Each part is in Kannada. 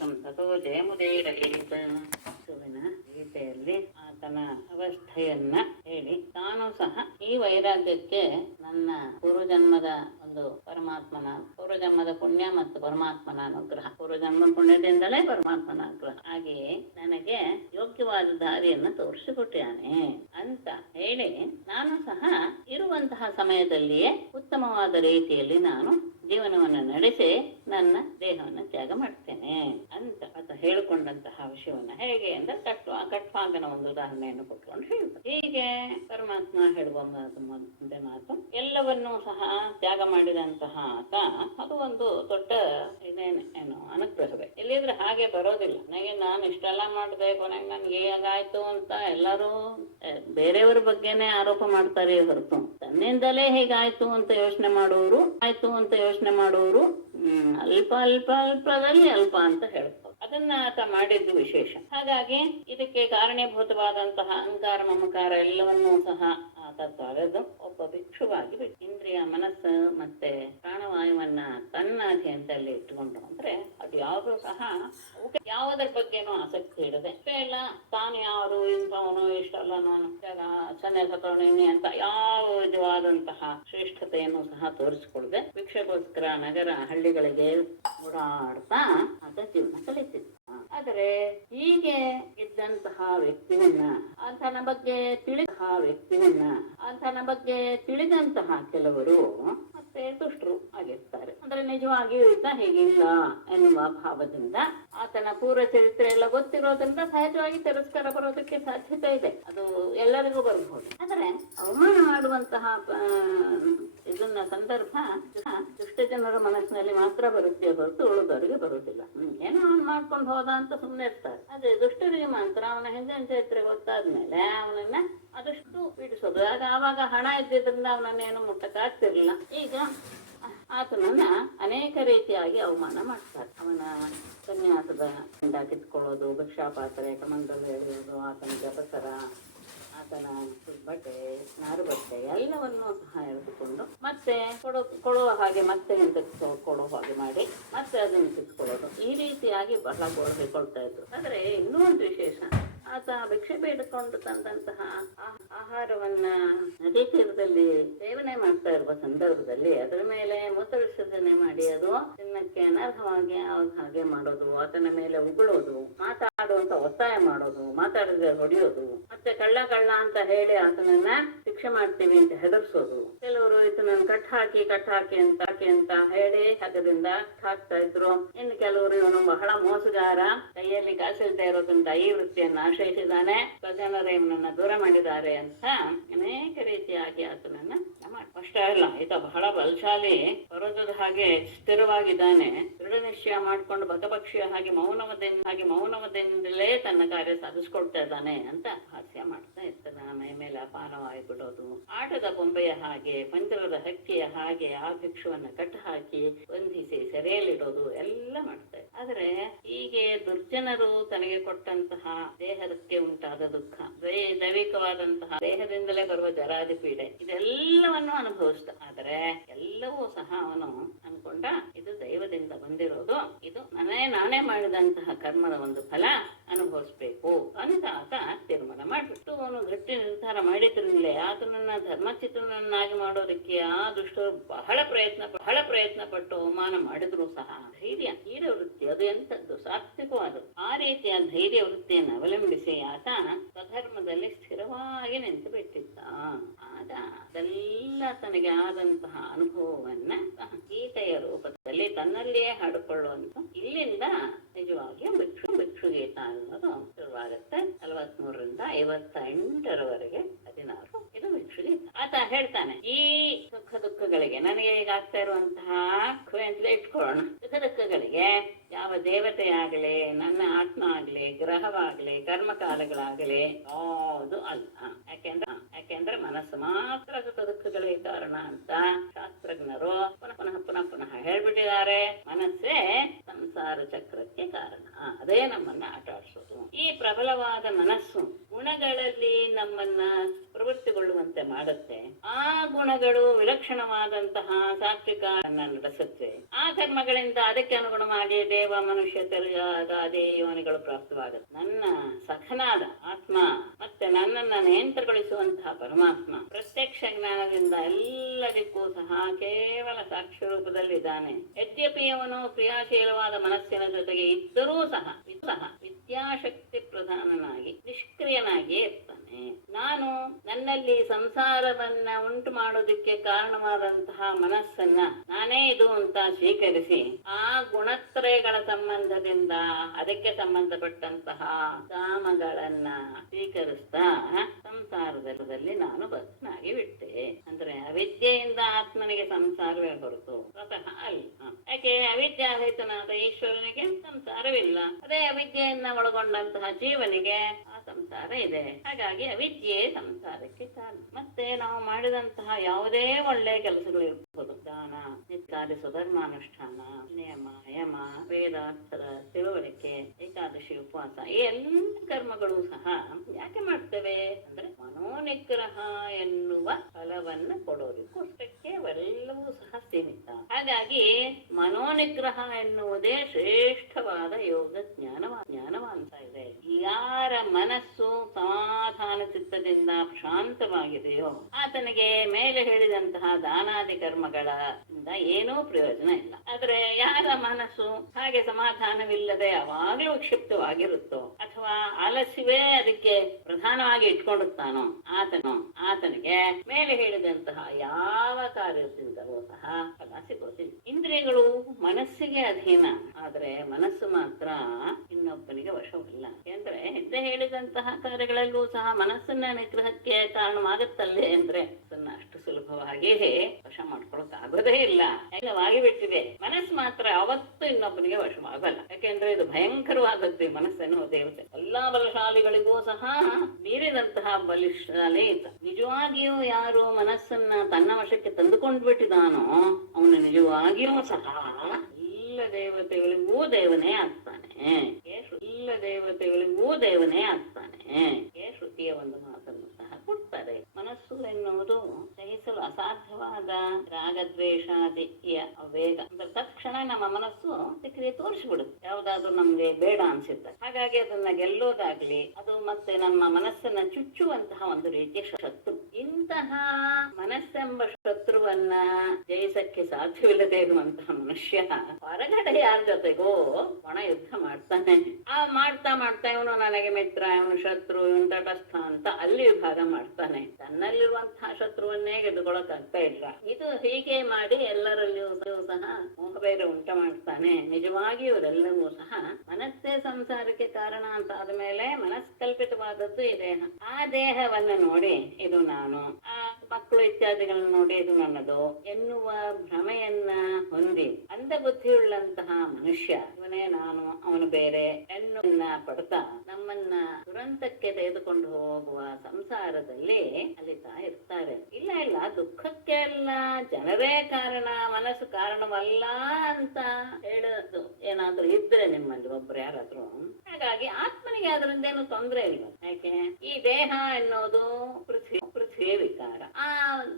ಮಾತಂ ತಥೋ ಜಯಮುದೈರಗೀತ ಸುವಿನ ಗೀತೆಯಲ್ಲಿ ಆತನ ಅವಸ್ಥೆಯನ್ನ ಹೇಳಿ ತಾನು ಸಹ ಈ ವೈರಾಗ್ಯಕ್ಕೆ ನನ್ನ ಪೂರ್ವಜನ್ಮದ ಒಂದು ಪೂರ್ವಜನ್ಮದ ಪುಣ್ಯ ಮತ್ತು ಪರಮಾತ್ಮನ ಅನುಗ್ರಹ, ಪೂರ್ವಜನ್ಮ ಪುಣ್ಯದಿಂದಲೇ ಪರಮಾತ್ಮನ ಅನುಗ್ರಹ ಹಾಗೆಯೇ ನನಗೆ ಯೋಗ್ಯವಾದ ದಾರಿಯನ್ನು ತೋರಿಸಿಕೊಟ್ಟಾನೆ ಅಂತ ಹೇಳಿ ನಾನು ಸಹ ಇರುವಂತಹ ಸಮಯದಲ್ಲಿಯೇ ಉತ್ತಮವಾದ ರೀತಿಯಲ್ಲಿ ನಾನು ಜೀವನವನ್ನು ನಡೆಸಿ ನನ್ನ ದೇಹವನ್ನು ತ್ಯಾಗ ಮಾಡ್ತೇನೆ ಅಂತ ಆತ ಹೇಳಿಕೊಂಡಂತಹ ವಿಷಯವನ್ನ ಹೇಗೆ ಅಂದ್ರೆ ಕಟ್ವಾಂಗನ ಒಂದು ಉದಾಹರಣೆಯನ್ನು ಕೊಟ್ಕೊಂಡು ಹೇಳ್ತಾರೆ. ಹೀಗೆ ಪರಮಾತ್ಮ ಹೇಳುವ ಮುಂದೆ ಮಾತು ಎಲ್ಲವನ್ನೂ ಸಹ ತ್ಯಾಗ ಮಾಡಿದಂತಹ ಆತ ಅದು ಒಂದು ದೊಡ್ಡ ಏನು ಅನುಗ್ರಹವೇ. ಎಲ್ಲಿದ್ರೆ ಹಾಗೆ ಬರೋದಿಲ್ಲ. ನನಗೆ ನಾನು ಇಷ್ಟೆಲ್ಲ ಮಾಡಿದೆ, ಕೊನೆಗೆ ನನ್ಗೆ ಹೇಗಾಯ್ತು ಅಂತ ಎಲ್ಲರೂ ಬೇರೆಯವ್ರ ಬಗ್ಗೆನೆ ಆರೋಪ ಮಾಡ್ತಾರೆ ಹೊರತು ತನ್ನಿಂದಲೇ ಹೇಗಾಯ್ತು ಅಂತ ಯೋಚನೆ ಮಾಡೋರು ಅಲ್ಪದಲ್ಲಿ ಅಲ್ಪ ಅಂತ ಹೇಳ್ತಾರೆ. ಅದನ್ನ ಆತ ಮಾಡಿದ್ದು ವಿಶೇಷ. ಹಾಗಾಗಿ ಇದಕ್ಕೆ ಕಾರಣೀಭೂತವಾದಂತಹ ಅಹಂಕಾರ ಮಮಕಾರ ಎಲ್ಲವನ್ನೂ ಸಹ ಆತ ತೊರೆದು ಒಬ್ಬ ಭಿಕ್ಷುವಾಗಿ ಬಿಟ್ಟು ಇಂದ್ರಿಯ ಮನಸ್ಸು ಮತ್ತೆ ಪ್ರಾಣವಾಯುವನ್ನ ತನ್ನ ಅಧೀನದಲ್ಲಿ ಇಟ್ಟುಕೊಂಡು, ಅಂದ್ರೆ ಅದು ಯಾವುದು ಸಹ ಯಾವುದರ ಬಗ್ಗೆನೂ ಆಸಕ್ತಿ ಇಡದೆ ಎಲ್ಲ ತಾನು ಯಾರು ಇಂಥವನು ಇಷ್ಟಲ್ಲ ನಾನು ಸನ್ಯಾಸತವಣಿ ಅಂತ ಯಾವ ವಿಧವಾದಂತಹ ಶ್ರೇಷ್ಠತೆಯನ್ನು ಸಹ ತೋರಿಸಿಕೊಳ್ಳದೆ ಭಿಕ್ಷೆಗೋಸ್ಕರ ನಗರ ಹಳ್ಳಿಗಳಿಗೆ ಓಡಾಡ್ತಾ ಆತ ಜೀವನ ಕಲಿತಿದ್ದ. ಆದರೆ ಹೀಗೆ ಇದ್ದಂತಹ ವ್ಯಕ್ತಿಯನ್ನ ಆತನ ಬಗ್ಗೆ ತಿಳಿದಂತಹ ಕೆಲವರು ಮತ್ತೆ ದುಷ್ಟರು ಆಗಿರ್ತಾರೆ. ಅಂದ್ರೆ ನಿಜವಾಗಿಯೂ ಈತ ಹೀಗಿಲ್ಲ ಎನ್ನುವ ಭಾವದಿಂದ ಆತನ ಪೂರ್ವ ಚರಿತ್ರೆ ಎಲ್ಲ ಗೊತ್ತಿರೋದ್ರಿಂದ ಸಹಜವಾಗಿ ತಿರಸ್ಕಾರ ಬರೋದಕ್ಕೆ ಸಾಧ್ಯತೆ ಇದೆ. ಅದು ಎಲ್ಲರಿಗೂ ಬರಬಹುದು. ಆದರೆ ಅವಮಾನ ಮಾಡುವಂತಹ ಇದನ್ನ ಸಂದರ್ಭ ದುಷ್ಟ ಜನರ ಮನಸ್ಸಿನಲ್ಲಿ ಮಾತ್ರ ಬರುತ್ತೆ ಹೊರತು ಉಳಿದವರಿಗೆ ಬರುವುದಿಲ್ಲ. ಏನೋ ಅವ್ನು ಮಾಡ್ಕೊಂಡು ಹೋದ ಅಂತ ಸುಮ್ಮನೆ ಇರ್ತಾರೆ. ಅದೇ ದುಷ್ಟರಿಗೆ ಮಾತ್ರ ಅವನ ಹಿಂದಿನ ಚರಿತ್ರೆ ಗೊತ್ತಾದ್ಮೇಲೆ ಅವನನ್ನ ಆದಷ್ಟು ಬಿಡಿಸೋದು. ಆವಾಗ ಹಣ ಇದ್ದಿದ್ರಿಂದ ಅವನನ್ನೇನು ಮುಟ್ಟಕ್ಕಾಗ್ತಿರ್ಲಿಲ್ಲ. ಈಗ ಆತನನ್ನ ಅನೇಕ ರೀತಿಯಾಗಿ ಅವಮಾನ ಮಾಡ್ತಾರೆ. ಅವನ ಸನ್ಯಾಸದ ಗಂಡ ಕಿತ್ಕೊಳ್ಳೋದು, ಭಿಕ್ಷಾಪಾತ್ರೆ ಕಮಂಡಲು ಎಳೆಯೋದು, ಆತನ ಜಪಸರ, ಆತನ ಬಟ್ಟೆ ನಾರು ಬಟ್ಟೆ ಎಲ್ಲವನ್ನೂ ಸಹ ಎಳೆದುಕೊಂಡು ಮತ್ತೆ ಕೊಡುವ ಹಾಗೆ ಮತ್ತೆ ಹಿಂದಕ್ಕೆ ಕೊಡೋ ಹಾಗೆ ಮಾಡಿ ಮತ್ತೆ ಅದನ್ನು ಕಿತ್ಕೊಳ್ಳೋದು. ಈ ರೀತಿಯಾಗಿ ಬಹಳ ಗೋಳ್ಕೊಳ್ತಾ ಇದ್ರು. ಆದ್ರೆ ಇನ್ನೂ ಒಂದು ವಿಶೇಷ, ಆತ ಭಿಕ್ಷೆ ಬೇಡಿಕೊಂಡು ತಂದಂತಹ ಆಹಾರವನ್ನ ನದಿ ತೀರದಲ್ಲಿ ಸೇವನೆ ಮಾಡ್ತಾ ಇರುವ ಸಂದರ್ಭದಲ್ಲಿ ಅದರ ಮೇಲೆ ಮೂತ್ರ ವಿಸರ್ಜನೆ ಮಾಡಿ ಅದು ತಿನ್ನಕ್ಕೆ ಅನರ್ಹವಾಗಿ ಹಾಗೆ ಮಾಡೋದು, ಆತನ ಮೇಲೆ ಉಗುಳೋದು, ಮಾತಾಡುವಂತ ಒತ್ತಾಯ ಮಾಡೋದು, ಮಾತಾಡಿದ್ರೆ ಹೊಡೆಯೋದು, ಮತ್ತೆ ಕಳ್ಳ ಅಂತ ಹೇಳಿ ಆತನನ್ನ ಶಿಕ್ಷೆ ಮಾಡ್ತೀವಿ ಅಂತ ಹೆದರ್ಸೋದು. ಕೆಲವರು ಇದನ್ನ ಕಟ್ ಹಾಕಿ ಅಂತ ಹೇಳಿ ಹಗದಿಂದ ಹಾಕ್ತಾ ಇದ್ರು. ಇನ್ನು ಕೆಲವರು ಇವನು ಬಹಳ ಮೋಸಗಾರ, ಕೈಯಲ್ಲಿ ಕಾಸಿಲ್ತಾ ಇರೋದ್ರಿಂದ ಈ ವೃತ್ತಿಯನ್ನು ಆಶ್ರಯಿಸಿದ್ದಾನೆ, ಸ್ವಜನರೇ ಇವನನ್ನ ದೂರ ಮಾಡಿದ್ದಾರೆ ಅಂತ ಅನೇಕ ರೀತಿಯಾಗಿ ಆತನನ್ನ ಅಷ್ಟೇ ಅಲ್ಲ, ಈತ ಬಹಳ ಬಲಶಾಲಿ, ಪರ್ವತದ ಹಾಗೆ ಸ್ಥಿರವಾಗಿದ್ದಾನೆ, ದೃಢ ನಿಶ್ಚಯ ಮಾಡ್ಕೊಂಡು ಬಕಪಕ್ಷಿಯ ಹಾಗೆ ಮೌನವದಿಂದಲೇ ತನ್ನ ಕಾರ್ಯ ಸಾಧಿಸ್ಕೊಳ್ತಾ ಇದ್ದಾನೆ ಅಂತ ಹಾಸ್ಯ ಮಾಡ್ತಾ ಇರ್ತಾನೆ. ಮೈ ಮೇಲೆ ಅಪಾನವಾಗಿ ಬಿಡೋದು, ಆಟದ ಬೊಂಬೆಯ ಹಾಗೆ, ಪಂಜರದ ಹಕ್ಕಿಯ ಹಾಗೆ ಆ ಭಿಕ್ಷುವನ್ನ ಕಟ್ಟು ಹಾಕಿ ಬಂಧಿಸಿ ಸೆರೆಯಲ್ಲಿಡೋದು ಎಲ್ಲ ಮಾಡ್ತಾರೆ. ಆದ್ರೆ ಹೀಗೆ ದುರ್ಜನರು ತನಗೆ ಕೊಟ್ಟಂತಹ ದೇಹಕ್ಕೆ ಉಂಟಾದ ದುಃಖ, ದೈವಿಕವಾದಂತಹ ದೇಹದಿಂದಲೇ ಬರುವ ಜರಾದಿ ಪೀಡೆ ಇದೆಲ್ಲವನ್ನು ಅನುಭವಿಸ್ತ. ಆದರೆ ಎಲ್ಲವೂ ಸಹ ಅವನು ಅನ್ಕೊಂಡ ಇದು ದೈವದಿಂದ ಬಂದಿರೋದು, ಇದು ನಾನೇ ಮಾಡಿದಂತಹ ಕರ್ಮದ ಒಂದು ಫಲ ಅನುಭವಿಸ್ಬೇಕು ಅಂತ ಆತ ತೀರ್ಮಾನ ಮಾಡ್ಬಿಟ್ಟು ಅವನು ಗಟ್ಟಿ ನಿರ್ಧಾರ ಮಾಡಿದ್ರಿಂದಲೇ ಆತನನ್ನ ಧರ್ಮಚಿತ್ರನನ್ನಾಗಿ ಮಾಡೋದಕ್ಕೆ ಆ ದುಷ್ಟರು ಬಹಳ ಪ್ರಯತ್ನ ಪಟ್ಟು ಅವಮಾನ ಮಾಡಿದ್ರು ಸಹ ಧೈರ್ಯ ವೃತ್ತಿ ಅದು ಎಂಥದ್ದು ಸಾತ್ವಿಕವಾದದ್ದು. ಆ ರೀತಿಯ ಧೈರ್ಯ ವೃತ್ತಿಯನ್ನು ಅವಲಂಬಿಸಿ ಆತ ಸ್ವಧರ್ಮದಲ್ಲಿ ಸ್ಥಿರವಾಗಿ ನಿಂತು ಬಿಟ್ಟಿದ್ದ. ಆಗ ಅದೆಲ್ಲ ತನಗೆ ಆದಂತಹ ಅನುಭವವನ್ನ ಗೀತೆಯ ರೂಪದಲ್ಲಿ ತನ್ನಲ್ಲಿಯೇ ಹಾಡಿಕೊಳ್ಳುವಂತ ಇಲ್ಲಿಂದ ನಿಜವಾಗಿಯೂ ಭಿಕ್ಷುಗೀತ ಅನ್ನೋದು ಶುರುವಾಗುತ್ತೆ. 43ರಿಂದ 58ರವರೆಗೆ 16 ಇದು ಭಿಕ್ಷುಗೀತ. ಆತ ಹೇಳ್ತಾನೆ, ಈ ಸುಖ ದುಃಖಗಳಿಗೆ ನನಗೆ ಈಗ ಆಗ್ತಾ ಇರುವಂತಹ ಅಂತಲೇ ಇಟ್ಕೊಳ್ಳೋಣ, ಸುಖ ದುಃಖಗಳಿಗೆ ಯಾವ ದೇವತೆ ಆಗಲಿ, ನನ್ನ ಆತ್ಮ ಆಗ್ಲಿ, ಗ್ರಹವಾಗ್ಲಿ, ಕರ್ಮಕಾಲಗಳಾಗಲಿ ಯಾವುದು ಅಲ್ಲ. ಯಾಕೆಂದ್ರೆ ಮನಸ್ಸು ಮಾತ್ರ ಸುಖ ದುಃಖಗಳಿಗೆ ಕಾರಣ ಅಂತ ಶಾಸ್ತ್ರಜ್ಞರು ಪುನಃ ಹೇಳ್ಬಿಟ್ಟಿದ್ದಾರೆ. ಮನಸ್ಸೇ ಸಂಸಾರ ಚಕ್ರಕ್ಕೆ ಕಾರಣ, ಅದೇ ನಮ್ಮನ್ನ ಆಟ ಆಡಿಸೋದು. ಈ ಪ್ರಬಲವಾದ ಮನಸ್ಸು ಗುಣ ಗುಣಗಳಲ್ಲಿ ನಮ್ಮನ್ನ ಪ್ರವೃತ್ತಿಗೊಳ್ಳುವಂತೆ ಮಾಡುತ್ತೆ. ಆ ಗುಣಗಳು ವಿಲಕ್ಷಣವಾದಂತಹ ಸಾತ್ವಿಕ ನಡೆಸುತ್ತೆ. ಆ ಕರ್ಮಗಳಿಂದ ಅದಕ್ಕೆ ಅನುಗುಣವಾಗಿ ದೇವ ಮನುಷ್ಯ ಅದೇ ಯೋನಿಗಳು ಪ್ರಾಪ್ತವಾಗುತ್ತೆ. ನನ್ನ ಸಖನಾದ ಆತ್ಮ ಮತ್ತೆ ನನ್ನನ್ನ ನಿಯಂತ್ರಗೊಳಿಸುವಂತಹ ಪರಮಾತ್ಮ ಪ್ರತ್ಯಕ್ಷ ಜ್ಞಾನದಿಂದ ಎಲ್ಲದಕ್ಕೂ ಸಹ ಕೇವಲ ಸಾಕ್ಷಿ ರೂಪದಲ್ಲಿದ್ದಾನೆ. ಯದ್ಯಪಿ ಅವನು ಕ್ರಿಯಾಶೀಲವಾದ ಮನಸ್ಸಿನ ಜೊತೆಗೆ ಇದ್ದರೂ ಸಹ ವಿದ್ಯಾಶಕ್ತಿ ಪ್ರಧಾನನಾಗಿ ನಿಷ್ಕ್ರಿಯನಾಗಿಯೇ ಇರ್ತಾನೆ. ನಾನು ನನ್ನಲ್ಲಿ ಸಂಸಾರವನ್ನ ಉಂಟು ಮಾಡೋದಕ್ಕೆ ಕಾರಣವಾದಂತಹ ಮನಸ್ಸನ್ನ ನಾನೇ ಇದು ಅಂತ ಸ್ವೀಕರಿಸಿ ಆ ಗುಣತ್ರಯಗಳ ಸಂಬಂಧದಿಂದ ಅದಕ್ಕೆ ಸಂಬಂಧಪಟ್ಟಂತಹ ಕಾಮಗಳನ್ನ ಸ್ವೀಕರಿಸ್ತಾ ಸಂಸಾರದಲ್ಲಿ ನಾನು ಬದ್ಧನಾಗಿ ಬಿಟ್ಟೆ. ಅಂದ್ರೆ ಅವಿದ್ಯೆಯಿಂದ ಆತ್ಮನಿಗೆ ಸಂಸಾರವೇ ಹೊರತು ಸ್ವತಃ ಅಲ್ಲ. ಯಾಕೆ? ಅವಿದ್ಯಾರಹಿತನಾದ ಈಶ್ವರನಿಗೆ ಸಂಸಾರವಿಲ್ಲ. ಅದೇ ಅವಿದ್ಯೆಯನ್ನ ಒಳಗೊಂಡಂತಹ ಜೀವನಿಗೆ ಆ ಸಂಸಾರ ಇದೆ. ಹಾಗಾಗಿ ಅವಿದ್ಯೆ ಸಂಸಾರಕ್ಕೆ ಕಾರಣ. ಮತ್ತೆ ನಾವು ಮಾಡಿದಂತಹ ಯಾವುದೇ ಒಳ್ಳೆಯ ಕೆಲಸಗಳು ಇರ್ಬೋದು, ದಾನ, ನಿತ್ಯಾದಿ ಸ್ವಧರ್ಮಾನುಷ್ಠಾನ, ನಿಯಮ, ಯಮ, ವೇದಾರ್ಥದ ತಿಳುವಳಿಕೆ, ಏಕಾದಶಿ, ಉಪವಾಸ, ಈ ಎಲ್ಲ ಕರ್ಮಗಳು ಸಹ ಯಾಕೆ ಮಾಡ್ತೇವೆ ಅಂದ್ರೆ ಮನೋನಿಗ್ರಹ ಎನ್ನುವ ಫಲವನ್ನ ಕೊಡೋದಕ್ಕೋಸ್ಕರಕ್ಕೆ ಅವೆಲ್ಲವೂ ಸಹ ಸೀಮಿತ. ಹಾಗಾಗಿ ಮನೋನಿಗ್ರಹ ಎನ್ನುವುದೇ ಶ್ರೇಷ್ಠವಾದ ಯೋಗ ಜ್ಞಾನವಾಂತ ಇದೆ. ಯಾರ ಮನಸ್ಸು ಸಮಾಧಾನ ಚಿತ್ತದಿಂದ ಶಾಂತವಾಗಿದೆಯೋ ಆತನಿಗೆ ಮೇಲೆ ಹೇಳಿದಂತಹ ದಾನಾದಿ ಕರ್ಮಗಳಿಂದ ಏನೂ ಪ್ರಯೋಜನ ಇಲ್ಲ. ಆದ್ರೆ ಯಾರ ಮನಸ್ಸು ಹಾಗೆ ಸಮಾಧಾನವಿಲ್ಲದೆ ಯಾವಾಗಲೂ ವಿಕ್ಷಿಪ್ತವಾಗಿರುತ್ತೋ ಅಥವಾ ಆಲಸ್ಯವೇ ಅದಕ್ಕೆ ಪ್ರಧಾನವಾಗಿ ಇಟ್ಕೊಂಡಿರ್ತಾನೋ ಆತನಿಗೆ ಮೇಲೆ ಹೇಳಿದಂತಹ ಯಾವ ಕಾರ್ಯದಿಂದಲೂ ಸಹ ಫಲ ಸಿಗೋದಿಲ್ಲ. ಇಂದ್ರಿಯಗಳು ಮನಸ್ಸಿಗೆ ಅಧೀನ, ಆದ್ರೆ ಮನಸ್ಸು ಮಾತ್ರ ಇನ್ನೊಬ್ಬನಿಗೆ ವಶವಿಲ್ಲ. ಯಾಕೆಂದ್ರೆ ಹಿಂದೆ ಹೇಳಿದಂತಹ ಕಾರ್ಯಗಳಲ್ಲೂ ಸಹ ಮನಸ್ಸನ್ನ ನಿಗ್ರಹಕ್ಕೆ ಕಾರಣವಾಗುತ್ತಲ್ಲೇ ಅಂದ್ರೆ ಅದನ್ನ ಅಷ್ಟು ಸುಲಭವಾಗಿ ವಶ ಮಾಡ್ಕೊಳಕ್ ಆಗೋದೇ ಇಲ್ಲ. ಎಲ್ಲವಾಗಿ ಬಿಟ್ಟಿದೆ. ಮನಸ್ಸು ಮಾತ್ರ ಯಾವತ್ತೂ ಇನ್ನೊಬ್ಬನಿಗೆ ವಶವಾಗಲ್ಲ. ಯಾಕೆಂದ್ರೆ ಇದು ಭಯಂಕರವಾದದ್ದು ಮನಸ್ಸನ್ನು ದೇವತೆ. ಎಲ್ಲಾ ಬಲಶಾಲಿಗಳಿಗೂ ಸಹ ಮೀರಿದಂತಹ ಬಲಶಾಲಿ ನಿಜವಾಗಿಯೂ ಯಾರು ಮನಸ್ಸನ್ನ ತನ್ನ ವಶಕ್ಕೆ ತಂದುಕೊಂಡು ಬಿಟ್ಟಿದಾನೋ ಅವನು ನಿಜವಾಗಿಯೂ ಸಹ ಎಲ್ಲ ದೇವತೆಗಳಿಗೂ ದೇವನೇ ಆಗ್ತಾನೆ. ಎಲ್ಲ ದೇವತೆಗಳಿಗೂ ದೇವನೇ ಆಗ್ತಾನೆ. ಶ್ರುತಿಯ ಒಂದು ಮಾತನ್ನು ಸಹ ಕೊಡ್ತಾರೆ. ಮನಸ್ಸು ಎನ್ನುವುದು ಸಹಿಸಲು ಅಸಾಧ್ಯವಾದ ರಾಗದ್ವೇಷಾದಿಯ ವೇಗ ಅಂದ್ರೆ ತಕ್ಷಣ ನಮ್ಮ ಮನಸ್ಸು ಪ್ರತಿಕ್ರಿಯೆ ತೋರಿಸ್ಬಿಡುತ್ತೆ. ಯಾವ್ದಾದ್ರು ನಮ್ಗೆ ಬೇಡ ಅನ್ಸುತ್ತೆ. ಹಾಗಾಗಿ ಅದನ್ನ ಗೆಲ್ಲೋದಾಗ್ಲಿ, ಅದು ಮತ್ತೆ ನಮ್ಮ ಮನಸ್ಸನ್ನ ಚುಚ್ಚುವಂತಹ ಒಂದು ರೀತಿಯ ಶತ್ರು. ಇಂತಹ ಮನಸ್ಸೆಂಬ ಶತ್ರುವನ್ನ ಜಯಿಸಕ್ಕೆ ಸಾಧ್ಯವಿಲ್ಲದೆ ಇರುವಂತಹ ಮನುಷ್ಯ ಹೊರಗಡೆ ಯಾರ ಜೊತೆಗೋ ಒಣ ಯುದ್ಧ ಮಾಡ್ತಾನೆ. ಮಾಡ್ತಾ ಇವನು ನನಗೆ ಮಿತ್ರ, ಇವನು ಶತ್ರು, ಇವನು ತಟಸ್ಥ ಅಂತ ಅಲ್ಲಿ ವಿಭಾಗ ಮಾಡ್ತಾನೆ. ತನ್ನಲ್ಲಿರುವಂತಹ ಶತ್ರುವನ್ನೇ ಗೆದ್ದುಕೊಳ್ಳಕ್ ಆಗ್ತಾ ಇಲ್ಲ. ಇದು ಹೀಗೆ ಮಾಡಿ ಎಲ್ಲರಲ್ಲಿಯೂ ಸಹ ಮೋಹಬೇರ ಉಂಟ ಮಾಡ್ತಾನೆ. ನಿಜವಾಗಿ ಇವರೆಲ್ಲವೂ ಸಹ ಮನಸ್ಸೇ ಸಂಸಾರಕ್ಕೆ ಕಾರಣ ಅಂತ ಆದ್ಮೇಲೆ ಮನಸ್ಕಲ್ಪಿತವಾದದ್ದು ಈ ದೇಹ. ಆ ದೇಹವನ್ನ ನೋಡಿ ಇದು ನಾನು, ಆ ಮಕ್ಕಳು ಇತ್ಯಾದಿಗಳನ್ನ ನೋಡಿ ಇದು ನನ್ನದು ಎನ್ನುವ ಭ್ರಮೆಯನ್ನ ಹೊಂದಿ ಅಂಧ ಬುದ್ಧಿಯುಳ್ಳಂತಹ ಮನುಷ್ಯ ಇವನೇ ನಾನು ಅವನು ಬೇರೆ ಎನ್ನುವನ್ನ ಪಡ್ತಾ ನಮ್ಮನ್ನ ದುರಂತಕ್ಕೆ ತೆಗೆದುಕೊಂಡು ಹೋಗುವ ಸಂಸಾರದಲ್ಲಿ ಅಲಿತಾ ಇರ್ತಾರೆ. ಇಲ್ಲ ದುಃಖಕ್ಕೆ ಎಲ್ಲ ಜನರೇ ಕಾರಣ, ಮನಸ್ಸು ಕಾರಣವಲ್ಲ ಅಂತ ಹೇಳೋದು ಏನಾದ್ರೂ ಇದ್ರೆ ನಿಮ್ಮಲ್ಲಿ ಒಬ್ರು ಯಾರಾದ್ರೂ, ಹಾಗಾಗಿ ಆತ್ಮನಿಗೆ ಅದರಿಂದ ಏನು ತೊಂದರೆ ಇಲ್ಲ. ಯಾಕೆ? ಈ ದೇಹ ಎನ್ನುವುದು ಪೃಥ್ವಿ ವಿಕಾರ. ಆ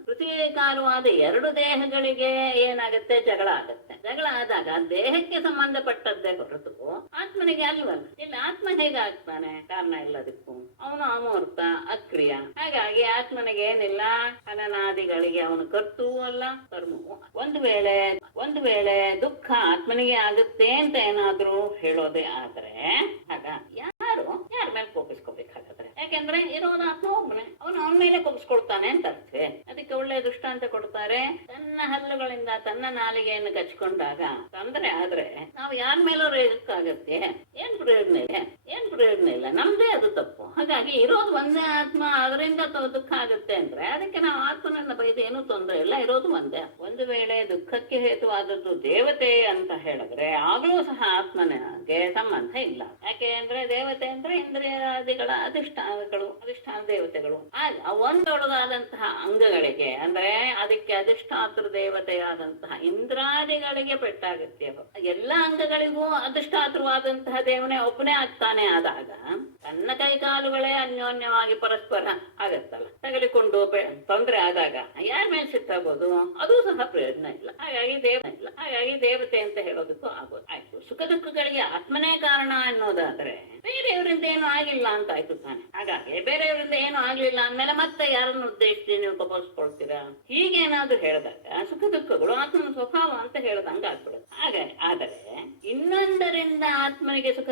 ಪೃಥ್ವಿ ವಿಕಾರವಾದ ಎರಡು ದೇಹಗಳಿಗೆ ಏನಾಗುತ್ತೆ? ಜಗಳ ಆಗತ್ತೆ. ಜಗಳ ಆದಾಗ ದೇಹಕ್ಕೆ ಸಂಬಂಧಪಟ್ಟದ್ದೇ ಹೊರತು ಆತ್ಮನಿಗೆ ಅಲ್ವಲ್ಲ. ಇಲ್ಲ, ಆತ್ಮ ಹೇಗಾಗ್ತಾನೆ? ಕಾರಣ ಎಲ್ಲದಕ್ಕೂ ಅವನು ಅಮೂರ್ತ, ಅಕ್ರಿಯ. ಹಾಗಾಗಿ ಆತ್ಮನಿಗೆ ಏನಿಲ್ಲ, ಹನನಾದಿಗಳಿಗೆ ಅವನು ಕರ್ತವೂ ಅಲ್ಲ, ಕರ್ಮವೂ. ಒಂದು ವೇಳೆ ದುಃಖ ಆತ್ಮನಿಗೆ ಆಗುತ್ತೆ ಅಂತ ಏನಾದ್ರೂ ಹೇಳೋದೇ ಆದ್ರೆ ಆಗ ಯಾರ ಮೇಲೆ ಕೋಪಿಸ್ಕೋಬೇಕಾಗತ್ತೆ? ಯಾಕೆಂದ್ರೆ ಇರೋದು ಆತ್ಮ ಒಬ್ಬನೇ, ಅವನ ಮೇಲೆ ಕೋಪಿಸ್ಕೊಳ್ತಾನೆ ಅಂತ ಅರ್ಥ. ಅದಕ್ಕೆ ಒಳ್ಳೆ ದೃಷ್ಟಾಂತ ಕೊಡ್ತಾರೆ. ತನ್ನ ಹಲ್ಲುಗಳಿಂದ ತನ್ನ ನಾಲಿಗೆಯನ್ನು ಕಚ್ಕೊಂಡಾಗ ತೊಂದರೆ ಆದ್ರೆ ನಾವು ಯಾರ ಮೇಲೂ ರೇಗಕ್ಕಾಗತ್ತೆ? ಏನ್ ಪ್ರಯೋಜನ ಇಲ್ಲ. ನಮ್ದೇ ಅದು ತಪ್ಪು. ಹಾಗಾಗಿ ಇರೋದು ಒಂದೇ ಆತ್ಮ, ಅದರಿಂದ ದುಃಖ ಆಗುತ್ತೆ ಅಂದ್ರೆ ಅದಕ್ಕೆ ನಾವು ಆತ್ಮನನ್ನ ಬೈದು ಏನೂ ತೊಂದರೆ ಇಲ್ಲ, ಇರೋದು ಒಂದೇ. ಒಂದು ವೇಳೆ ದುಃಖಕ್ಕೆ ಹೇತುವಾದದ್ದು ದೇವತೆ ಅಂತ ಹೇಳಿದ್ರೆ ಆಗಲೂ ಸಹ ಆತ್ಮನಿಗೆ ಸಂಬಂಧ ಇಲ್ಲ. ಯಾಕೆ ಅಂದ್ರೆ ದೇವತೆ ಅಂದ್ರೆ ಇಂದ್ರಿಯಾದಿಗಳ ಅಧಿಷ್ಠಾನ ದೇವತೆಗಳು. ಒಂದೊಳಗಾದಂತಹ ಅಂಗಗಳಿಗೆ ಅಂದ್ರೆ ಅದಕ್ಕೆ ಅಧಿಷ್ಠಾತೃ ದೇವತೆಯಾದಂತಹ ಇಂದ್ರಾದಿಗಳಿಗೆ ಪೆಟ್ಟಾಗುತ್ತೆ. ಎಲ್ಲ ಅಂಗಗಳಿಗೂ ಅಧಿಷ್ಠಾತೃವಾದಂತಹ ದೇವನೇ ಒಬ್ಬನೇ ಆಗ್ತಾನೆ ಆದಾಗ ತನ್ನ ಕೈಕಾಲುಗಳೇ ಅನ್ಯೋನ್ಯವಾಗಿ ಪರಸ್ಪರ ಆಗತ್ತಲ್ಲ, ತಗಲಿಕೊಂಡು ತೊಂದರೆ ಆದಾಗ ಯಾರ ಮೇಲೆ ಸಿಟ್ಟಾಗೋದು? ಅದು ಸಹ ಪ್ರಯೋಜನ ಇಲ್ಲ. ಹಾಗಾಗಿ ದೇವತೆ ಅಂತ ಹೇಳೋದಕ್ಕೂ ಆಗೋದು. ಆಯ್ತು, ಸುಖ ದುಃಖಗಳಿಗೆ ಆತ್ಮನೇ ಕಾರಣ ಅನ್ನೋದಾದ್ರೆ ಬೇರೆಯವರಿಂದ ಏನು ಆಗಿಲ್ಲ ಅಂತ ಆಯ್ತು ತಾನೆ. ಹಾಗಾಗಿ ಬೇರೆಯವರಿಂದ ಏನು ಆಗ್ಲಿಲ್ಲ ಅಂದ್ಮೇಲೆ ಮತ್ತೆ ಯಾರನ್ನು ಉದ್ದೇಶಿಸಿ ನೀವು ಕೋಪಿಸ್ಕೊಳ್ತೀರಾ? ಹೀಗೇನಾದ್ರೂ ಹೇಳಿದಾಗ ಸುಖ ದುಃಖಗಳು ಆತ್ಮನ ಸ್ವಭಾವ ಅಂತ ಹೇಳ್ದಂಗ ಆಗ್ಬಿಡುತ್ತೆ. ಆದರೆ ಇನ್ನೊಂದರಿಂದ ಆತ್ಮನಿಗೆ ಸುಖ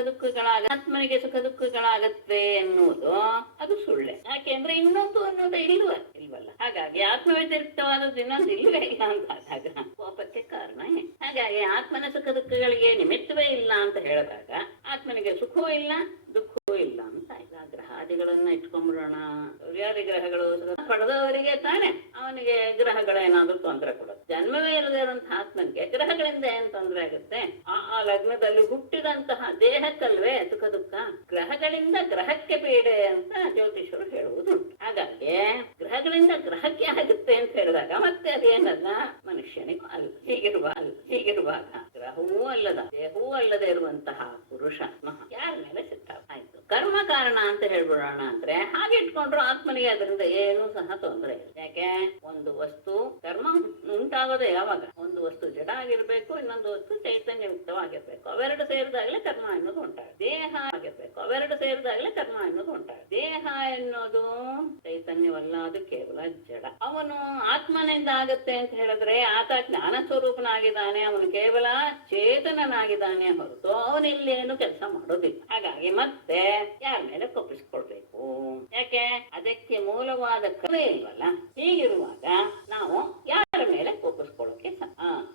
ದುಃಖಗಳಾಗತ್ವೆ ಎನ್ನುವುದು ಅದು ಸುಳ್ಳೆ. ಯಾಕೆಂದ್ರೆ ಇನ್ನೊಂದು ಅನ್ನೋದು ಇಲ್ವಲ್ಲ. ಹಾಗಾಗಿ ಆತ್ಮ ವ್ಯತಿರಿಕ್ತವಾದದ್ದು ಇನ್ನೊಂದು ಇಲ್ಲವೇ ಇಲ್ಲ ಅಂತ ಆದಾಗ ಕೋಪಕ್ಕೆ ಕಾರಣ. ಹಾಗಾಗಿ ಆತ್ಮನ ಸುಖ ದುಃಖಗಳಿಗೆ ನಿಮಿತ್ತವೇ ಇಲ್ಲ ಅಂತ ಹೇಳಿದಾಗ ಆತ್ಮನಿಗೆ ಸುಖವೂ ಇಲ್ಲ ದುಃಖವೂ ಇಲ್ಲ ಅಂತ ಆಯ್ತು. ಗ್ರಹಾದಿಗಳನ್ನ ಇಟ್ಕೊಂಡ್ಬಿಡೋಣ. ಸೂರ್ಯಾದಿ ಗ್ರಹಗಳು ಪಡೆದವರಿಗೆ ತಾನೆ ಅವನಿಗೆ ಗ್ರಹಗಳೇನಾದ್ರೂ ತೊಂದರೆ ಕೊಡುತ್ತೆ. ಜನ್ಮವೇ ಇಲ್ಲದೆ ಇರುವಂತಹ ಆತ್ಮನಿಗೆ ಗ್ರಹಗಳಿಂದ ಏನ್ ತೊಂದರೆ ಆಗುತ್ತೆ? ಆ ಲಗ್ನದಲ್ಲಿ ಹುಟ್ಟಿದಂತಹ ದೇಹಕ್ಕಲ್ವೇ ಸುಖ ದುಃಖ. ಗ್ರಹಗಳಿಂದ ಗ್ರಹಕ್ಕೆ ಪೀಡೆ ಅಂತ ಜ್ಯೋತಿಷರು ಹೇಳುವುದು. ಹಾಗಾಗಿ ಗ್ರಹಗಳಿಂದ ಗ್ರಹಕ್ಕೆ ಆಗುತ್ತೆ ಅಂತ ಹೇಳಿದಾಗ ಮತ್ತೆ ಅದೇನಲ್ಲ ಮನುಷ್ಯನಿಗೂ ಅಲ್ಲ. ಹೀಗಿರುವಾಗ ಗ್ರಹವೂ ಅಲ್ಲದ ದೇಹವೂ ಅಲ್ಲದೆ ಇರುವಂತಹ ಪುರುಷ ಯಾರ ಮೇಲೆ ಸಿಟ್ಟ ಆಯ್ತು. ಕರ್ಮ ಕಾರಣ ಅಂತ ಹೇಳ್ಬಿಡೋಣ ಅಂದ್ರೆ ಹಾಗೆ ಇಟ್ಕೊಂಡ್ರು ಆತ್ಮನಿಗೆ ಅದರಿಂದ ಏನೂ ಸಹ ತೊಂದರೆ ಇಲ್ಲ. ಯಾಕೆ? ಒಂದು ವಸ್ತು ಕರ್ಮ ಉಂಟಾಗೋದೇ ಯಾವಾಗ? ಒಂದು ವಸ್ತು ಜಡ ಆಗಿರ್ಬೇಕು, ಇನ್ನೊಂದು ವಸ್ತು ಚೈತನ್ಯಯುಕ್ತವಾಗಿರ್ಬೇಕು. ಅವೆರಡು ಸೇರಿದಾಗಲೇ ಕರ್ಮ ಅನ್ನೋದು ಉಂಟಾಗ. ದೇಹ ಆಗಿರ್ಬೇಕು, ಅವೆರಡು ಸೇರಿದಾಗಲೇ ಕರ್ಮ ಅನ್ನೋದು ಉಂಟಾಗ. ದೇಹ ಎನ್ನೋದು ಚೈತನ್ಯವಲ್ಲ, ಅದು ಕೇವಲ ಜಡ. ಅವನು ಆತ್ಮನಿಂದ ಆಗತ್ತೆ ಅಂತ ಹೇಳಿದ್ರೆ ಆತ ಜ್ಞಾನ ಸ್ವರೂಪನಾಗಿದ್ದಾನೆ, ಅವನು ಕೇವಲ ಚೇತನನಾಗಿದ್ದಾನೆ ಹೊರತು ಅವನಿಲ್ಲೇನು ಕೆಲಸ ಮಾಡೋದಿಲ್ಲ. ಹಾಗಾಗಿ ಮತ್ತೆ ಯಾರ ಮೇಲೆ ಕೋಪಿಸ್ಕೊಳ್ಬೇಕು? ಯಾಕೆ? ಅದಕ್ಕೆ ಮೂಲವಾದ ಕಲೆ ಇಲ್ವಲ್ಲ. ಹೀಗಿರುವಾಗ ನಾವು ಯಾರ ಮೇಲೆ ಕೋಪಿಸ್ಕೊಳ್ಳೋಕೆ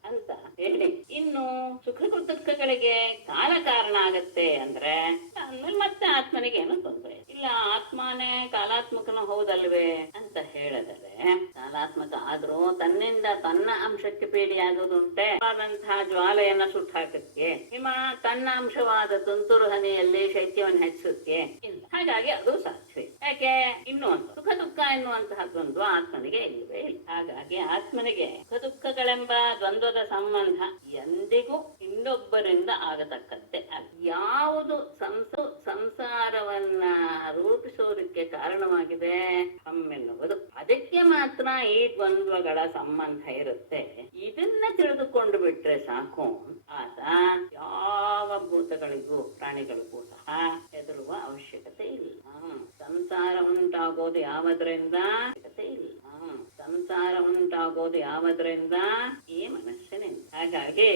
ಅಂತ ಹೇಳಿ, ಇನ್ನು ಸುಖ ದುಃಖಗಳಿಗೆ ಕಾಲ ಕಾರಣ ಆಗತ್ತೆ ಅಂದ್ರೆ ಅಂದ್ಮೇಲೆ ಮತ್ತೆ ಆತ್ಮನಿಗೆ ಏನು ತೊಂದರೆ ಇಲ್ಲ. ಆತ್ಮನೇ ಕಾಲಾತ್ಮಕನು ಹೌದಲ್ವೇ ಅಂತ ಹೇಳಿದರೆ ಕಾಲಾತ್ಮಕ ಆದ್ರೂ ತನ್ನಿಂದ ತನ್ನ ಅಂಶಕ್ಕೆ ಪೀಡಿಯಾಗೋದುಂಟೆ. ಆದಂತಹ ಜ್ವಾಲೆಯನ್ನ ಸುಟ್ಟಾಕಕ್ಕೆ, ಹಿಮ ತನ್ನ ಅಂಶವಾದ ತುಂತುರು ಹನಿಯಲ್ಲಿ ಶೈತ್ಯವನ್ನು ಹೆಚ್ಚಿಸಕ್ಕೆ ಇಲ್ಲ. ಹಾಗಾಗಿ ಅದು ಸಾಧ್ಯ. ಯಾಕೆ? ಇನ್ನು ಒಂದು ಸುಖ ದುಃಖ ಎನ್ನುವಂತಹ ದ್ವಂದ್ವ ಆತ್ಮನಿಗೆ ಇಲ್ಲವೇ ಇಲ್ಲ. ಹಾಗಾಗಿ ಆತ್ಮನಿಗೆ ಸುಖ ದುಃಖಗಳೆಂಬ ದ್ವಂದ್ವದ ಸಂಬಂಧ ಎಂದಿಗೂ ಇನ್ನೊಬ್ಬರಿಂದ ಆಗತಕ್ಕಂತೆ ಅಲ್ಲ. ಯಾವುದು ಸಂಸಾರವನ್ನ ರೂಪಿಸೋದಕ್ಕೆ ಕಾರಣವಾಗಿದೆ ಎನ್ನುವುದು, ಅದಕ್ಕೆ ಮಾತ್ರ ಈ ದ್ವಂದ್ವಗಳ ಸಂಬಂಧ ಇರುತ್ತೆ. ಇದನ್ನ ತಿಳಿದುಕೊಂಡು ಬಿಟ್ರೆ ಸಾಕು, ಆತ ಯಾವ ಭೂತಗಳಿಗೂ ಪ್ರಾಣಿಗಳಿಗೂ ಸಹ ಹೆದರುವ ಅವಶ್ಯಕತೆ ಇಲ್ಲ. ಸಂಸಾರ ಉಂಟಾಗೋದು ಯಾವದ್ರಿಂದ? ಸಂಸಾರ ಉಂಟಾಗೋದು ಯಾವದ್ರಿಂದ? ಈ ಮನಸ್ಸಿನಿಂದ. ಹಾಗಾಗಿ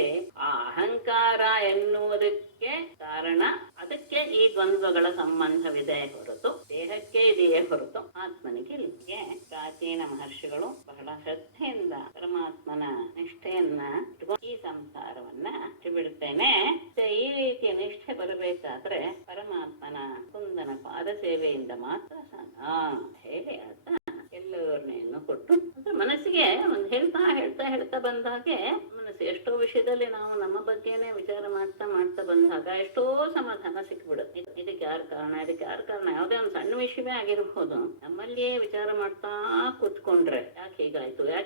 ಆ ಅಹಂಕಾರ ಎನ್ನುವುದಕ್ಕೆ ಕಾರಣ, ಅದಕ್ಕೆ ಈ ದ್ವಂದ್ವಗಳ ಸಂಬಂಧವಿದೆ ಹೊರತು ದೇಹಕ್ಕೆ ಇದೆಯೇ ಹೊರತು ಆತ್ಮನಿಗೆ ಇಲ್ಲಿಗೆ. ಪ್ರಾಚೀನ ಮಹರ್ಷಿಗಳು ಬಹಳ ಶ್ರದ್ಧೆಯಿಂದ ಪರಮಾತ್ಮನ ನಿಷ್ಠೆಯನ್ನ ಈ ಸಂಸಾರವನ್ನ ಬಿಡುತ್ತೇನೆ. ಈ ರೀತಿಯ ನಿಷ್ಠೆ ಬರಬೇಕಾದ್ರೆ ಪರಮಾತ್ಮನ ಕುಂದನ ಪಾದ ಸೇವೆಯಿಂದ ಮಾತ್ರ ಹೇಳಿ ಆತ ಎಲ್ಲವನ್ನೇನು ಕೊಟ್ಟು ಮನಸ್ಸಿಗೆ ಒಂದು ಹೇಳ್ತಾ ಬಂದಾಗೆ ಮನಸ್ಸು ಎಷ್ಟೋ ವಿಷಯದಲ್ಲಿ ನಾವು ನಮ್ಮ ಬಗ್ಗೆನೆ ವಿಚಾರ ಮಾಡ್ತಾ ಬಂದಾಗ ಎಷ್ಟೋ ಸಮಾಧಾನ ಸಿಕ್ಬಿಡುತ್ತೆ. ಇದಕ್ಕೆ ಯಾರು ಕಾರಣ ಯಾವುದೇ ಒಂದು ಸಣ್ಣ ವಿಷಯವೇ ಆಗಿರ್ಬೋದು, ನಮ್ಮಲ್ಲಿಯೇ ವಿಚಾರ ಮಾಡ್ತಾ ಕೂತ್ಕೊಂಡ್ರೆ ಯಾಕೆ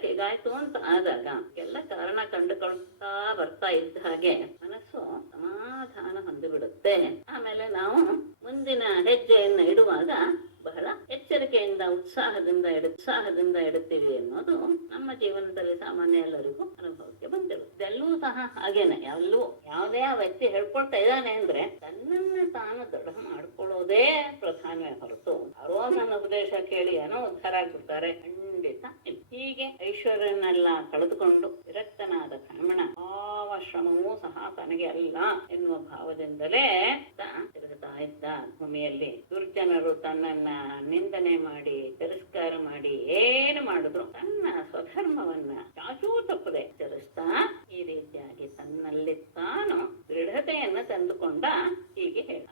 ಹೀಗಾಯ್ತು ಅಂತ ಆದಾಗ ಎಲ್ಲ ಕಾರಣ ಕಂಡುಕೊಳ್ತಾ ಬರ್ತಾ ಇದ್ದ ಹಾಗೆ ಮನಸ್ಸು ಸಮಾಧಾನ ಹೊಂದಿಬಿಡುತ್ತೆ. ಆಮೇಲೆ ನಾವು ಮುಂದಿನ ಹೆಜ್ಜೆಯನ್ನು ಇಡುವಾಗ ಬಹಳ ಎಚ್ಚರಿಕೆಯಿಂದ ಉತ್ಸಾಹದಿಂದ ಇಡುತ್ತೀವಿ ಅನ್ನೋದು ನಮ್ಮ ಜೀವನದಲ್ಲಿ ಸಾಮಾನ್ಯ ಎಲ್ಲರಿಗೂ ಅನುಭವಕ್ಕೆ ಬಂದಿರುತ್ತೆ. ಇದೆಲ್ಲೂ ಸಹ ಹಾಗೇನೆ. ಯಾವುದೇ ವ್ಯಕ್ತಿ ಹೇಳ್ಕೊಳ್ತಾ ಇದ್ದಾನೆ ಅಂದ್ರೆ ತನ್ನನ್ನ ತಾನು ದೃಢ ಮಾಡ್ಕೊಳ್ಳೋದೇ ಪ್ರಧಾನವೇ ಹೊರತು ಯಾರೋ ನನ್ನ ಉಪದೇಶ ಕೇಳಿ ಏನೋ ಉದ್ಧಾರ ಆಗ್ಬಿಡ್ತಾರೆ ಖಂಡಿತ ಇಲ್ಲ. ಹೀಗೆ ಐಶ್ವರ್ಯನೆಲ್ಲ ಕಳೆದುಕೊಂಡು ವಿರಕ್ತನಾದ ಬ್ರಾಹ್ಮಣ ಯಾವ ಶ್ರಮವೂ ಸಹ ತನಗೆ ಅಲ್ಲ ಎನ್ನುವ ಭಾವದಿಂದಲೇ ತಿರುಗುತ್ತಾ ಇದ್ದ. ಭೂಮಿಯಲ್ಲಿ ದುರ್ಜನರು ತನ್ನನ್ನ ನಿಂದನೆ ಮಾಡಿ ತಿರಸ್ಕಾರ ಮಾಡಿ ಏನು ಮಾಡಿದ್ರು ತನ್ನ ಸ್ವಧರ್ಮವನ್ನ ಚಾಚೂ ತಪ್ಪದೆ ಚಲಿಸ್ತಾ ಈ ರೀತಿಯಾಗಿ ತನ್ನಲ್ಲಿ ತಾನು ದೃಢತೆಯನ್ನ ತಂದುಕೊಂಡ ಹೀಗೆ ಹೇಳ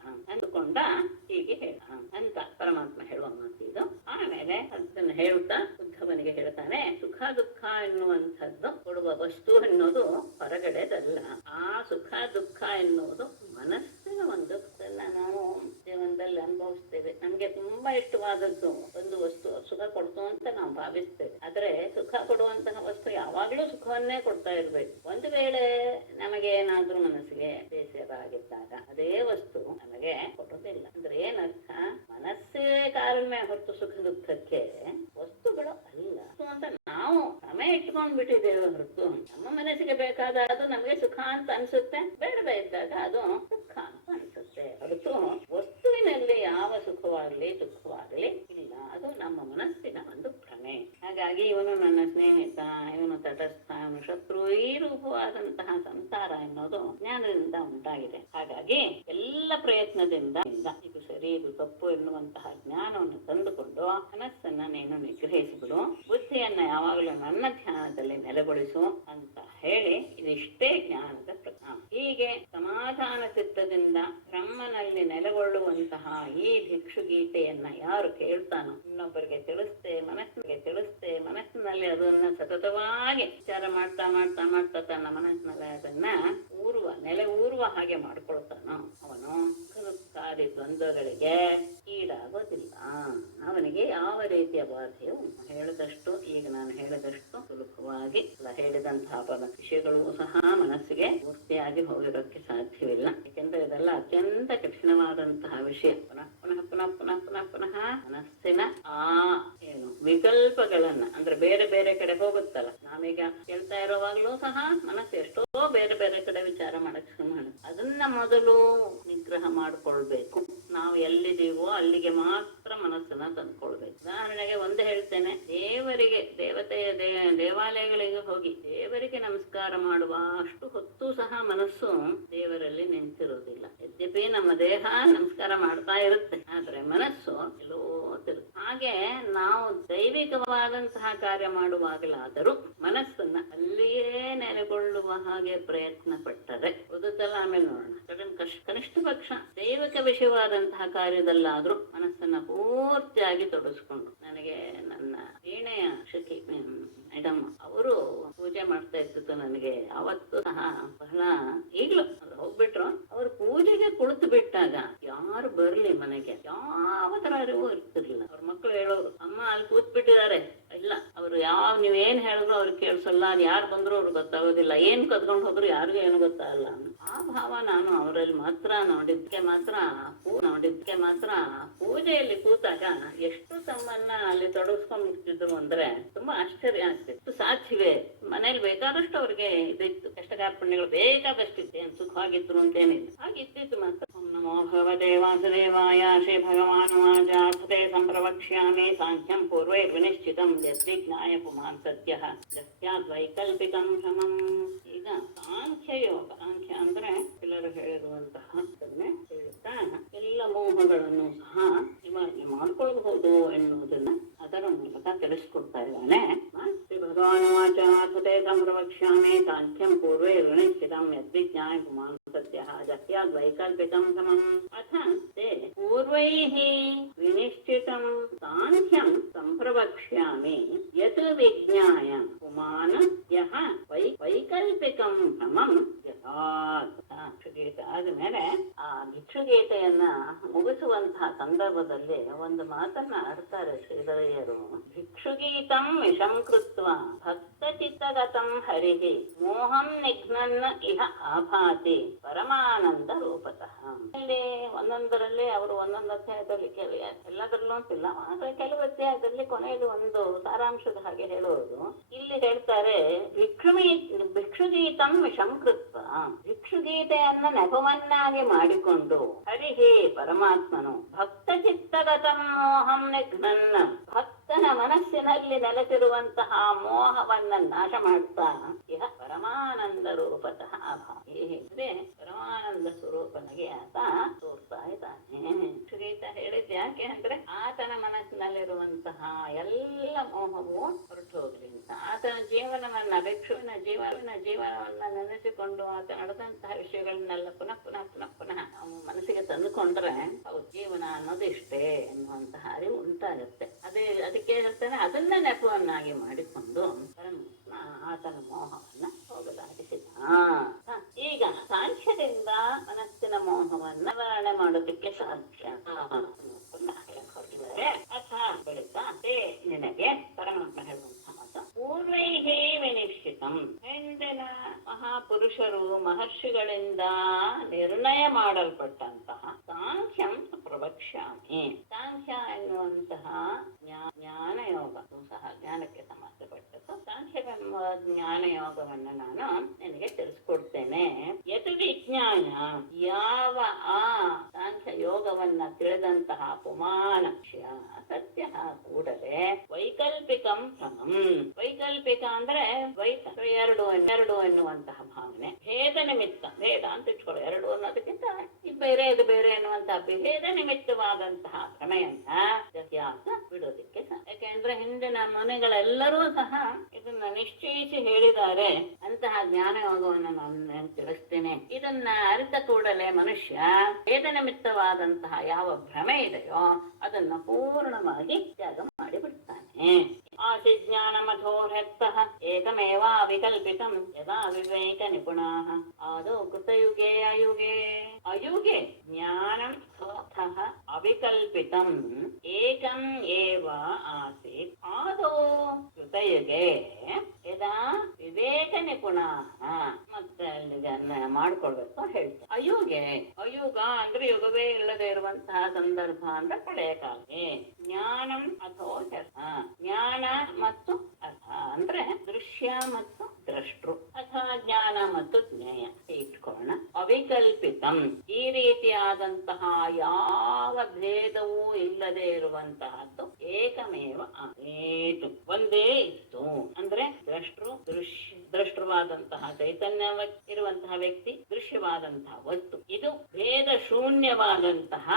ಅಂತ ಪರಮಾತ್ಮ ಹೇಳುವ ಮಾತಿದು. ಆಮೇಲೆ ಅದನ್ನ ಹೇಳುತ್ತಾ ಉದ್ಧವನಿಗೆ ಹೇಳ್ತಾನೆ, ಸುಖ ದುಃಖ ಎನ್ನುವಂಥದ್ದು ಕೊಡುವ ವಸ್ತು ಎನ್ನುವುದು ಹೊರಗಡೆದಲ್ಲ. ಆ ಸುಖ ದುಃಖ ಎನ್ನುವುದು ಮನಸ್ಸಿನ ಒಂದು ನಾವು ಜೀವನದಲ್ಲಿ ಜೀವನದಲ್ಲಿ ಅನುಭವಿಸ್ತೇವೆ. ನಮ್ಗೆ ತುಂಬಾ ಇಷ್ಟವಾದದ್ದು ಒಂದು ವಸ್ತು ಸುಖ ಕೊಡ್ತು ಅಂತ ನಾವು ಭಾವಿಸ್ತೇವೆ. ಆದ್ರೆ ಸುಖ ಕೊಡುವಂತಹ ವಸ್ತು ಯಾವಾಗ್ಲೂ ಸುಖವನ್ನೇ ಕೊಡ್ತಾ ಇರ್ಬೇಕು. ಒಂದು ವೇಳೆ ನಮಗೆ ಏನಾದ್ರೂ ಮನಸ್ಸಿಗೆ ಬೇಸರ ಆಗಿದ್ದಾಗ ಅದೇ ವಸ್ತು ನಮಗೆ ಕೊಡೋದಿಲ್ಲ. ಅಂದ್ರೆ ಏನರ್ಥ, ಮನಸ್ಸೇ ಕಾರಣ ಹೊರತು ಸುಖ ದುಃಖಕ್ಕೆ ವಸ್ತುಗಳು ಅಲ್ಲ ಅಂತ ನಾವು ಸಮಯ ಇಟ್ಕೊಂಡ್ ಬಿಟ್ಟಿದ್ದೇವೆ ಹೊರತು ನಮ್ಮ ಮನಸ್ಸಿಗೆ ಬೇಕಾದ ಅದು ನಮಗೆ ಸುಖ ಅಂತ ಅನ್ಸುತ್ತೆ, ಬೇಡದೇ ಇದ್ದಾಗ ಅದು ದುಃಖ ಅಂತ ಅನ್ಸುತ್ತೆ ಹೊರತು ವಸ್ತುವಿನಲ್ಲಿ ಯಾವ ಸುಖವಾಗ್ಲಿ ದುಃಖವಾಗ್ಲಿ ಇಲ್ಲ. ಅದು ನಮ್ಮ ಮನಸ್ಸಿನ ಒಂದು ಭ್ರಮೆ. ಹಾಗಾಗಿ ಇವನು ನನ್ನ ಸ್ನೇಹಿತ, ಇವನು ತಟಸ್ಥ, ಇವನು ಶತ್ರು, ಈ ರೂಪವಾದಂತಹ ಸಂಸಾರ ಎನ್ನುವುದು ಜ್ಞಾನದಿಂದ ಉಂಟಾಗಿದೆ. ಹಾಗಾಗಿ ಎಲ್ಲ ಪ್ರಯತ್ನದಿಂದ ಇದು ಸರಿ ಇದು ತಪ್ಪು ಎನ್ನುವಂತಹ ಜ್ಞಾನವನ್ನು ತಂದುಕೊಂಡು ಮನಸ್ಸನ್ನ ನೀನು ನಿಗ್ರಹಿಸಿಬಿಡು, ಬುದ್ಧಿಯನ್ನ ಯಾವಾಗಲೂ ನನ್ನ ಧ್ಯಾನದಲ್ಲಿ ನೆಲೆಗೊಳಿಸು ಅಂತ ಹೇಳಿ ಇದಿಷ್ಟೇ ಜ್ಞಾನದ ಪ್ರಜ್ಞಾ. ಹೀಗೆ ಸಮಾಧಾನ ಚಿತ್ತದಿಂದ ಬ್ರಹ್ಮನಲ್ಲಿ ನೆಲೆಗೊಳ್ಳುವಂತಹ ಈ ಭಿಕ್ಷುಗೀತೆಯನ್ನ ಯಾರು ಕೇಳ್ತಾನೋ, ಇನ್ನೊಬ್ಬರಿಗೆ ತಿಳಿಸ್ತೆ, ಮನಸ್ಸಿನಲ್ಲಿ ಅದನ್ನ ಸತತವಾಗಿ ವಿಚಾರ ಮಾಡ್ತಾ ಮಾಡ್ತಾ ಮಾಡ್ತಾ ತನ್ನ ಮನಸ್ಸಿನಲ್ಲಿ ಅದನ್ನ ನೆಲೆ ಊರುವ ಹಾಗೆ ಮಾಡ್ಕೊಳ್ತಾನೋ ಅವನು ದುಃಖಾದಿ ದ್ವಂದ್ವಗಳಿಗೆ ಈಡಾಗೋದಿಲ್ಲ. ಅವನಿಗೆ ಯಾವ ರೀತಿಯ ಬಾಧೆಯು ಈಗ ನಾನು ಹೇಳಿದಷ್ಟು ಸುಲಭವಾಗಿ ಹೇಳಿದಂತಹ ವಿಷಯಗಳು ಸಹ ಮನಸ್ಸಿಗೆ ಪೂರ್ತಿಯಾಗಿ ಹೋಗಿರೋಕ್ಕೆ ಸಾಧ್ಯವಿಲ್ಲ. ಯಾಕೆಂದ್ರೆ ಇದೆಲ್ಲ ಅತ್ಯಂತ ಕಠಿಣವಾದಂತಹ ವಿಷಯ. ಪುನಃ ಪುನಃ ಪುನಃ ಪುನಃ ಪುನಃ ಪುನಃ ಮನಸ್ಸಿನ ವಿಕಲ್ಪಗಳನ್ನ, ಅಂದ್ರೆ ಬೇರೆ ಬೇರೆ ಕಡೆ ಹೋಗುತ್ತಲ್ಲ, ನಾವೀಗ ಕೇಳ್ತಾ ಇರೋವಾಗ್ಲೂ ಸಹ ಮನಸ್ಸು ಎಷ್ಟೋ ಬೇರೆ ಬೇರೆ ಕಡೆ ವಿಚಾರ ಮಾಡಕ್ ಶುರು ಮಾಡುತ್ತೆ. ಅದನ್ನ ಮೊದಲು ನಿಗ್ರಹ ಮಾಡ್ಕೊಳ್ಬೇಕು. ನಾವು ಎಲ್ಲಿದ್ದೀವೋ ಅಲ್ಲಿಗೆ ಮಾತ್ರ ಮನಸ್ಸನ್ನ ತಂದ್ಕೊಳ್ಬೇಕು. ಉದಾಹರಣೆಗೆ ಒಂದು ಹೇಳ್ತೇನೆ, ದೇವಾಲಯಗಳಿಗೆ ಹೋಗಿ ದೇವರಿಗೆ ನಮಸ್ಕಾರ ಮಾಡುವ ಅಷ್ಟು ಹೊತ್ತು ಸಹ ಮನಸ್ಸು ದೇವರಲ್ಲಿ ನಿಂತಿರೋದಿಲ್ಲ. ಯದ್ಯಪಿ ನಮ್ಮ ದೇಹ ನಮಸ್ಕಾರ ಮಾಡ್ತಾ ಇರುತ್ತೆ, ಆದ್ರೆ ಮನಸ್ಸು ಎಲ್ಲೋ ತಿರುತ್ತೆ. ಹಾಗೆ ನಾವು ದೈವಿಕವಾದಂತಹ ಕಾರ್ಯ ಮಾಡುವಾಗಲಾದರೂ ಮನಸ್ಸನ್ನ ಅಲ್ಲಿಯೇ ನೆಲೆಗೊಳ್ಳುವ ಹಾಗೆ ಪ್ರಯತ್ನ ಪಟ್ಟರೆ ಓದುತ್ತಲ್ಲ, ಆಮೇಲೆ ನೋಡೋಣ. ಕನಿಷ್ಠ ಪಕ್ಷ ದೈವಿಕ ವಿಷಯವಾದಂತಹ ಕಾರ್ಯದಲ್ಲಾದ್ರೂ ಮನಸ್ಸನ್ನ ಪೂರ್ತಿಯಾಗಿ ತೊಡಸ್ಕೊಂಡು, ನನಗೆ ನನ್ನ ವೀಣೆಯ ಶಕಿ ಮೇಡಮ್ ಅವರು ಪೂಜೆ ಮಾಡ್ತಾ ಇರ್ತಿತ್ತು. ನನಗೆ ಅವತ್ತು ಸಹ ಬಹಳ, ಈಗ್ಲೂ ಹೋಗ್ಬಿಟ್ರು, ಅವ್ರು ಪೂಜೆಗೆ ಕುಳಿತು ಬಿಟ್ಟಾಗ ಯಾರು ಬರ್ಲಿ ಮನೆಗೆ ಯಾವ ತರ ಅರಿವು ಇರ್ತಿರ್ಲಿಲ್ಲ. ಅವ್ರ ಮಕ್ಕಳು ಹೇಳೋರು, ಅಮ್ಮ ಅಲ್ಲಿ ಕೂತ್ ಬಿಟ್ಟಿದ್ದಾರೆ, ಇಲ್ಲ ಅವ್ರು ನೀವೇನ್ ಹೇಳಿದ್ರು ಅವ್ರಿಗೆ ಕೇಳಿಸಲ್ಲ, ಅದು ಯಾರು ಬಂದ್ರು ಅವ್ರಿಗೆ ಗೊತ್ತಾಗೋದಿಲ್ಲ, ಏನ್ ಕದ್ಕೊಂಡು ಹೋದ್ರು ಯಾರಿಗೂ ಏನು ಗೊತ್ತಾಗಲ್ಲ. ಆ ಭಾವ ನಾನು ಅವರಲ್ಲಿ ಮಾತ್ರ ನೋಡಿದ್ಕೆ ಮಾತ್ರ ಪೂಜೆಯಲ್ಲಿ ಕೂತಾಗ ಎಷ್ಟು ತಮ್ಮನ್ನ ಅಲ್ಲಿ ತೊಡಗಿಸ್ಕೊಂಡ್ಬಿಡ್ತಿದ್ರು ಅಂದ್ರೆ ತುಂಬಾ ಆಶ್ಚರ್ಯ ಆಗ್ತಿತ್ತು. ಸಾಧ್ಯವೇ, ಮನೇಲಿ ಬೇಕಾದಷ್ಟು ಅವ್ರಿಗೆ ಇದಿತ್ತು, ಕಷ್ಟ ಕಾರ್ಪಣ್ಯಗಳು ಬೇಕಾದಷ್ಟಿತ್ತು, ಏನ್ ಸುಖವಾಗಿದ್ರು ಅಂತೇನಿಲ್ಲ. ಹಾಗಿದ್ದಿತ್ತು ಮಾತ್ರ. ನಮೋ ಭಗವತೆ ವಾಸುದೇವಾಯ ಶ್ರೀ ಭಗವಾನುವಾಚಾರ್ಥತೆ ಸಂಪ್ರವಕ್ಷ್ಯಾಮಿ ಸಾಂಖ್ಯಂ ಪೂರ್ವೈರ್ವಿನಿಶ್ಚಿತಂ ಯದ್ವಿಜ್ಞಾಯ ಪುಮಾನ್ ಸತ್ಯಃ ಯಸ್ಯಾದ್ವೈಕಲ್ಪಿಕಂ ಸಮಂ. ಈಗ ಸಾಂಖ್ಯ ಅಂದ್ರೆ ಎಲ್ಲರೂ ಹೇಳಿರುವಂತಹ ಹೇಳ್ತಾ ಎಲ್ಲ ಮೋಹಗಳನ್ನು ಸಹ ನಿವಾರಣೆ ಮಾಡ್ಕೊಳ್ಬಹುದು ಎನ್ನುವುದನ್ನ ಅದರ ಮೂಲಕ ತಿಳಿಸ್ಕೊಡ್ತಾ ಇದ್ದಾನೆ. ಶ್ರೀ ಭಗವಾನುವಾಚಾರ್ಥತೆ ಸಂಪ್ರವಕ್ಷ್ಯಾಮಿ ಸಾಂಖ್ಯಂ ಪೂರ್ವೇ ಋಣಿಶ್ಚಿತಂ ಯದ್ವಿಜ್ಞಾಯ ಪುಮಾನ್ ಸತ್ಯಃ ಯಸ್ಯಾದ್ವೈಕಲ್ಪಿಕಂ ಸಮಂ. ಅಥ ತೇ ಪೂರ್ವೈಃ ವಿನಿಶ್ಚಿತಂ ಸಾಂಖ್ಯಂ ಸಂಪ್ರವಕ್ಷ್ಯಾಮಿ ಯತ್ ವಿಜ್ಞಾಯ ಪುಮಾನ್ ಯಃ ವೈಕಲ್ಪಿಕಂ ಭ್ರಮಂ ಯಥಾತ್. ಭಿಕ್ಷುಗೀತೆ ಆದ್ಮೇಲೆ ಆ ಭಿಕ್ಷುಗೀತೆಯನ್ನ ಮುಗಿಸುವಂತಹ ಸಂದರ್ಭದಲ್ಲಿ ಒಂದು ಮಾತನ್ನ ಆಡ್ತಾರೆ ಶ್ರೀಧರಯ್ಯರು. ಭಿಕ್ಷುಗೀತಂ ವಿಷಂ ಕೃತ್ವ ಭಕ್ತ ಚಿತ್ತಗತಂ ಹರಿಹಿ ಮೋಹಂ ನಿಘ್ನನ್ನ ಇಹ ಆಭಾತಿ ಪರಮಾನಂದ ರೂಪತಃ. ಇಲ್ಲಿ ಒಂದೊಂದರಲ್ಲಿ ಅವರು ಒಂದೊಂದು ಅಧ್ಯಾಯದಲ್ಲಿ ಎಲ್ಲದರಲ್ಲೂ ಅಂತಿಲ್ಲ, ಆದ್ರೆ ಕೆಲವು ಅಧ್ಯಾಯದಲ್ಲಿ ಕೊನೆಯಲ್ಲಿ ಒಂದು ಸಾರಾಂಶದ ಹಾಗೆ ಹೇಳುವುದು. ಇಲ್ಲಿ ಹೇಳ್ತಾರೆ, ಭಿಕ್ಷುಗೀತಂ ವಿಷಂ ಕೃತ್ವ, ಭಿಕ್ಷುಗೀತೆಯನ್ನ ನೆಪವನ್ನಾಗಿ ಮಾಡಿಕೊಂಡು ಹರಿಹಿ ಪರಮಾತ್ಮನು ಭಕ್ತ ಚಿತ್ತಗತಂ ಮೋಹಂ ನಿಘ್ನನ್ನ, ಭಕ್ತನ ಮನಸ್ಸಿನಲ್ಲಿ ನೆಲೆಸಿರುವಂತಹ ಮೋಹವನ್ನ ನಾಶ ಮಾಡ್ತಾ ಇಹ ಪರಮಾನಂದ ರೂಪತಃ ಅಭಾವಿ, ಪರಮಾನಂದ ಸ್ವರೂಪನಿಗೆ ಆತ ತೋರ್ತಾ ಇದ್ದಾನೆ. ಭಿಕ್ಷುಗೀತ ಹೇಳಿದ್ ಯಾಕೆ ಅಂದ್ರೆ ಆತನ ಮನಸ್ಸಿನಲ್ಲಿರುವಂತಹ ಎಲ್ಲ ಮೋಹವು ಹೊರಟು ಹೋಗ್ಲಿ ಅಂತ. ಆತನ ಜೀವನವನ್ನ, ಭಿಕ್ಷುವಿನ ಜೀವನವನ್ನ ನೆನೆಸಿಕೊಂಡು ಆತ ನಡೆದಂತಹ ವಿಷಯಗಳನ್ನೆಲ್ಲ ಪುನಃ ಪುನಃ ಪುನಃ ಪುನಃ ಮನಸ್ಸಿಗೆ ತಂದುಕೊಂಡ್ರೆ ಜೀವನ ಅನ್ನೋದು ಇಷ್ಟೇ ಎನ್ನುವಂತಹ ಅರಿವು ಉಂಟಾಗುತ್ತೆ. ಅದಕ್ಕೆ ಹೇಳ್ತಾನೆ, ಅದನ್ನ ನೆಪವನ್ನಾಗಿ ಮಾಡಿಕೊಂಡು ಪರಮಾತ್ಮ ಆತನ ಮೋಹವನ್ನ ಹೋಗಲಾಡಿಸಿದ. ಈಗ ಸಾಂಖ್ಯದಿಂದ ಮನಸ್ಸಿನ ಮೋಹವನ್ನ ನಿವಾರಣೆ ಮಾಡೋದಕ್ಕೆ ಸಾಧ್ಯ. ಹೊರಟಿದ್ದಾರೆ. ಅಥ ಬೆಳಿತಾ ನಿನಗೆ ಪರಮಾತ್ಮ ಹೇಳುವಂತಹ ಮಾತು, ಪೂರ್ವೈಹೇ ವಿನಿಶ್ಚಿತಂ, ಹಿಂದಿನ ಮಹಾಪುರುಷರು ಮಹರ್ಷಿಗಳಿಂದ ನಿರ್ಣಯ ಮಾಡಲ್ಪಟ್ಟಂತಹ ಸಾಂಖ್ಯಂ ಪ್ರವಕ್ಷ್ಯಾಮಿ. ಸಾಂಖ್ಯ ಎನ್ನುವಂತಹ ಜ್ಞಾನಯೋಗ ಸಹ ಜ್ಞಾನಕ್ಕೆ ಸಂಬಂಧಪಟ್ಟದ್ದು. ಸಾಂಖ್ಯವೆಂಬ ಜ್ಞಾನಯೋಗವನ್ನು ನಾನು ನಿನಗೆ ತಿಳಿಸ್ಕೊಡ್ತೇನೆ. ಯತ್ ವಿಜ್ಞಾನ, ಯಾವ ಆ ಸಾಂಖ್ಯ ಯೋಗವನ್ನ ತಿಳಿದಂತಹ ಪುಮಾನ ಸತ್ಯ ಕೂಡಲೇ ವೈಕಲ್ಪಿಕಂ ಭ್ರಮಂ. ವೈಕಲ್ಪಿಕ ಅಂದ್ರೆ ದ್ವೈತ, ಎರಡು ಎನ್ನುವಂತಹ ಭಾವನೆ. ಭೇದ ನಿಮಿತ್ತ, ಭೇದ ಅಂತ ಇಟ್ಕೊಳ್ಳೋ, ಎರಡು ಅನ್ನೋದಕ್ಕಿಂತ ಇದು ಬೇರೆ ಇದು ಬೇರೆ ಎನ್ನುವಂತಹ ಭೇದ ನಿಮಿತ್ತವಾದಂತಹ ಭ್ರಮೆಯನ್ನ ವ್ಯತ್ಯಾಸ ಬಿಡೋದಿಕ್ಕೆ. ಯಾಕೆಂದ್ರೆ ಹಿಂದಿನ ಮುನಿಗಳೆಲ್ಲರೂ ಸಹ ಇದನ್ನ ನಿಶ್ಚಯಿಸಿ ಹೇಳಿದ್ದಾರೆ. ಅಂತಹ ಜ್ಞಾನ ಯೋಗವನ್ನು ನಾನು ತಿಳಿಸ್ತೇನೆ. ಇದನ್ನ ಅರಿತ ಕೂಡಲೇ ಮನುಷ್ಯ ಭೇದ ನಿಮಿತ್ತವಾದಂತಹ ಯಾವ ಭ್ರಮೆ ಇದೆಯೋ ಅದನ್ನ ಪೂರ್ಣವಾಗಿ ತ್ಯಾಗ ಮಾಡಿಬಿಡ್ತಾನೆ. ಆಸಿ ಜ್ಞಾನ ಮಧೋರ್ಹತ್ತಃ ಏಕಮೇವ ವಿಕಲ್ಪಿತಂ ಯದಾ ವಿವೇಕ ನಿಪುಣಾಃ ಆದೌ ಕೃತಯುಗೇ ಅಯುಗೇ. ಅಯುಗೆ ಜ್ಞಾನಂ ಅವಿಕಲ್ಪಿತಂ ಏಕಂ ಏವ ಆಸೀತ್ ಆದೌ ಕೃತಯುಗೇ ಯದಾ ವಿವೇಕ ನಿಪುಣಾಃ. ಮತ್ತೆ ಅಲ್ಲಿಗೆ ಮಾಡ್ಕೊಳ್ಬೇಕು ಹೇಳ್ತಾರೆ. ಅಯುಗೆ, ಅಯುಗ ಅಂದ್ರೆ ಯುಗವೇ ಇಲ್ಲದೆ ಇರುವಂತಹ ಸಂದರ್ಭ ಅಂದ್ರೆ ಹಳೆಯ ಕಾಲಕ್ಕೆ. ಜ್ಞಾನಂ ಅಥೋ ಜ್ಞಾನ ಮತ್ತು ಅಥ ಅಂದ್ರೆ ದೃಶ್ಯ ಮತ್ತು ದ್ರಷ್ಟೃ, ಅಥವಾ ಜ್ಞಾನ ಮತ್ತು ಜ್ಞೇಯ ಇಟ್ಕೊಳ್ಳೋಣ. ಅವಿಕಲ್ಪಿತಂ, ಈ ರೀತಿಯಾದಂತಹ ಯಾವ ಭೇದವೂ ಇಲ್ಲದೆ ಇರುವಂತಹದ್ದು ಏಕಮೇವ ಆಸೀತ್, ಒಂದೇ ಇತ್ತು. ಅಂದ್ರೆ ದೃಷ್ಟೃವಾದಂತಹ ಚೈತನ್ಯ ಇರುವಂತಹ ವ್ಯಕ್ತಿ, ದೃಶ್ಯವಾದಂತಹ ವಸ್ತು, ಇದು ಭೇದ ಶೂನ್ಯವಾದಂತಹ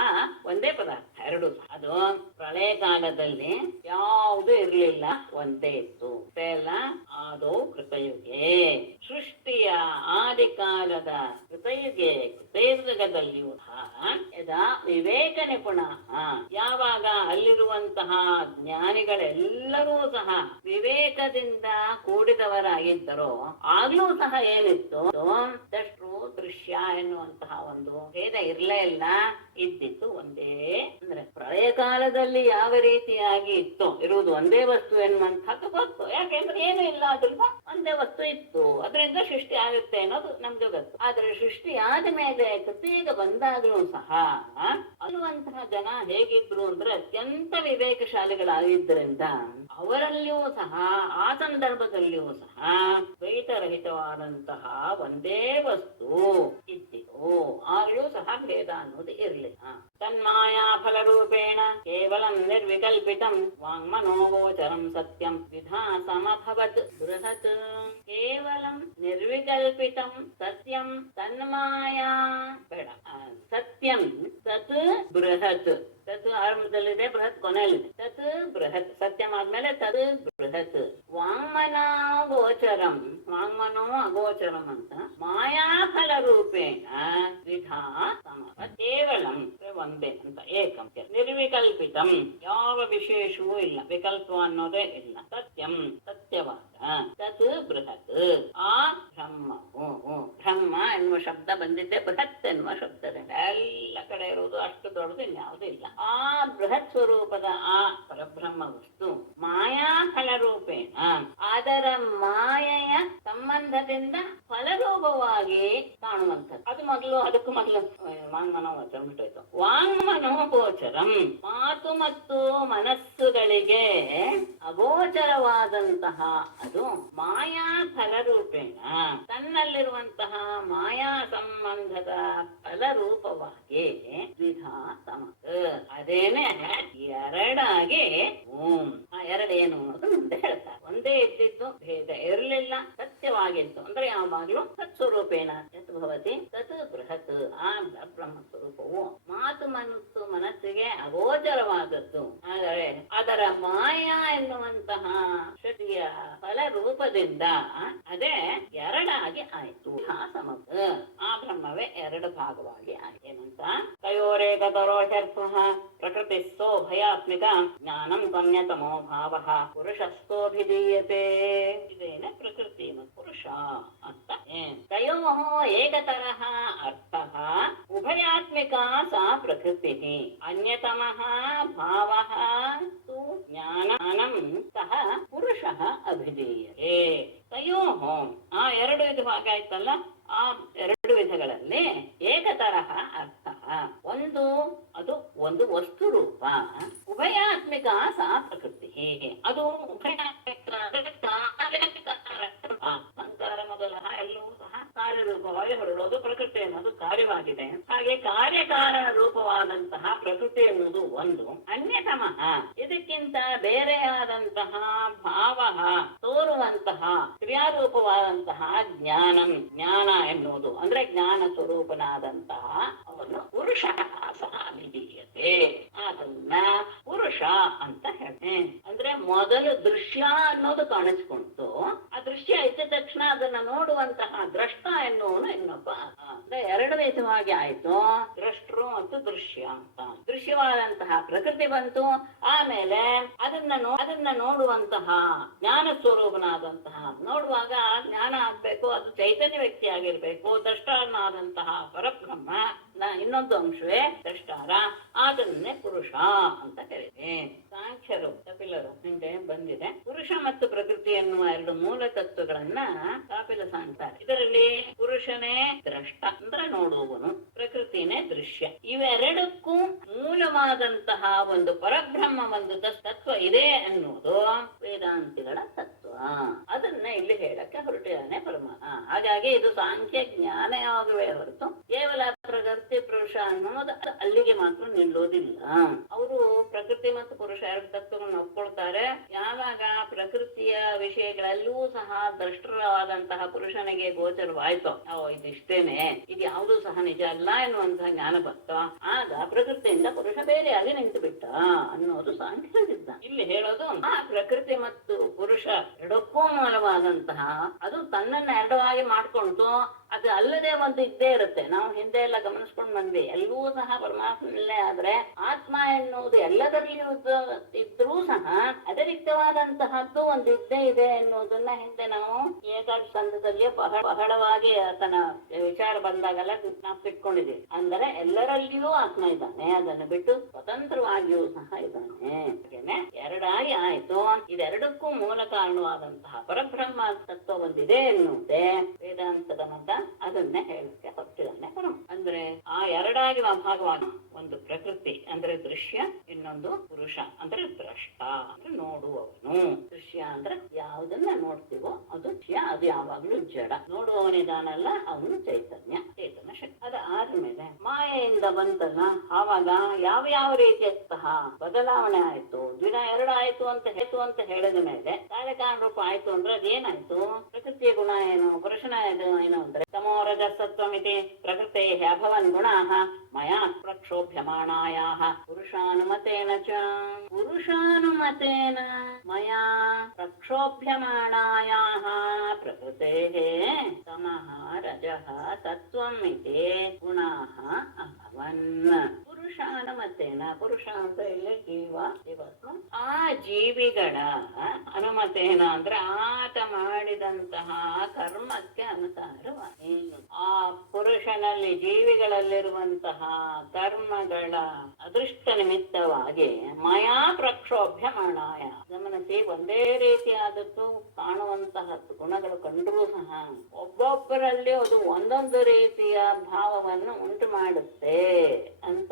ಒಂದೇ ಪದಾರ್ಥ. ಎರಡು ಅದು ಪ್ರಳಯ ಕಾಲದಲ್ಲಿ ಯಾವುದು ಇರಲಿಲ್ಲ, ಒಂದೇ ಇತ್ತು. ಎಲ್ಲ ಆದೋ ಕೃತಯುಗೆ, ಸೃಷ್ಟಿಯ ಆದಿಕಾಲದ ಕೃತಯುಗದಲ್ಲಿಯೂ ಯದಾ ವಿವೇಕ ನಿಪುಣ, ಯಾವಾಗ ಅಲ್ಲಿರುವಂತಹ ಜ್ಞಾನಿಗಳೆಲ್ಲರೂ ಸಹ ವಿವೇಕದಿಂದ ಕೂಡಿದವರಾಗಿದ್ದರೋ ಆಗ್ಲೂ ಸಹ ಏನಿತ್ತು, ದೃಶ್ಯ ಎನ್ನುವಂತಹ ಒಂದು ಭೇದ ಇರ್ಲೇ ಇಲ್ಲ, ಇದ್ದಿತ್ತು ಒಂದೇ. ಅಂದ್ರೆ ಪ್ರಳಯ ಕಾಲದಲ್ಲಿ ಯಾವ ರೀತಿಯಾಗಿ ಇತ್ತು, ಇರುವುದು ಒಂದೇ ವಸ್ತು ಎನ್ನುವಂಥದ್ದು ಗೊತ್ತು. ಯಾಕೆಂದ್ರೆ ಏನು ಇಲ್ಲ, ಅದ್ರಿಂದ ಒಂದೇ ವಸ್ತು ಇತ್ತು, ಅದರಿಂದ ಸೃಷ್ಟಿ ಆಗುತ್ತೆ ಅನ್ನೋದು ನಮ್ಗೆ ಗೊತ್ತು. ಆದ್ರೆ ಸೃಷ್ಟಿ ಆದ ಮೇಲೆ ಕೃತಿಗ ಬಂದಾಗ್ಲೂ ಸಹ ಅಲ್ಲಿರುವಂತಹ ಜನ ಹೇಗಿದ್ರು ಅಂದ್ರೆ ಅತ್ಯಂತ ವಿವೇಕಶಾಲಿಗಳಾಗಿದ್ದರಿಂದ ಅವರಲ್ಲಿಯೂ ಸಹ ಆ ಸಂದರ್ಭದಲ್ಲಿಯೂ ಸಹ ದ್ವೈತರಹಿತವಾದಂತಹ ಒಂದೇ ವಸ್ತು ಇದ್ದಿತು. ಆಗ್ಲೂ ಸಹ ಭೇದ ಅನ್ನೋದು ಇರಲಿಲ್ಲ. ತನ್ಮಾಯಾ ಫಲರೂಪೇಣ ಕೇವಲಂ ನಿರ್ವಿಕಲ್ಪಿತಂ ವಾಂಗ್ಮನೋಗೋಚರಂ ಸತ್ಯಂ ವಿಧಾ ಸಮಭವತ್ ಬೃಹತ್. ಕೇವಲಂ ನಿರ್ವಿಕಲ್ಪಿತಂ ಸತ್ಯಂ ತನ್ಮಾಯಾ ಬೇಡ, ಸತ್ಯಂ ತತ್ ಬೃಹತ್. ತತ್ ಆರಂಭದಲ್ಲಿದೆ, ಬೃಹತ್ ಕೊನೆಯಲ್ಲಿದೆ. ತತ್ ಬೃಹತ್, ಸತ್ಯಂ ಆದ್ಮೇಲೆ ತತ್ ಬೃಹತ್. ವಾಂಗ್ಮನೋಗೋಚರಂ, ವಾಂಗ್ಮನೋ ಅಗೋಚರಂ ಅಂತ ಮಾಯಾಫಲ ರೂಪೇಣ ವಿಧಾ ಸಮವತ್. ಕೇವಲಂ ಒಂದೇ ಅಂತ, ಏಕಂ ನಿರ್ವಿಕಲ್ಪಿತಂ, ಯಾವ ವಿಶೇಷವೂ ಇಲ್ಲ, ವಿಕಲ್ಪ ಅನ್ನೋದೇ ಇಲ್ಲ. ಸತ್ಯಂ ಸತ್ಯವಾದ, ತತ್ ಬೃಹತ್ ಆ ಬ್ರಹ್ಮವು, ಬ್ರಹ್ಮ ಎನ್ನುವ ಶಬ್ದ ಬಂದಿದ್ದೆ ಬೃಹತ್ ಎನ್ನುವ ಶಬ್ದದಿಂದ. ಎಲ್ಲ ಕಡೆ ಇರುವುದು ಅಷ್ಟು ದೊಡ್ಡದು ಇನ್ಯಾವುದೂ ಇಲ್ಲ. ಆ ಬೃಹತ್ ಸ್ವರೂಪದ ಆ ಪರಬ್ರಹ್ಮ ವಸ್ತು ಮಾಯಾ ಫಲರೂಪೇಣ, ಅದರ ಮಾಯೆಯ ಸಂಬಂಧದಿಂದ ಫಲರೂಪವಾಗಿ ಕಾಣುವಂಥದ್ದು. ಅದು ಮೊದಲು, ಅದಕ್ಕೂ ಮೊದಲು ವಾಂಗ್ಮನೋಗೋಚರ ಬಿಟ್ಟೋಯ್ತು. ವಾಂಗ್ಮನೋಗೋಚರಂ, ಮಾತು ಮತ್ತು ಮನಸ್ಸುಗಳಿಗೆ ಅಗೋಚರವಾದಂತಹ ಅದು ಮಾಯಾ ಫಲರೂಪೇಣ, ತನ್ನಲ್ಲಿರುವಂತಹ ಮಾಯಾ ಸಂಬಂಧದ ಫಲರೂಪವಾಗಿ ದ್ವಿಧಾ ಸಮತ್, ಅದೇನೆ ಎರಡಾಗಿ ಓಂ. ಆ ಎರಡೇನು ಅನ್ನೋದು ಮುಂದೆ ಹೇಳ್ತಾರೆ. ಒಂದೇ ಇದ್ದಿದ್ದು, ಭೇದ ಇರಲಿಲ್ಲ, ಸತ್ಯವಾಗಿತ್ತು. ಅಂದ್ರೆ ಯಾವಾಗ್ಲೂ ಸತ್ಸ್ವರೂಪೇಣ ಭವತಿ ತತ್ ಬೃಹತ್, ಆ ಬ್ರಹ್ಮ ಸ್ವರೂಪವು ಮಾತು ಮತ್ತು ಮನಸ್ಸಿಗೆ ಅಗೋಚರವಾದದ್ದು. ಆದರೆ ಅದರ ಮಾಯಾ ಎನ್ನುವಂತಹ ಶಕ್ತಿಯ ಫಲ ರೂಪದಿಂದ ಅದೇ ಎರಡಾಗಿ ಆಯ್ತು. ಸಮತ್, ಆ ಬ್ರಹ್ಮವೇ ಎರಡು ಭಾಗವಾಗಿ ಆಯ್ತು. ಏನಂತ ತಯೋರೇಕತರೋ ಶರ್ಪಃ ಪ್ರಕೃತಿಸ್ಥೋ ಭಯಾತ್ಮಿಕ ಜ್ಞಾನಂ ತನ್ಯತಮೋ ಭಾವಃ ಪುರುಷಸ್ಥೋಭಿಧೀಯತೆ. ಇದೇನೆ ಪ್ರಕೃತಿ ಮತ್ತು ಪುರುಷ ಅಂತ. ತಯೋ ಏಕತರಃ ಅರ್ಥಃ ಉಭಯಾತ್ಮಿಕಾ ಸಾ ಪ್ರಕೃತಿಃ ಅನ್ಯತಮಃ ಭಾವಃ ತು ಜ್ಞಾನಂ ಸಹ ಪುರುಷಃ ಅಭಿಧೀಯತೆ. ತಯೋಃ ಆ ಎರಡು ವಿಧವಾಗಾಯ್ತಲ್ಲ, ಆ ಎರಡು ವಿಧಗಳಲ್ಲಿ ಏಕತರಹ ಅರ್ಥ, ಒಂದು ವಸ್ತು ರೂಪ, ಉಭಯಾತ್ಮಿಕ ಸಾ ಪ್ರಕೃತಿ, ಅದು ಉಭಯಾತ್ಮಿಕ ಸಂಸಾರ ಮೊದಲ ಎಲ್ಲವೂ ಸಹ ಕಾರ್ಯರೂಪವಾಗಿ ಹೊರಡೋದು, ಪ್ರಕೃತಿ ಎನ್ನುವುದು ಕಾರ್ಯವಾಗಿದೆ. ಹಾಗೆ ಕಾರ್ಯಕಾರಣ ರೂಪವಾದಂತಹ ಪ್ರಕೃತಿ ಎನ್ನುವುದು ಒಂದು. ಅನ್ಯತಮಃ ಇದಕ್ಕಿಂತ ಬೇರೆಯಾದಂತಹ ಭಾವ ತೋರುವಂತಹ ಕ್ರಿಯಾರೂಪವಾದಂತಹ ಜ್ಞಾನ ಎನ್ನುವುದು ಅಂದ್ರೆ ಜ್ಞಾನ ಸ್ವರೂಪನಾದಂತಹ ಅವನು ಪುರುಷ ಸಹ ವಿಧೀಯತೆ. ಅದನ್ನ ಪುರುಷ ಅಂತ ಹೇಳಿ, ಅಂದ್ರೆ ಮೊದಲು ದೃಶ್ಯ ಅನ್ನೋದು ಕಾಣಿಸ್ಕೊಂತು, ಆ ದೃಶ್ಯ ಇದ್ದ ತಕ್ಷಣ ಅದನ್ನ ನೋಡುವಂತಹ ದ್ರಷ್ಟ ಎನ್ನುವನು ಇನ್ನೊಬ್ಬ. ಅಂದ್ರೆ ಎರಡು ವಿಧವಾಗಿ ಆಯ್ತು, ದೃಷ್ಟರು ಮತ್ತು ದೃಶ್ಯ ಅಂತ. ದೃಶ್ಯವಾದಂತಹ ಪ್ರಕೃತಿ ಬಂತು, ಆಮೇಲೆ ಅದನ್ನ ನೋಡುವಂತಹ ಜ್ಞಾನ ಸ್ವರೂಪನಾದಂತಹ, ನೋಡುವಾಗ ಜ್ಞಾನ ಆಗ್ಬೇಕು, ಅದು ಚೈತನ್ಯ ವ್ಯಕ್ತಿ ಆಗಿರ್ಬೇಕು, ದ್ರಷ್ಟನಾದಂತಹ ಪರಬ್ರಹ್ಮ ಇನ್ನೊಂದು ಅಂಶವೇ ದ್ರಷ್ಟಾರ, ಅದನ್ನೇ ಪುರುಷ ಅಂತ ಕರೀತೆ. ಸಾಂಖ್ಯರು ಕಪಿಲರು ಹಿಂದೆ ಬಂದಿದೆ. ಪುರುಷ ಮತ್ತು ಪ್ರಕೃತಿ ಎನ್ನುವ ಎರಡು ಮೂಲ ತತ್ವಗಳನ್ನ ಕಾಪಿಲ ಸಾಂಗ್ತಾರೆ. ಇದರಲ್ಲಿ ಪುರುಷನೇ ದ್ರಷ್ಟ ಅಂದ್ರೆ ನೋಡುವವನು, ಪ್ರಕೃತಿನೇ ದೃಶ್ಯ. ಇವೆರಡಕ್ಕೂ ಮೂಲವಾದಂತಹ ಒಂದು ಪರಬ್ರಹ್ಮ ಒಂದು ತತ್ವ ಇದೆ ಎನ್ನುವುದು ವೇದಾಂತಿಗಳ ತತ್ವ. ಅದನ್ನ ಇಲ್ಲಿ ಹೇಳಕ್ಕೆ ಹೊರಟಿದ್ದಾನೆ ಪರಮಾತ್ಮ. ಹಾಗಾಗಿ ಇದು ಸಾಂಖ್ಯ ಜ್ಞಾನವಾಗುವೇ ಹೊರತು ಕೇವಲ ಪ್ರಕೃತಿ ಪುರುಷ ಅನ್ನೋದು ಅಲ್ಲಿಗೆ ಮಾತ್ರ ನಿಲ್ಲೋದಿಲ್ಲ. ಅವರು ಪ್ರಕೃತಿ ಮತ್ತು ಪುರುಷ ಎರಡು ತತ್ವಗಳನ್ನು ಒಪ್ಕೊಳ್ತಾರೆ. ಯಾವಾಗ ಪ್ರಕೃತಿಯ ವಿಷಯಗಳಲ್ಲೂ ಸಹ ದೃಷ್ಟವಾದಂತಹ ಪುರುಷನಿಗೆ ಗೋಚರವಾಯ್ತು, ಇದಿಷ್ಟೇನೆ, ಇದು ಯಾವುದೂ ಸಹ ನಿಜ ಅಲ್ಲ ಎನ್ನುವಂತಹ ಜ್ಞಾನ ಬಂತು, ಆಗ ಪ್ರಕೃತಿಯಿಂದ ಪುರುಷ ಬೇರೆಯಾಗಿ ನಿಂತು ಬಿಟ್ಟ ಅನ್ನೋದು ಸಾಂಖ್ಯ ಸಿದ್ಧ. ಇಲ್ಲಿ ಹೇಳೋದು ಆ ಪ್ರಕೃತಿ ಮತ್ತು ಪುರುಷ ಎರಡಕ್ಕೂ ಮೂಲವಾದಂತಹ, ಅದು ತನ್ನನ್ನ ಎರಡವಾಗಿ ಮಾಡ್ಕೊಂಡು ಅದು ಅಲ್ಲದೆ ಒಂದು ಇದ್ದೇ ಇರುತ್ತೆ. ನಾವು ಹಿಂದೆ ಎಲ್ಲ ಗಮನಿಸ್ಕೊಂಡು ಬಂದ್ವಿ, ಎಲ್ಲವೂ ಸಹ ಪರಮಾತ್ಮನಲ್ಲೇ. ಆದ್ರೆ ಆತ್ಮ ಎನ್ನುವುದು ಎಲ್ಲದರಲ್ಲಿಯೂ ಇದ್ರೂ ಸಹ ಅತಿರಿಕ್ತವಾದಂತಹದ್ದು ಒಂದು ಇದ್ದೇ ಇದೆ ಎನ್ನುವುದನ್ನ ಹಿಂದೆ ನಾವು ಏಕಾದಶ ಸ್ಕಂದದಲ್ಲಿ ಬಹಳವಾಗಿ ಆತನ ವಿಚಾರ ಬಂದಾಗೆಲ್ಲ ಜ್ಞಾಪಿಟ್ಕೊಂಡಿದ್ದೀವಿ. ಅಂದರೆ ಎಲ್ಲರಲ್ಲಿಯೂ ಆತ್ಮ ಇದ್ದಾನೆ, ಅದನ್ನು ಬಿಟ್ಟು ಸ್ವತಂತ್ರವಾಗಿಯೂ ಸಹ ಇದ್ದಾನೆ. ಎರಡಾಗಿ ಆಯ್ತು. ಇದೆರಡಕ್ಕೂ ಮೂಲ ಕಾರಣವಾದಂತಹ ಪರಬ್ರಹ್ಮ ತತ್ವ ಒಂದಿದೆ ಎನ್ನುವುದೇ ವೇದಾಂತದ ಮತ. ಅದನ್ನೇ ಹೇಳಕ್ಕೆ ಹೊರಟಿದ್ದಾನೆ ಪರಮ. ಅಂದ್ರೆ ಆ ಎರಡಾಗಿ ಭಾಗವಾಗಿ, ಒಂದು ಪ್ರಕೃತಿ ಅಂದ್ರೆ ದೃಶ್ಯ, ಇನ್ನೊಂದು ಪುರುಷ ಅಂದ್ರೆ ದ್ರಷ್ಟ ಅಂದ್ರೆ ನೋಡುವವನು. ದೃಶ್ಯ ಅಂದ್ರೆ ಯಾವುದನ್ನ ನೋಡ್ತೀವೋ ಅದು ದೃಶ್ಯ, ಅದು ಯಾವಾಗ್ಲೂ ಜಡ. ನೋಡುವವನಿದಾನಲ್ಲ ಅವನು ಚೈತನ್ಯ ಶಕ್ತಿ. ಅದ ಆದ್ಮೇಲೆ ಮಾಯೆಯಿಂದ ಬಂತಲ್ಲ, ಆವಾಗ ಯಾವ ರೀತಿಯಂತಹ ಬದಲಾವಣೆ ಆಯ್ತು, ದಿನ ಎರಡು ಆಯ್ತು ಅಂತ ಹೇಳಿದ ಮೇಲೆ ಕಾರ್ಯಕಾರಣ ರೂಪ ಆಯ್ತು ಅಂದ್ರೆ ಅದೇನಾಯ್ತು, ಪ್ರಕೃತಿಯ ಗುಣ ಏನು, ಪುರುಷನ ಏನು ಅಂದ್ರೆ ತಮೋರಜಸತ್ವಮಿತಿ ಪ್ರಕೃತೆ ಅಭವನ್ ಗುಣಾಃ ಮಯಾ ಪ್ರಕ್ಷೋಭ್ಯಮಾಣಾಯಾಃ ಪುರುಷಾನುಮತೇನ ಮಯಾ ಪ್ರಕ್ಷೋಭ್ಯಮಾಣಾಯಾಃ ಪ್ರಕೃತೇಃ ತಮಃ ರಜಃ ಸತ್ವಮಿತಿ ಗುಣಾಃ ಅಭವನ್. ಪುರುಷಾನುಮತೇನ, ಪುರುಷ ಅಂತ ಇಲ್ಲಿ ಜೀವಾತ್ಮ, ಆ ಜೀವಿಗಳ ಅನುಮತೇನ ಅಂದ್ರೆ ಆತ ಮಾಡಿದಂತಹ ಕರ್ಮಕ್ಕೆ ಅನುಸಾರವಾಗಿ, ಆ ಪುರುಷನಲ್ಲಿ ಜೀವಿಗಳಲ್ಲಿರುವಂತಹ ಕರ್ಮಗಳ ಅದೃಷ್ಟ ನಿಮಿತ್ತವಾಗಿ ಮಯಾ ಪ್ರಕ್ಷೋಭ್ಯಮಾಣಾಯ, ಗಮನಿಸಿ, ಒಂದೇ ರೀತಿಯಾದದ್ದು ಕಾಣುವಂತಹ ಗುಣಗಳು ಕಂಡರೂ ಸಹ ಒಬ್ಬೊಬ್ಬರಲ್ಲಿ ಅದು ಒಂದೊಂದು ರೀತಿಯ ಭಾವವನ್ನು ಉಂಟು ಮಾಡುತ್ತೆ ಅಂತ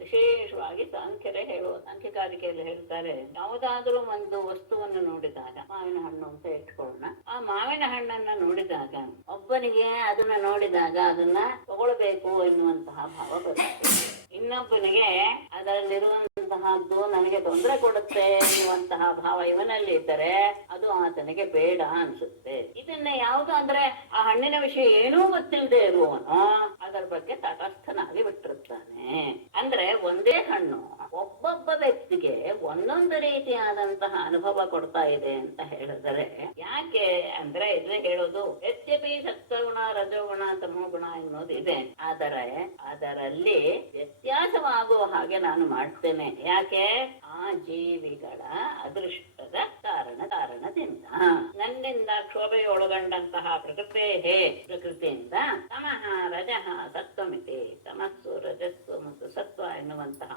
ವಿಶೇಷವಾಗಿ ಸಾಂಖ್ಯಕಾರಿಕೆಯಲ್ಲಿ ಹೇಳ್ತಾರೆ. ಯಾವುದಾದ್ರೂ ಒಂದು ವಸ್ತುವನ್ನು ನೋಡಿದಾಗ, ಮಾವಿನ ಹಣ್ಣು ಅಂತ ಇಟ್ಕೊಳ್ಳೋಣ, ಆ ಮಾವಿನ ಹಣ್ಣನ್ನ ನೋಡಿದಾಗ ಒಬ್ಬನಿಗೆ ಅದನ್ನ ನೋಡಿದಾಗ ಅದನ್ನ ತಗೊಳ್ಬೇಕು ಎನ್ನುವಂತಹ ಭಾವ ಬರುತ್ತೆ. ಇನ್ನೊಬ್ಬನಿಗೆ ಅದರಲ್ಲಿರುವಂತಹದ್ದು ನನಗೆ ತೊಂದರೆ ಕೊಡುತ್ತೆ ಎನ್ನುವಂತಹ ಭಾವ ಇವನಲ್ಲಿ ಇದ್ದರೆ ಅದು ಆತನಿಗೆ ಬೇಡ ಅನ್ಸುತ್ತೆ. ಇದನ್ನ ಯಾವುದು ಅಂದ್ರೆ ಆ ಹಣ್ಣಿನ ವಿಷಯ ಏನೂ ಗೊತ್ತಿಲ್ಲದೆ ಇರುವವನು ಅದರ ಬಗ್ಗೆ ತಟಸ್ಥನಾಗಿ ಬಿಟ್ಟಿರ್ತಾನೆ. ಅಂದ್ರೆ ಒಂದೇ ಹಣ್ಣು ಒಬ್ಬೊಬ್ಬ ವ್ಯಕ್ತಿಗೆ ಒಂದೊಂದು ರೀತಿಯಾದಂತಹ ಅನುಭವ ಕೊಡ್ತಾ ಇದೆ ಅಂತ ಹೇಳಿದರೆ ಯಾಕೆ ಅಂದ್ರೆ ಇದನ್ನ ಹೇಳೋದು, ಯದ್ಯಪಿ ಸತ್ವಗುಣ ರಜೋಗುಣ ತಮೋಗುಣ ಎನ್ನುವುದು ಇದೆ, ಆದರೆ ಅದರಲ್ಲಿ ವ್ಯತ್ಯಾಸವಾಗುವ ಹಾಗೆ ನಾನು ಮಾಡ್ತೇನೆ. ಯಾಕೆ? ಆ ಜೀವಿಗಳ ಅದೃಷ್ಟದ ಕಾರಣದಿಂದ ನನ್ನಿಂದ ಕ್ಷೋಭೆಯೊಳಗೊಂಡಂತಹ ಪ್ರಕೃತಿಯಿಂದ ತಮಃ ಸತ್ವಮಿತಿ, ತಮಸ್ಸು ರಜಸ್ಸು ಮತ್ತು ಸತ್ವ ಎನ್ನುವಂತಹ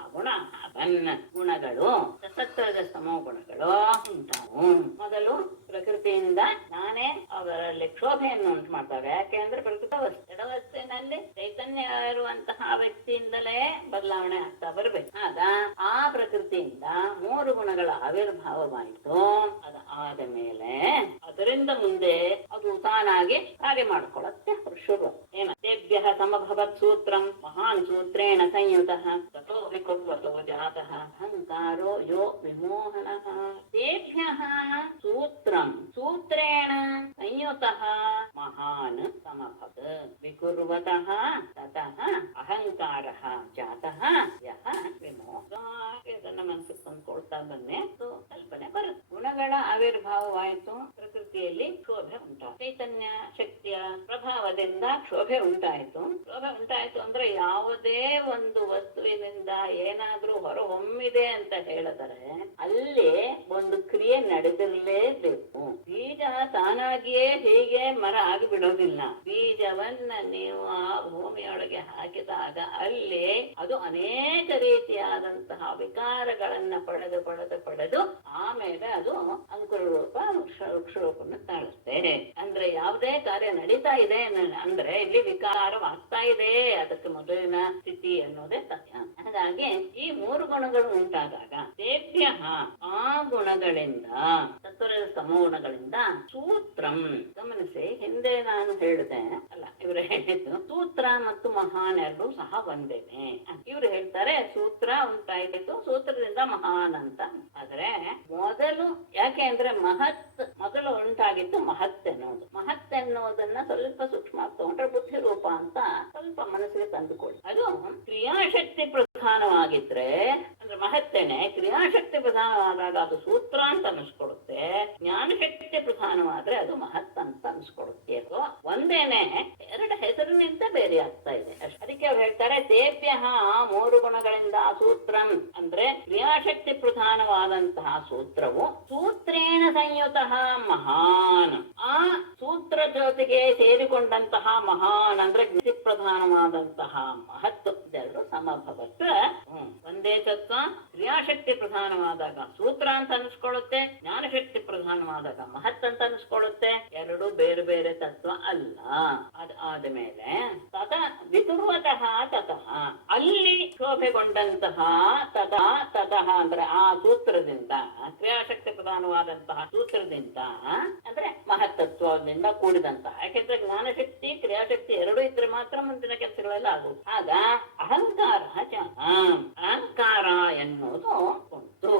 ಗುಣಗಳು, ಸತ್ವಜಸ್ತಮೋ ಗುಣಗಳು ಉಂಟಾವು. ಮೊದಲು ಪ್ರಕೃತಿಯಿಂದ ನಾನೇ ಅವರಲ್ಲಿ ಕ್ಷೋಭೆಯನ್ನು ಉಂಟು ಮಾಡ್ತಾರೆ. ಯಾಕೆ ಅಂದ್ರೆ ಜಡವಸ್ತಿನಲ್ಲಿ ಚೈತನ್ಯ ಇರುವಂತಹ ವ್ಯಕ್ತಿಯಿಂದಲೇ ಬದಲಾವಣೆ ಆಗ್ತಾ ಬರ್ಬೇಕು. ಆಗ ಆ ಪ್ರಕೃತಿಯಿಂದ 3 ಗುಣಗಳ ಆವಿರ್ಭಾವವಾಯಿತು. ಅದು ಆದ ಮೇಲೆ ಅದರಿಂದ ಮುಂದೆ ಅದು ತಾನಾಗಿ ಕಾರ್ಯ ಮಾಡ್ಕೊಳ್ಳತ್ತೆ ಶುರು. ಏನ ತೇಭ್ಯ ಸಮಭವತ್ ಸೂತ್ರಂ ಮಹಾನ್ ಸೂತ್ರೇಣ ಸಂಯುತಃ ತಥೋ ವಿಕೃತ್ವತೋ ಜಾತಃ ಅಹಂಕಾರೋ ಯೋ ವಿಮೋಹನಃ. ತೇಭ್ಯ ಸೂತ್ರಂ ಸೂತ್ರೇಣ ಸಂಯುತಃ ಮಹಾನ್ ಸಮಭವತ್ ವಿಕುರ್ವತಃ ತತಃ ಅಹಂಕಾರಃ ಜಾತಃ ಯಃ ವಿಮೋಹನಃ. ಇದನ್ನ ಮನಸ್ಸಿಗೆ ತಂದ್ಕೊಳ್ತಾ ಬಂದೆ ಕಲ್ಪನೆ ಬರುತ್ತೆ. ಗುಣಗಳ ಆವಿರ್ಭಾವವಾಯಿತು, ಪ್ರಕೃತಿಯಲ್ಲಿ ಕ್ಷೋಭೆ ಉಂಟಾಯಿತು. ಚೈತನ್ಯ ಶಕ್ತಿಯ ಪ್ರಭಾವದಿಂದ ಕ್ಷೋಭೆ ಉಂಟಾಯಿತು. ಕ್ಷೋಭೆ ಉಂಟಾಯಿತು ಅಂದ್ರೆ ಯಾವುದೇ ಒಂದು ವಸ್ತುವಿನಿಂದ ಏನಾದ್ರೂ ಹೊರಹೊಮ್ಮಿದೆ ಅಂತ ಹೇಳಿದರೆ ಅಲ್ಲಿ ಒಂದು ಕ್ರಿಯೆ ನಡೆದಿರಲೇಬೇಕು. ಬೀಜ ತಾನಾಗಿಯೇ ಹೀಗೆ ಮರ ಆಗಿಬಿಡೋದಿಲ್ಲ. ಬೀಜವನ್ನ ನೀವು ಆ ಭೂಮಿಯೊಳಗೆ ಹಾಕಿದಾಗ ಅಲ್ಲಿ ಅದು ಅನೇಕ ರೀತಿಯಾದಂತಹ ವಿಕಾರಗಳನ್ನ ಪಡೆದು ಆಮೇಲೆ ಅದು ಅಂಕುರ ರೂಪ ವೃಕ್ಷ ರೂಪವನ್ನು ತಾಳುತ್ತೆ. ಅಂದ್ರೆ ಯಾವುದೇ ಕಾರ್ಯ ನಡೀತಾ ಇದೆ ಅಂದ್ರೆ ಇಲ್ಲಿ ವಿಕಾರವಾಗ್ತಾ ಇದೆ, ಅದಕ್ಕೆ ಮೊದಲಿನ ಸ್ಥಿತಿ ಅನ್ನೋದೇ ಸತ್ಯ. ಹಾಗಾಗಿ ಈ 3 ಗುಣಗಳು ಉಂಟಾದಾಗ ತೇಭ್ಯ ಆ ಗುಣಗಳಿಂದ ಸತ್ವರ ಸಮಗುಣಗಳಿಂದ ಸೂತ್ರಂ. ಗಮನಿಸಿ, ಹಿಂದೆ ನಾನು ಹೇಳಿದೆ ಅಲ್ಲ, ಇವರು ಹೇಳಿದ್ದು ಸೂತ್ರ ಮತ್ತು ಮಹಾನ್ ಎರಡೂ ಸಹ ಒಂದೇನೆ. ಇವ್ರು ಹೇಳ್ತಾರೆ ಸೂತ್ರ ಉಂಟಾಯಿತು, ಸೂತ್ರದಿಂದ ಮಹಾನ್ ಅಂತ. ಆದ್ರೆ ಮೊದಲು ಯಾಕೆ ಅಂದ್ರೆ ಮೊದಲು ಉಂಟಾಗಿದ್ದು ಮಹತ್ ಎನ್ನುವುದು. ಮಹತ್ ಎನ್ನುವುದನ್ನ ಸ್ವಲ್ಪ ಸೂಕ್ಷ್ಮ ತಗೊಂಡ್ರೆ ಬುದ್ಧಿ ರೂಪ ಅಂತ ಸ್ವಲ್ಪ ಮನಸ್ಸಿಗೆ ತಂದುಕೊಳ್ಳಿ. ಅದು ಕ್ರಿಯಾಶಕ್ತಿ ಪ್ರಧಾನವಾಗಿದ್ರೆ ಅಂದ್ರೆ ಮಹತ್ತೇನೆ, ಕ್ರಿಯಾಶಕ್ತಿ ಪ್ರಧಾನವಾದಾಗ ಅದು ಸೂತ್ರ ಅಂತ ಅನಿಸ್ಕೊಡುತ್ತೆ. ಜ್ಞಾನಶಕ್ತಿ ಪ್ರಧಾನವಾದ್ರೆ ಅದು ಮಹತ್ ಅಂತ ಅನಿಸ್ಕೊಡುತ್ತೆ. ಅದು ಒಂದೇನೆ, ಎರಡು ಹೆಸರಿನಿಂದ ಬೇರೆ ಆಗ್ತಾ ಇದೆ. ಅದಕ್ಕೆ ಅವ್ರು ಹೇಳ್ತಾರೆ ತೇಭ್ಯ 3 ಗುಣಗಳಿಂದ ಸೂತ್ರಂ ಅಂದ್ರೆ ಕ್ರಿಯಾಶಕ್ತಿ ಪ್ರಧಾನವಾದಂತಹ ಸೂತ್ರವು ಸೂತ್ರೇಣ ಸಂಯುತಃ ಮಹಾನ್. ಆ ಸೂತ್ರ ಜೊತೆಗೆ ಸೇರಿಕೊಂಡಂತಹ ಮಹಾನ್ ಅಂದ್ರೆ ಜ್ಞಾನ ಪ್ರಧಾನವಾದಂತಹ ಮಹತ್ವ ಇದೆರಡು ಸಮಭವತ್. ಒಂದೇ ತತ್ವ ಕ್ರಿಯಾಶಕ್ತಿ ಪ್ರಧಾನವಾದಾಗ ಸೂತ್ರ ಅಂತ ಅನಿಸ್ಕೊಳ್ಳುತ್ತೆ, ಜ್ಞಾನಶಕ್ತಿ ಪ್ರಧಾನವಾದಾಗ ಮಹತ್ ಅಂತ ಅನಿಸ್ಕೊಳ್ಳುತ್ತೆ. ಎರಡು ಬೇರೆ ಬೇರೆ ತತ್ವ ಅಲ್ಲ. ಅದಾದ್ಮೇಲೆ ವಿಕುರ್ವತಃ ತತಃ ಅಲ್ಲಿ ಶೋಭೆಗೊಂಡಂತಹ ತತಃ ಅಂದ್ರೆ ಆ ಸೂತ್ರದಿಂದ, ಕ್ರಿಯಾಶಕ್ತಿ ಪ್ರಧಾನವಾದಂತಹ ಸೂತ್ರದಿಂದ ಅಂದ್ರೆ ಮಹತ್ತತ್ವದಿಂದ ಕೂಡಿದಂತಹ. ಯಾಕೆಂದ್ರೆ ಜ್ಞಾನಶಕ್ತಿ ಕ್ರಿಯಾಶಕ್ತಿ ಎರಡು ಇದ್ರೆ ಮಾತ್ರ ಮುಂದಿನ ಕೆಲಸಗಳೆಲ್ಲ ಆಗುವುದು. ಆಗ ಅಹಂಕಾರ ಅಹಂಕಾರ ಎನ್ನುವುದು ಉಂಟು.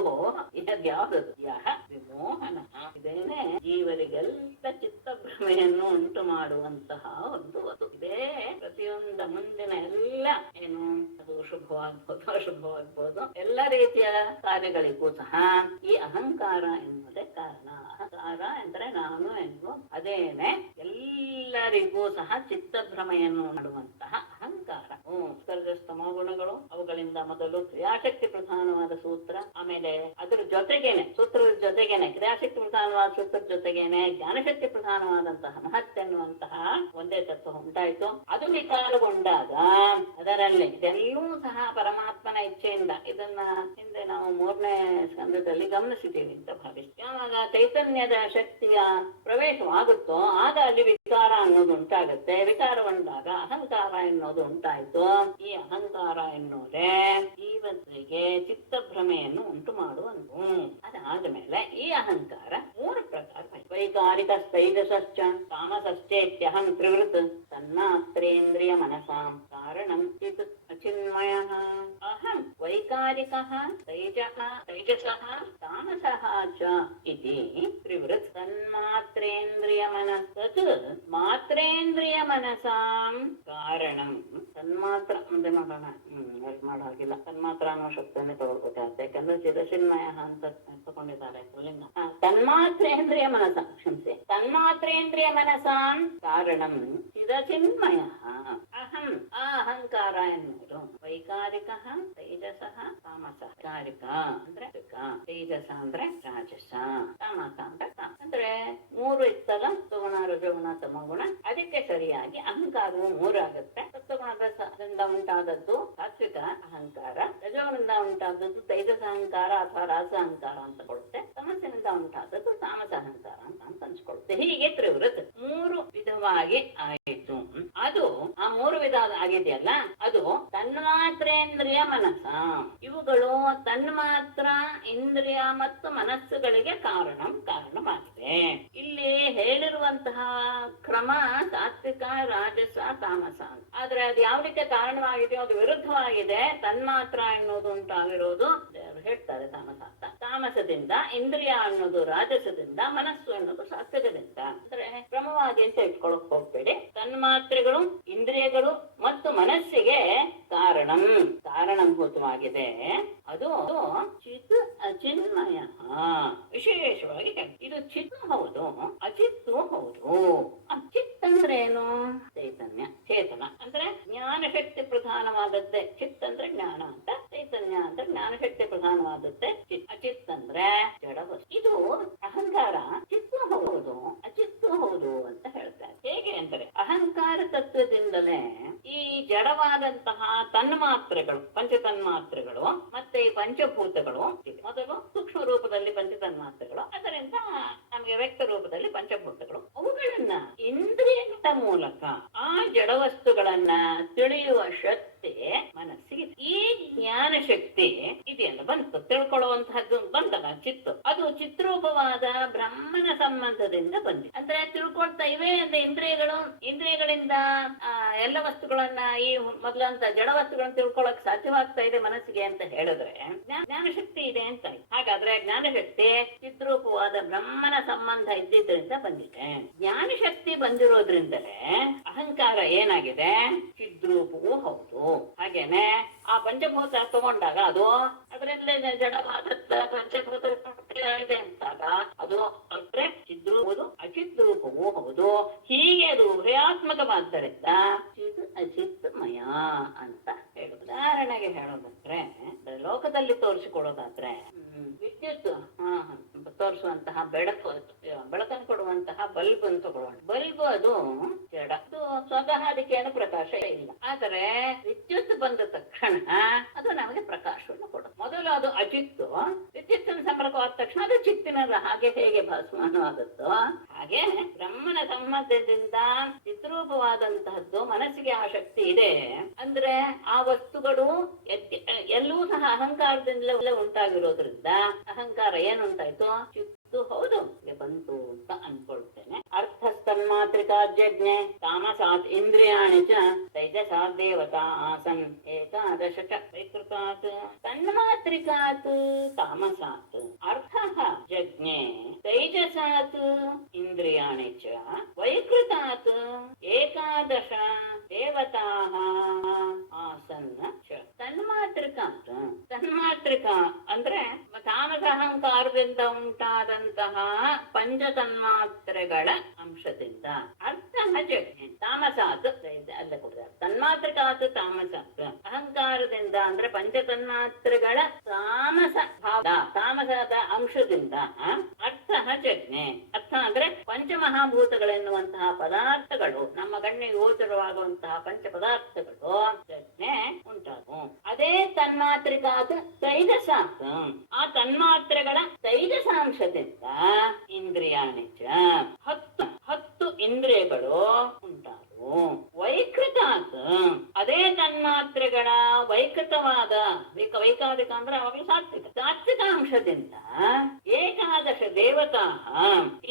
ಇದ್ಯಾವುದು ಯಹ ವಿಮೋಹನ. ಇದೇನೆ ಜೀವರಿಗೆಲ್ಲ ಚಿತ್ತಭ್ರಮೆಯನ್ನು ಉಂಟು ಮಾಡುವಂತಹ ಒಂದು ಇದೇ ಪ್ರತಿಯೊಂದು ಮುಂದಿನ ಎಲ್ಲ ಏನು ಅದು ಶುಭವಾಗ್ಬೋದು ಅಶುಭವಾಗ್ಬೋದು ಎಲ್ಲ ರೀತಿಯ ಕಾರ್ಯಗಳಿಗೂ ಸಹ ಈ ಅಹಂಕಾರ ಎನ್ನುವುದೇ ಕಾರಣ. ಅಹಂಕಾರ ಅಂದ್ರೆ ನಾನು ಎನ್ನುವ ಅದೇನೆ ಎಲ್ಲರಿಗೂ ಸಹ ಚಿತ್ತಭ್ರಮೆಯನ್ನು ಮಾಡುವಂತಹ ಅಹಂಕಾರ. ಸ್ತಮೋ ಗುಣಗಳು, ಅವುಗಳಿಂದ ಮೊದಲು ಕ್ರಿಯಾಶಕ್ತಿ ಪ್ರಧಾನವಾದ ಸೂತ್ರ, ಆಮೇಲೆ ಅದರ ಜೊತೆಗೇನೆ ಸೂತ್ರದ ಜೊತೆಗೇನೆ ಕ್ರಿಯಾಶಕ್ತಿ ಪ್ರಧಾನವಾದ ಸೂತ್ರದ ಜೊತೆಗೇನೆ ಜ್ಞಾನಶಕ್ತಿ ಪ್ರಧಾನವಾದಂತಹ ಮಹತ್ ಎನ್ನುವಂತಹ ಒಂದೇ ತತ್ವ ಉಂಟಾಯಿತು. ಅದು ವಿಕಾರಗೊಂಡಾಗ ಅದರಲ್ಲಿ ಇದೆಲ್ಲೂ ಸಹ ಪರಮಾತ್ಮನ ಇಚ್ಛೆಯಿಂದ, ಇದನ್ನ ಹಿಂದೆ ನಾವು 3ನೇ ಸ್ಕಂದದಲ್ಲಿ ಗಮನಿಸಿದ್ದೇವೆ ಅಂತ ಭಾವಿಸ್ತೀವಿ. ಯಾವಾಗ ಚೈತನ್ಯದ ಶಕ್ತಿಯ ಪ್ರವೇಶವಾಗುತ್ತೋ ಆಗ ಅಲ್ಲಿ ವಿಕಾರ ಅನ್ನೋದು ಉಂಟಾಗುತ್ತೆ. ವಿಕಾರಗೊಂಡಾಗ ಅಹಂಕಾರ ಎನ್ನುವುದು ಉಂಟಾಯಿತು. ಈ ಅಹಂಕಾರ ಎನ್ನುವುದೇ ಜೀವನಿಗೆ ಚಿತ್ತಭ್ರಮೆಯನ್ನು ಉಂಟು ಮಾಡುವಂತು. ಅದಾದ ಮೇಲೆ ಈ ಅಹಂಕಾರ 3 ಪ್ರಕಾರ: ವೈಕಾರಿಕ ಸ್ಥೈಜಸಶ್ಚ ತಾಮಸಶ್ಚೇತ್ಯಹಂ ತ್ರಿವೃತ್ ತನ್ಮಾತ್ರೇಂದ್ರಿಯ ಮನಸಾಂ ಕಾರಣಂ ಚಿನ್ಮಯ. ಅಹಂ ವೈಕಾರಿಕಃ ತೈಜಸಃ ತಾಮಸಃ ಚ ಇತಿ ತ್ರಿವೃತ್ ತನ್ಮಾತ್ರೇಂದ್ರಿಯ ಮನಸ್ಸತ್ ಮಾತ್ರೇಂದ್ರಿಯ ಮನಸಾಂ ಕಾರಣಂ. ತನ್ಮಾತ್ರ ಮುಂದೆ ಮಾಡೋಣ, ಮಾಡೋ ಹಾಗಿಲ್ಲ. ತನ್ಮಾತ್ರ ಅನ್ನೋ ಶಬ್ದನೇ ತಗೊಳ್ಬೇಕಾಗುತ್ತೆ. ಯಾಕಂದ್ರೆ ಚಿರಚಿನ್ಮಯ ಅಂತ ತಗೊಂಡಿದ್ದಾರೆ ಲಿಂಗ. ತನ್ಮಾತ್ರೇಂದ್ರಿಯ ಮನಸ ಕ್ಷಮಿಸಿ ತನ್ಮಾತ್ರೇಂದ್ರಿಯ ಮನಸಾಂ ಕಾರಣಂ ಚಿರಚಿನ್ಮಯ. ಅಹಂ ಆ ಅಹಂಕಾರ ಎನ್ನುವುದು ವೈಕಾರಿಕ ತೈಜಸ ತಾಮಸ. ಕಾರಿಕ ಅಂದ್ರೆ ತೈಜಸ ಅಂದ್ರೆ ರಾಜಸ, ತಾಮಸ ಅಂದ್ರೆ 3 ಇತ್ತಲ್ಲ, ಸಗುಣ ರಜಗುಣ ತಮಗುಣ. ಅದಕ್ಕೆ ಸರಿಯಾಗಿ ಅಹಂಕಾರವು 3 ಆಗುತ್ತೆ. ಉಂಟಾದದ್ದು ಸಾತ್ವಿಕ ಅಹಂಕಾರ, ರಜೋನಿಂದ ಉಂಟಾದದ್ದು ತೈಜಸ ಅಹಂಕಾರ ಅಥವಾ ರಾಜ ಅಹಂಕಾರ ಅಂತ ಕೊಡುತ್ತೆ, ತಮಸ್ಸಿನಿಂದ ಉಂಟಾದದ್ದು ತಾಮಸ ಅಹಂಕಾರ ಅಂತ ಅನ್ಸ್ಕೊಳುತ್ತೆ. ಹೀಗೆ ತ್ರಿವೃತ್ 3 ವಿಧವಾಗಿ ಆಯಿತು. ಅದು ಆ 3 ವಿಧ ಆಗಿದೆಯಲ್ಲ, ಅದು ತನ್ಮಾತ್ರೇಂದ್ರಿಯ ಮನಸ್ಸ, ಇವುಗಳು ತನ್ಮಾತ್ರ ಇಂದ್ರಿಯ ಮತ್ತು ಮನಸ್ಸುಗಳಿಗೆ ಕಾರಣವಾಗಿದೆ. ಇಲ್ಲಿ ಹೇಳಿರುವಂತಹ ಕ್ರಮ ಸಾತ್ವಿಕ, ರಾಜಸ, ತಾಮಸ. ಆದ್ರೆ ಅದು ಯಾವ್ದಕ್ಕೆ ಕಾರಣವಾಗಿದೆಯೋ ಅದು ವಿರುದ್ಧವಾಗಿದೆ. ತನ್ಮಾತ್ರ ಎನ್ನುವುದು ಉಂಟಾಗಿರೋದು ಹೇಳ್ತಾರೆ ತಾಮಸ ಅಂತ, ತಾಮಸದಿಂದ, ಇಂದ್ರಿಯ ಅನ್ನೋದು ರಾಜಸದಿಂದ, ಮನಸ್ಸು ಅನ್ನೋದು ಸಾತ್ವಿಕದಿಂದ. ಅಂದ್ರೆ ಕ್ರಮವಾಗಿ ಅಂತ ಇಟ್ಕೊಳಕ್ ಹೋಗ್ಬೇಡಿ. ತನ್ಮಾತ್ರೆಗಳು, ಇಂದ್ರಿಯಗಳು ಮತ್ತು ಮನಸ್ಸಿಗೆ ಕಾರಣಭೂತವಾಗಿದೆ. ಅದು ಚಿತ್ ಅಚಿನ್ಮಯ. ವಿಶೇಷವಾಗಿ ಇದು ಚಿತ್ತು ಹೌದು, ಅಚಿತ್ತು ಹೌದು. ಅಚಿತ್ ಅಂದ್ರೆ ಏನು? ಚೈತನ್ಯ, ಚೇತನ ಅಂದ್ರೆ ಜ್ಞಾನ ಶಕ್ತಿ ಪ್ರಧಾನವಾದದ್ದೇ. ಚಿತ್ ಅಂದ್ರೆ ಜ್ಞಾನ ಅಂತ, ಚೈತನ್ಯ ಅಂದ್ರೆ ಜ್ಞಾನ ಶಕ್ತಿ ಪ್ರಧಾನವಾದದ್ದೇ ಚಿತ್. ಅಚಿತ್ ಅಂದ್ರೆ ಜಡವಸ್ತು. ಇದು ಅಹಂಕಾರ ಚಿತ್ತು ಹೌದು, ಅಚಿತ್ತು ಹೌದು ಅಂತ ಹೇಳ್ತಾರೆ. ಹೇಗೆ ಅಂದರೆ ಅಹಂಕಾರ ತತ್ವದಿಂದಲೇ ಈ ಜಡವಾದಂತಹ ತನ್ಮಾತ್ರೆಗಳು, ಪಂಚತನ್ಮಾತ್ರೆಗಳು ಮತ್ತೆ ಈ ಪಂಚಭೂತಗಳು, ಮೊದಲು ಸೂಕ್ಷ್ಮ ರೂಪದಲ್ಲಿ ಪಂಚತನ್ಮಾತ್ರೆಗಳು, ಅದರಿಂದ ನಮಗೆ ವ್ಯಕ್ತ ರೂಪದಲ್ಲಿ ಪಂಚಭೂತಗಳು, ಅವುಗಳನ್ನ ಇಂದ್ರಿಯಗಳ ಮೂಲಕ ಆ ಜಡವಸ್ತುಗಳನ್ನ ತಿಳಿಯುವ ಶಕ್ತಿ ಮನಸ್ಸಿಗೆ. ಈ ಜ್ಞಾನ ಶಕ್ತಿ ಇದೆಯಲ್ಲ ಬಂತು, ತಿಳ್ಕೊಳ್ಳುವಂತಹದ್ದು ಬಂತಲ್ಲ ಚಿತ್ತು, ಅದು ಚಿತ್ರೂಪವಾದ ಬ್ರಹ್ಮನ ಸಂಬಂಧದಿಂದ ಬಂದಿದೆ. ಅಂದ್ರೆ ತಿಳ್ಕೊಳ್ತಾ ಇವೆ ಅಂದ್ರೆ ಇಂದ್ರಿಯಗಳಿಂದ ಎಲ್ಲ ವಸ್ತುಗಳನ್ನ, ಈ ಮೊದಲಂತ ಜಡ ವಸ್ತುಗಳನ್ನ ತಿಳ್ಕೊಳಕ್ ಸಾಧ್ಯವಾಗ್ತಾ ಇದೆ ಮನಸ್ಸಿಗೆ ಅಂತ ಹೇಳಿದ್ರೆ ಜ್ಞಾನ ಶಕ್ತಿ ಇದೆ ಅಂತ. ಹಾಗಾದ್ರೆ ಜ್ಞಾನ ಶಕ್ತಿ ಚಿತ್ರೂಪವಾದ ಬ್ರಹ್ಮನ ಸಂಬಂಧ ಇದ್ದಿದ್ರಿಂದ ಬಂದಿದೆ. ಜ್ಞಾನ ಶಕ್ತಿ ಬಂದಿರೋದ್ರಿಂದಲೇ ಅಹಂಕಾರ ಏನಾಗಿದೆ? ಚಿದ್ರೂಪವೂ ಹೌದು. ಹಾಗೇನೆ ಆ ಪಂಚಭೂತ ತಗೊಂಡಾಗ ಅದು ಅದರಲ್ಲೇ ಜಡವಾದ ಪಂಚಭೂತ ಇದೆ ಅಂತಾಗ ಅದು ಅಂದ್ರೆ ಚಿದ್ರೂಪದು ಅಚಿದ್ರೂಪವೂ ಹೌದು. ಹೀಗೆ ಅದು ಉಭಯಾತ್ಮಕವಾದ್ದರಿಂದ ಚಿತ್ ಅಚಿತ್ಮಯ ಅಂತ ಹೇಳುದು. ಉದಾಹರಣೆಗೆ ಹೇಳೋದಾದ್ರೆ, ಲೋಕದಲ್ಲಿ ತೋರಿಸಿಕೊಡೋದಾದ್ರೆ ವಿದ್ಯುತ್ ತೋರಿಸುವಂತಹ ಬೆಳಕನ್ನು ಕೊಡುವಂತಹ ಬಲ್ಬ್ ಅಂತ ತಗೊಳ್ಳೋಣ. ಬಲ್ಬ್ ಅದು ಜಡ, ಅದು ಸ್ವತಃ ಅದಕ್ಕೇನು ಪ್ರಕಾಶ ಇಲ್ಲ. ಆದರೆ ವಿದ್ಯುತ್ ಬಂದ ತಕ್ಷಣ ಅದು ನಮಗೆ ಪ್ರಕಾಶವನ್ನು ಕೊಡುತ್ತೆ. ಮೊದಲು ಅದು ಅಚಿತ್ತು, ವಿದ್ಯುತ್ತಿನ ಸಂಪರ್ಕವಾದ ತಕ್ಷಣ ಅದು ಚಿತ್ತಿನ ಹಾಗೆ ಹೇಗೆ ಭಾಸಮಾನವಾದದ್ದು, ಹಾಗೆ ಬ್ರಹ್ಮನ ಸಂಬಂಧದಿಂದ ಚಿತ್ರೂಪವಾದಂತಹದ್ದು ಮನಸ್ಸಿಗೆ ಆ ಶಕ್ತಿ ಇದೆ. ಅಂದ್ರೆ ಆ ವಸ್ತುಗಳು ಎಲ್ಲವೂ ಸಹ ಅಹಂಕಾರದಿಂದಲೇ ಉಂಟಾಗಿರೋದ್ರಿಂದ ಅಹಂಕಾರ ಏನುಂಟಾಯ್ತು? ಚಿತ್ತು ಹೌದು ಬಂತು ಅಂತ ಅನ್ಕೊಳ್ತೇನೆ. ಅರ್ಥಸ್ತನ್ಮಾತ್ರಿಕಾಜ್ಞೆ ತಾಮಸಾತ್ ಇಂದ್ರಿಯಾಣಿ ಚ ತೈಜಸಾತ್ ದೇವತಾ ಆಸನ್ ಏಕಾದಶ ಚ ವೈಕೃತಾತ್ ತನ್ಮಾತ್ರಿಕಾತ್ ತಾಮಸಾತ್ ಅರ್ಥಃ ಜಜ್ಞೆ ತೈಜಸಾತ್ ಇಂದ್ರಿಯಾಣಿ ಚ ವೈಕೃತಾತ್ ಏಕಾದಶ ದೇವತಾಃ ಆಸನ್ ಚ. ತನ್ಮಾತ್ರಿಕ ಅಂದ್ರೆ ತಾಮಸ ಅಹಂಕಾರದಿಂದ ಉಂಟಾದಂತಹ ಪಂಚತನ್ಮಾತ್ರೆಗಳ ಅಂಶದಿಂದ. ಅರ್ಥ ಜಜ್ಞೆ ತಾಮಸಾತ್ ಅಲ್ಲ ಕೊಡ್ತಾರೆ. ತನ್ಮಾತ್ರಿಕಾತ್ ತಾಮಸಾತ್ ಅಹಂಕಾರದಿಂದ ಅಂದ್ರೆ ಪಂಚತನ್ಮಾತ್ರೆಗಳ ತಾಮಸದ ಅಂಶದಿಂದ. ಅರ್ಥ ಜಜ್ಞೆ, ಅರ್ಥ ಅಂದ್ರೆ ಪಂಚಮಹಾಭೂತಗಳೆನ್ನುವಂತಹ ಪದಾರ್ಥಗಳು, ನಮ್ಮ ಕಣ್ಣಿಗೆ ಗೋಚರವಾಗುವಂತಹ ಪಂಚ ಪದಾರ್ಥಗಳು ಜಜ್ಞೆ ಉಂಟಾದವು. ಅದೇ ತನ್ಮಾತ್ರಿಕಾತ್ ತೈಜಸಾತ್ ಆ ತನ್ಮಾತ್ರೆಗಳ ತೈಜಸಾಂಶದಿಂದ ಇಂದ್ರಿಯಾಣಿಚ 10 ಇಂದ್ರಿಯಗಳು ಉಂಟಾದವು. ವೈಕೃತಾತ್ ಅದೇ ತನ್ಮಾತ್ರೆಗಳ ವೈಕೃತವಾದ ವೈಕಾರಿಕ ಅಂದ್ರೆ ಅವಾಗಲೂ ಸಾತ್ವಿಕಾಂಶದಿಂದ ಏಕಾದಶ ದೇವತಾ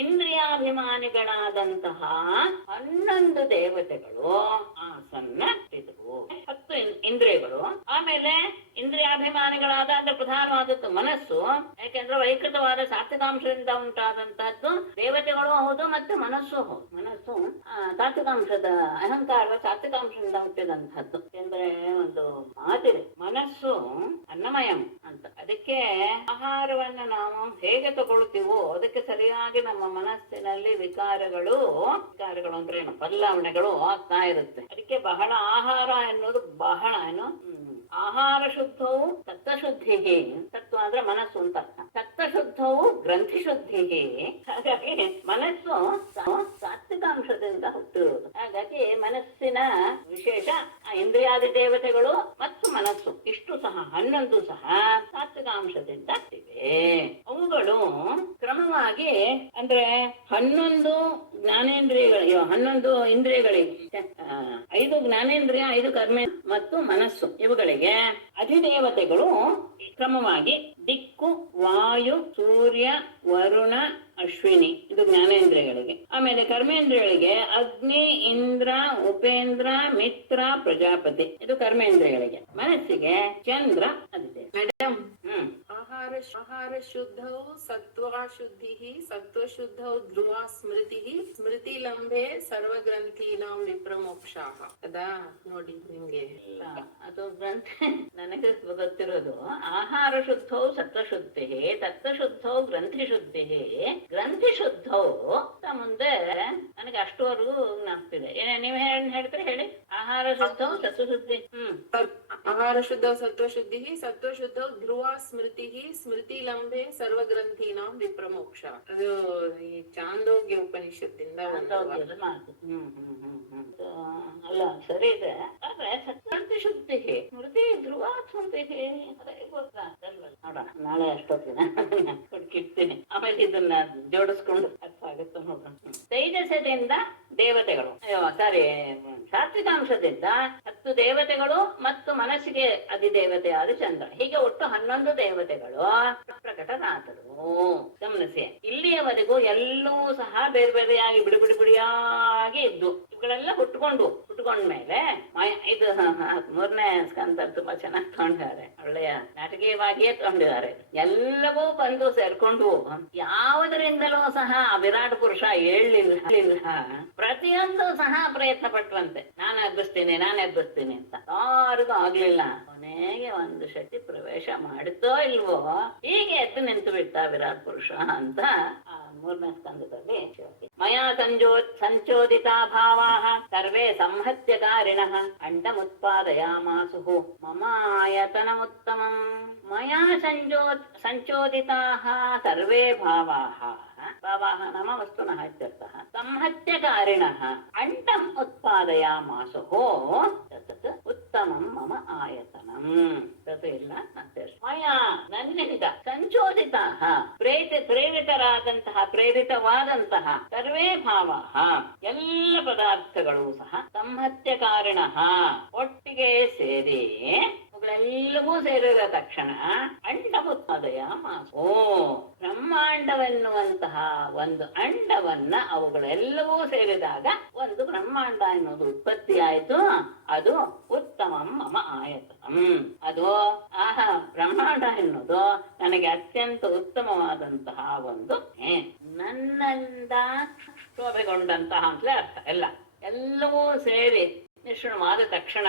ಇಂದ್ರಿಯಾಭಿಮಾನಿಗಳಾದಂತಹ 11 ದೇವತೆಗಳು ಆಸನ್ನ ಇದ್ವು. 10 ಇಂದ್ರಿಯಗಳು. ಆಮೇಲೆ ಇಂದ್ರಿಯಾಭಿಮಾನಿಗಳಾದ ಅಂದ್ರೆ ಪ್ರಧಾನವಾದದ್ದು ಮನಸ್ಸು. ಯಾಕೆಂದ್ರೆ ವೈಕೃತವಾದ ಸಾತ್ವಿಕಾಂಶದಿಂದ ಉಂಟಾದಂತಹದ್ದು ದೇವತೆಗಳು ಹೌದು ಮತ್ತೆ ಮನಸ್ಸು ಹೌದು. ಮನಸ್ಸು ಸಾತ್ವಿಕಾಂಶದ ಅಹಂಕಾರದ ಸಾತ್ವಿಕಾಂಶದಿಂದ ಹುಟ್ಟಿದಂತಹದ್ದು. ಯಾಕೆಂದ್ರೆ ಒಂದು ಮಾತಿದೆ, ಮನಸ್ಸು ಅನ್ನಮಯಂ ಅಂತ. ಅದಕ್ಕೆ ಆಹಾರವನ್ನ ನಾವು ಹೇಗೆ ತಗೊಳ್ತೀವೋ ಅದಕ್ಕೆ ಸರಿಯಾಗಿ ನಮ್ಮ ಮನಸ್ಸಿನಲ್ಲಿ ವಿಕಾರಗಳು ಅಂದ್ರೆ ಏನು ಬದಲಾವಣೆಗಳು ಆಗ್ತಾ ಇರುತ್ತೆ. ಅದಕ್ಕೆ ಬಹಳ ಆಹಾರ ಎನ್ನುವುದು ಬಹಳ ಆಹಾರ ಶುದ್ಧವು ಸತ್ವಶುದ್ಧಿ, ಸತ್ವ ಅಂದ್ರೆ ಮನಸ್ಸು ಅಂತ ಅರ್ಥ. ಸತ್ವಶುದ್ಧವು ಗ್ರಂಥಿ ಶುದ್ಧಿ. ಹಾಗಾಗಿ ಮನಸ್ಸು ಸಾತ್ವಿಕಾಂಶದಿಂದ ಹುಟ್ಟಿರುವುದು. ಹಾಗಾಗಿ ಮನಸ್ಸಿನ ವಿಶೇಷ ಇಂದ್ರಿಯಾದಿ ದೇವತೆಗಳು ಮತ್ತು ಮನಸ್ಸು ಇಷ್ಟು ಸಹ 11 ಸಹ ಸಾತ್ವಿಕಾಂಶದಿಂದ ಇವೆ. ಅವುಗಳು ಕ್ರಮವಾಗಿ ಅಂದ್ರೆ 11 ಜ್ಞಾನೇಂದ್ರಿಯಗಳು, 11 ಇಂದ್ರಿಯಗಳಿಗೆ 5 ಜ್ಞಾನೇಂದ್ರಿಯ, 5 ಕರ್ಮ ಮತ್ತು ಮನಸ್ಸು, ಇವುಗಳಿಗೆ ಅಧಿದೇವತೆಗಳು ಕ್ರಮವಾಗಿ ದಿಕ್ಕು, ವಾಯು, ಸೂರ್ಯ, ವರುಣ, ಅಶ್ವಿನಿ, ಇದು ಜ್ಞಾನೇಂದ್ರಿಯಗಳಿಗೆ. ಆಮೇಲೆ ಕರ್ಮೇಂದ್ರಿಯಗಳಿಗೆ ಅಗ್ನಿ, ಇಂದ್ರ, ಉಪೇಂದ್ರ, ಮಿತ್ರ, ಪ್ರಜಾಪತಿ, ಇದು ಕರ್ಮೇಂದ್ರಿಯಗಳಿಗೆ. ಮನಸ್ಸಿಗೆ ಚಂದ್ರ ಅಧಿದೇವ. ಮೇಡಮ್, ಆಹಾರ ಶುದ್ಧೌ ಸತ್ವ ಶುದ್ಧಿ, ಸತ್ವ ಶುದ್ಧೌ ಧ್ರುವ ಸ್ಮೃತಿ, ಸ್ಮೃತಿ ಲಂಬೆ ಸರ್ವಗ್ರಂಥೀನಾಂ ವಿಪ್ರಮೋಕ್ಷಾಃ. ಅದಾ ನೋಡಿ ನಿಮ್ಗೆ ಅದು ಗ್ರಂಥ ನನಗೆ ಗೊತ್ತಿರೋದು. ಆಹಾರ ಶುದ್ಧೌ ಸತ್ವಶುದ್ಧಿ, ತತ್ವಶುದ್ಧೌ ಗ್ರಂಥಿ ಶುದ್ಧಿ, ಗ್ರಂಥಿ ಶುದ್ಧೌ ಮುಂದೆ ನನಗೆ ಅಷ್ಟುವರೆಗೂ ಜ್ಞಾಪಿದೆ. ನೀವ್ ಹೇಳ್ತೀರಿ ಹೇಳಿ. ಆಹಾರ ಶುದ್ಧೌ ಸತ್ವಶುದ್ಧಿ, ಆಹಾರ ಶುದ್ಧೌ ಸತ್ವಶುದ್ಧಿ, ಸತ್ವಶುದ್ಧೌ ಧ್ರುವ ಸ್ಮೃತಿ, ಸ್ಮೃತಿ ಲಂಬೆ ಸರ್ವಗ್ರಂಥೀನಾಂ ವಿಪ್ರಮೋಕ್ಷ. ಅದು ಈ ಚಾಂದೋಗ್ಯ ಉಪನಿಷತ್ತಿಂದ ಮಾತು. ಅಲ್ಲ ಸರಿ ಇದೆ. ಆದ್ರೆ ಸತ್ಯಂತಿ ಶುದ್ಧಿ, ಸ್ಮೃತಿ ಧ್ರುವ ಸ್ಮೃತಿ ನೋಡೋಣ, ನಾಳೆ ಅಷ್ಟೊತ್ತಿನ ಹುಡುಕಿಡ್ತೀನಿ. ಆಮೇಲೆ ಇದನ್ನ ಜೋಡಿಸ್ಕೊಂಡು ಅರ್ಥ ಆಗುತ್ತೆ ನೋಡೋಣ. ತೈಜಸದಿಂದ ದೇವತೆಗಳು, ಸಾರಿ ಸಾತ್ವಿಕಾಂಶದಿಂದ 10 ದೇವತೆಗಳು ಮತ್ತು ಮನಸ್ಸಿಗೆ ಅಧಿದೇವತೆಯಾದ ಚಂದ್ರ, ಹೀಗೆ ಒಟ್ಟು 11 ದೇವತೆಗಳು ಪ್ರಕಟನಾಥರು. ಗಮನಿಸಿ, ಇಲ್ಲಿಯವರೆಗೂ ಎಲ್ಲೂ ಸಹ ಬೇರೆ ಬೇರೆಯಾಗಿ ಬಿಡಿಯಾಗಿ ಇದ್ದು ಇವುಗಳೆಲ್ಲ ಹುಟ್ಕೊಂಡ್ಮೇಲೆ ಇದು 3ನೇ ಸ್ಕಂದ ತುಂಬಾ ಚೆನ್ನಾಗಿ ತಗೊಂಡಿದ್ದಾರೆ, ಒಳ್ಳೆಯ ನಾಟಕೀಯವಾಗಿಯೇ ತಗೊಂಡಿದ್ದಾರೆ. ಎಲ್ಲವೂ ಬಂದು ಸೇರ್ಕೊಂಡು ಯಾವುದರಿಂದಲೂ ಸಹ ವಿರಾಟ್ ಪುರುಷ ಹೇಳಲಿಲ್ಲ. ಪ್ರತಿಯೊಂದು ಸಹ ಪ್ರಯತ್ನ ಪಟ್ಟರಂತೆ, ನಾನು ಎಬ್ಬಿಸ್ತೀನಿ ಅಂತ. ಯಾರಿಗೂ ಆಗ್ಲಿಲ್ಲ. ಕೊನೆಗೆ ಒಂದು ಶಕ್ತಿ ಪ್ರವೇಶ ಮಾಡುತ್ತೋ ಇಲ್ವೋ, ಹೀಗೆ ಎದ್ದು ನಿಂತು ಬಿಟ್ಟ ವಿರಾಟ್ ಪುರುಷ ಅಂತ 3ನೇ ಸ್ಕಂದದಲ್ಲಿ. ಮಯಾ ಸಂಚೋದಿತಾ ಭಾವಾಃ ಸರ್ವೇ ಸಂಹತ್ಯಕಾರಿಣಃ ಅಂಡಮುತ್ಪಾದಯಾಮಾಸುಃ ಮಮ ಆಯತನಮುತ್ತಮಂ. ಮಯಾ ಸಂಚೋದಿತಾಃ ಸರ್ವೇ ಭಾವಾಃ, ಭಾವಾಃ ನಾಮ ವಸ್ತುನಃ ಇತ್ಯರ್ಥಃ. ಸಂಹತ್ಯಕಾರಿಣಃ ಅಂಡಂ ಉತ್ಪಾದಯಾಮಾಸುಃ ತತ್ ಉತ್ತಮಂ ಮಮ ಆಯತನಂ. ತತ್ ಇಲ್ಲ ಮಯಾ ನನ್ನಿಂದ ಸಂಚೋದಿತಾಃ ಪ್ರೇರಿತವಾದಂತಹ ಸರ್ವೇ ಭಾವಾಃ ಎಲ್ಲ ಪದಾರ್ಥಗಳು ಸಹ ಸಂಹತ್ಯಕಾರಿಣಃ ಒಟ್ಟಿಗೆ ಸೇರಿ, ಅವುಗಳೆಲ್ಲವೂ ಸೇರಿದ ತಕ್ಷಣ ಅಂಡಮುತ್ಪಾದಯ ಮಾಸೋ, ಬ್ರಹ್ಮಾಂಡವೆನ್ನುವಂತಹ ಒಂದು ಅಂಡವನ್ನ ಅವುಗಳೆಲ್ಲವೂ ಸೇರಿದಾಗ ಒಂದು ಬ್ರಹ್ಮಾಂಡ ಎನ್ನುವುದು ಉತ್ಪತ್ತಿ ಆಯಿತು. ಅದು ಉತ್ತಮಂ ಮಮ ಆಯತನಂ. ಅದು ಬ್ರಹ್ಮಾಂಡ ಎನ್ನುವುದು ನನಗೆ ಅತ್ಯಂತ ಉತ್ತಮವಾದಂತಹ ಒಂದು ನನ್ನಿಂದ ಶೋಭೆಗೊಂಡಂತಹ ಅಂತಲೇ ಅರ್ಥ. ಎಲ್ಲವೂ ಸೇರಿ ಮಿಶ್ರಣವಾದ ತಕ್ಷಣ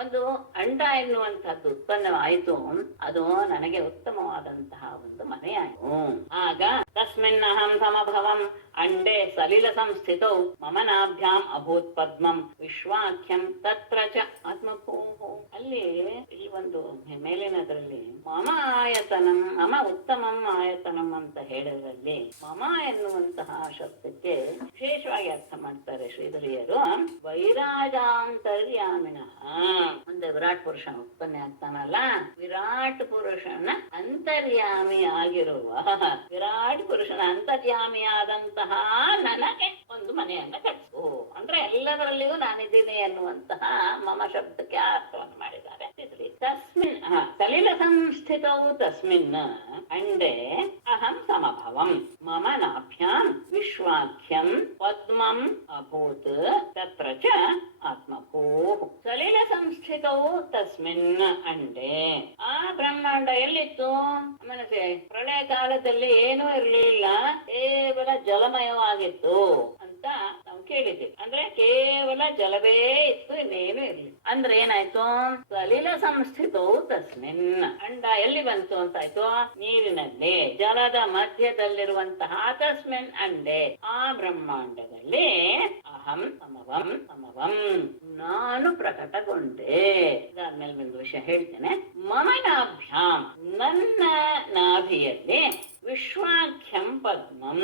ಒಂದು ಅಂಡ ಎನ್ನುವಂತಹದ್ದು ಉತ್ಪನ್ನವಾಯಿತು. ಅದು ನನಗೆ ಉತ್ತಮವಾದಂತಹ ಒಂದು ಮನೆಯಾಯಿತು. ಆಗ ತಸ್ಮಿನ್ ಅಹಂ ಸಮಭವಂ ಅಂಡೆ ಸಲಿಲ ಸಂಸ್ಥಿತೌ ಮಮ ನಾಭ್ಯಾಂ ಅಭೂತ್ ಪದ್ಮಂ ವಿಶ್ವಾಖ್ಯಂ ತತ್ರ ಚ ಆತ್ಮಭೂಃ. ಅಲ್ಲಿ ಒಂದು ಮೇಲಿನದ್ರಲ್ಲಿ ಮಮ ಆಯತನಂ, ಮಮ ಉತ್ತಮಂ ಆಯತನಂ ಅಂತ ಹೇಳೋದ್ರಲ್ಲಿ ಮಮ ಎನ್ನುವಂತಹ ಶಬ್ದಕ್ಕೆ ವಿಶೇಷವಾಗಿ ಅರ್ಥ ಮಾಡ್ತಾರೆ ಶ್ರೀಧರಿಯರು. ವೈರಾಜಾಂತರ್ಯಾಮಿನಃ, ಒಂದು ವಿರಾಟ್ ಪುರುಷನ ಉತ್ಪನ್ನ ಆಗ್ತಾನಲ್ಲ, ವಿರಾಟ್ ಪುರುಷನ ಅಂತರ್ಯಾಮಿ ಆಗಿರುವ, ವಿರಾಟ್ ಪುರುಷನ ಅಂತರ್ಯಾಮಿಯಾದಂತಹ ನನಗೆ ಒಂದು ಮನೆಯನ್ನ ಕಟ್ಟಿಸು ಅಂದ್ರೆ ಎಲ್ಲದರಲ್ಲಿಯೂ ನಾನಿದ್ದೀನಿ ಎನ್ನುವಂತಹ ಮಮ ಶಬ್ದಕ್ಕೆ ಅರ್ಥವನ್ನು ಮಾಡಿದ್ದಾರೆ. ತಸ್ಮಿನ್ ಸಲಿಲ ಸಂಸ್ಥಿತೌ ತಸ್ಮಿನ್ ಅಂಡೆ ಅಹಂ ಸಮಭವಂ ಮಮ ನಾಭ್ಯಾಂ ವಿಶ್ವಾಖ್ಯಂ ಪದ್ಮಂ ಅಭೂತ್ ತತ್ರ ಚ ಆತ್ಮಭೂಃ. ಸಲಿಲ ಸಂಸ್ಥಿತೌ ತಸ್ಮಿನ್ ಅಂಡೆ, ಆ ಬ್ರಹ್ಮಾಂಡ ಎಲ್ಲಿತ್ತು? ಮನಸ್ಸೆ ಪ್ರಳಯ ಕಾಲದಲ್ಲಿ ಏನೂ ಇರಲಿಲ್ಲ, ಕೇವಲ ಜಲಮಯವಾಗಿತ್ತು ಅಂತ ನಾವು ಕೇಳಿದ್ದೀವಿ. ಅಂದ್ರೆ ಕೇವಲ ಜಲವೇ ಇತ್ತು, ಇನ್ನೇನು ಇರ್ಲಿ. ಅಂದ್ರೆ ಏನಾಯ್ತು? ಸಲಿಲ ಸಂಸ್ಥಿತವು ತಸ್ಮಿನ್. ಅಂಡ ಎಲ್ಲಿ ಬಂತು ಅಂತಾಯ್ತು? ನೀರಿನಲ್ಲಿ, ಜಲದ ಮಧ್ಯದಲ್ಲಿರುವಂತಹ ತಸ್ಮಿನ್ ಅಂಡೆ, ಆ ಬ್ರಹ್ಮಾಂಡದಲ್ಲಿ ಅಹಂ ಸಮವಂ ಸಮವಂ, ನಾನು ಪ್ರಕಟಗೊಂಡೆ. ಇದಾದ್ಮೇಲೆ ಒಂದು ವಿಷಯ ಹೇಳ್ತೇನೆ. ಮಮ ನಾಭ್ಯಾಂ, ನನ್ನ ನಾಭಿಯಲ್ಲಿ ವಿಶ್ವಾಖ್ಯಂ ಪದ್ಮಂ,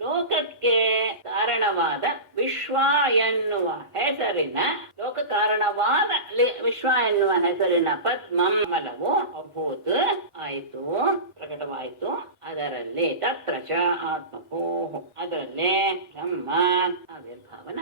ಲೋಕಕ್ಕೆ ಕಾರಣವಾದ ವಿಶ್ವ ಎನ್ನುವ ಹೆಸರಿನ, ಲೋಕ ಕಾರಣವಾದ ವಿಶ್ವ ಎನ್ನುವ ಹೆಸರಿನ ಪದ್ಮಂ ಕಮಲವು ಅಭೂತ್ ಆಯಿತು, ಪ್ರಕಟವಾಯಿತು. ಅದರಲ್ಲಿ ತತ್ರ ಚ ಆತ್ಮಭೂಃ, ಅದರಲ್ಲೇ ಬ್ರಹ್ಮ ಆವಿರ್ಭಾವನ.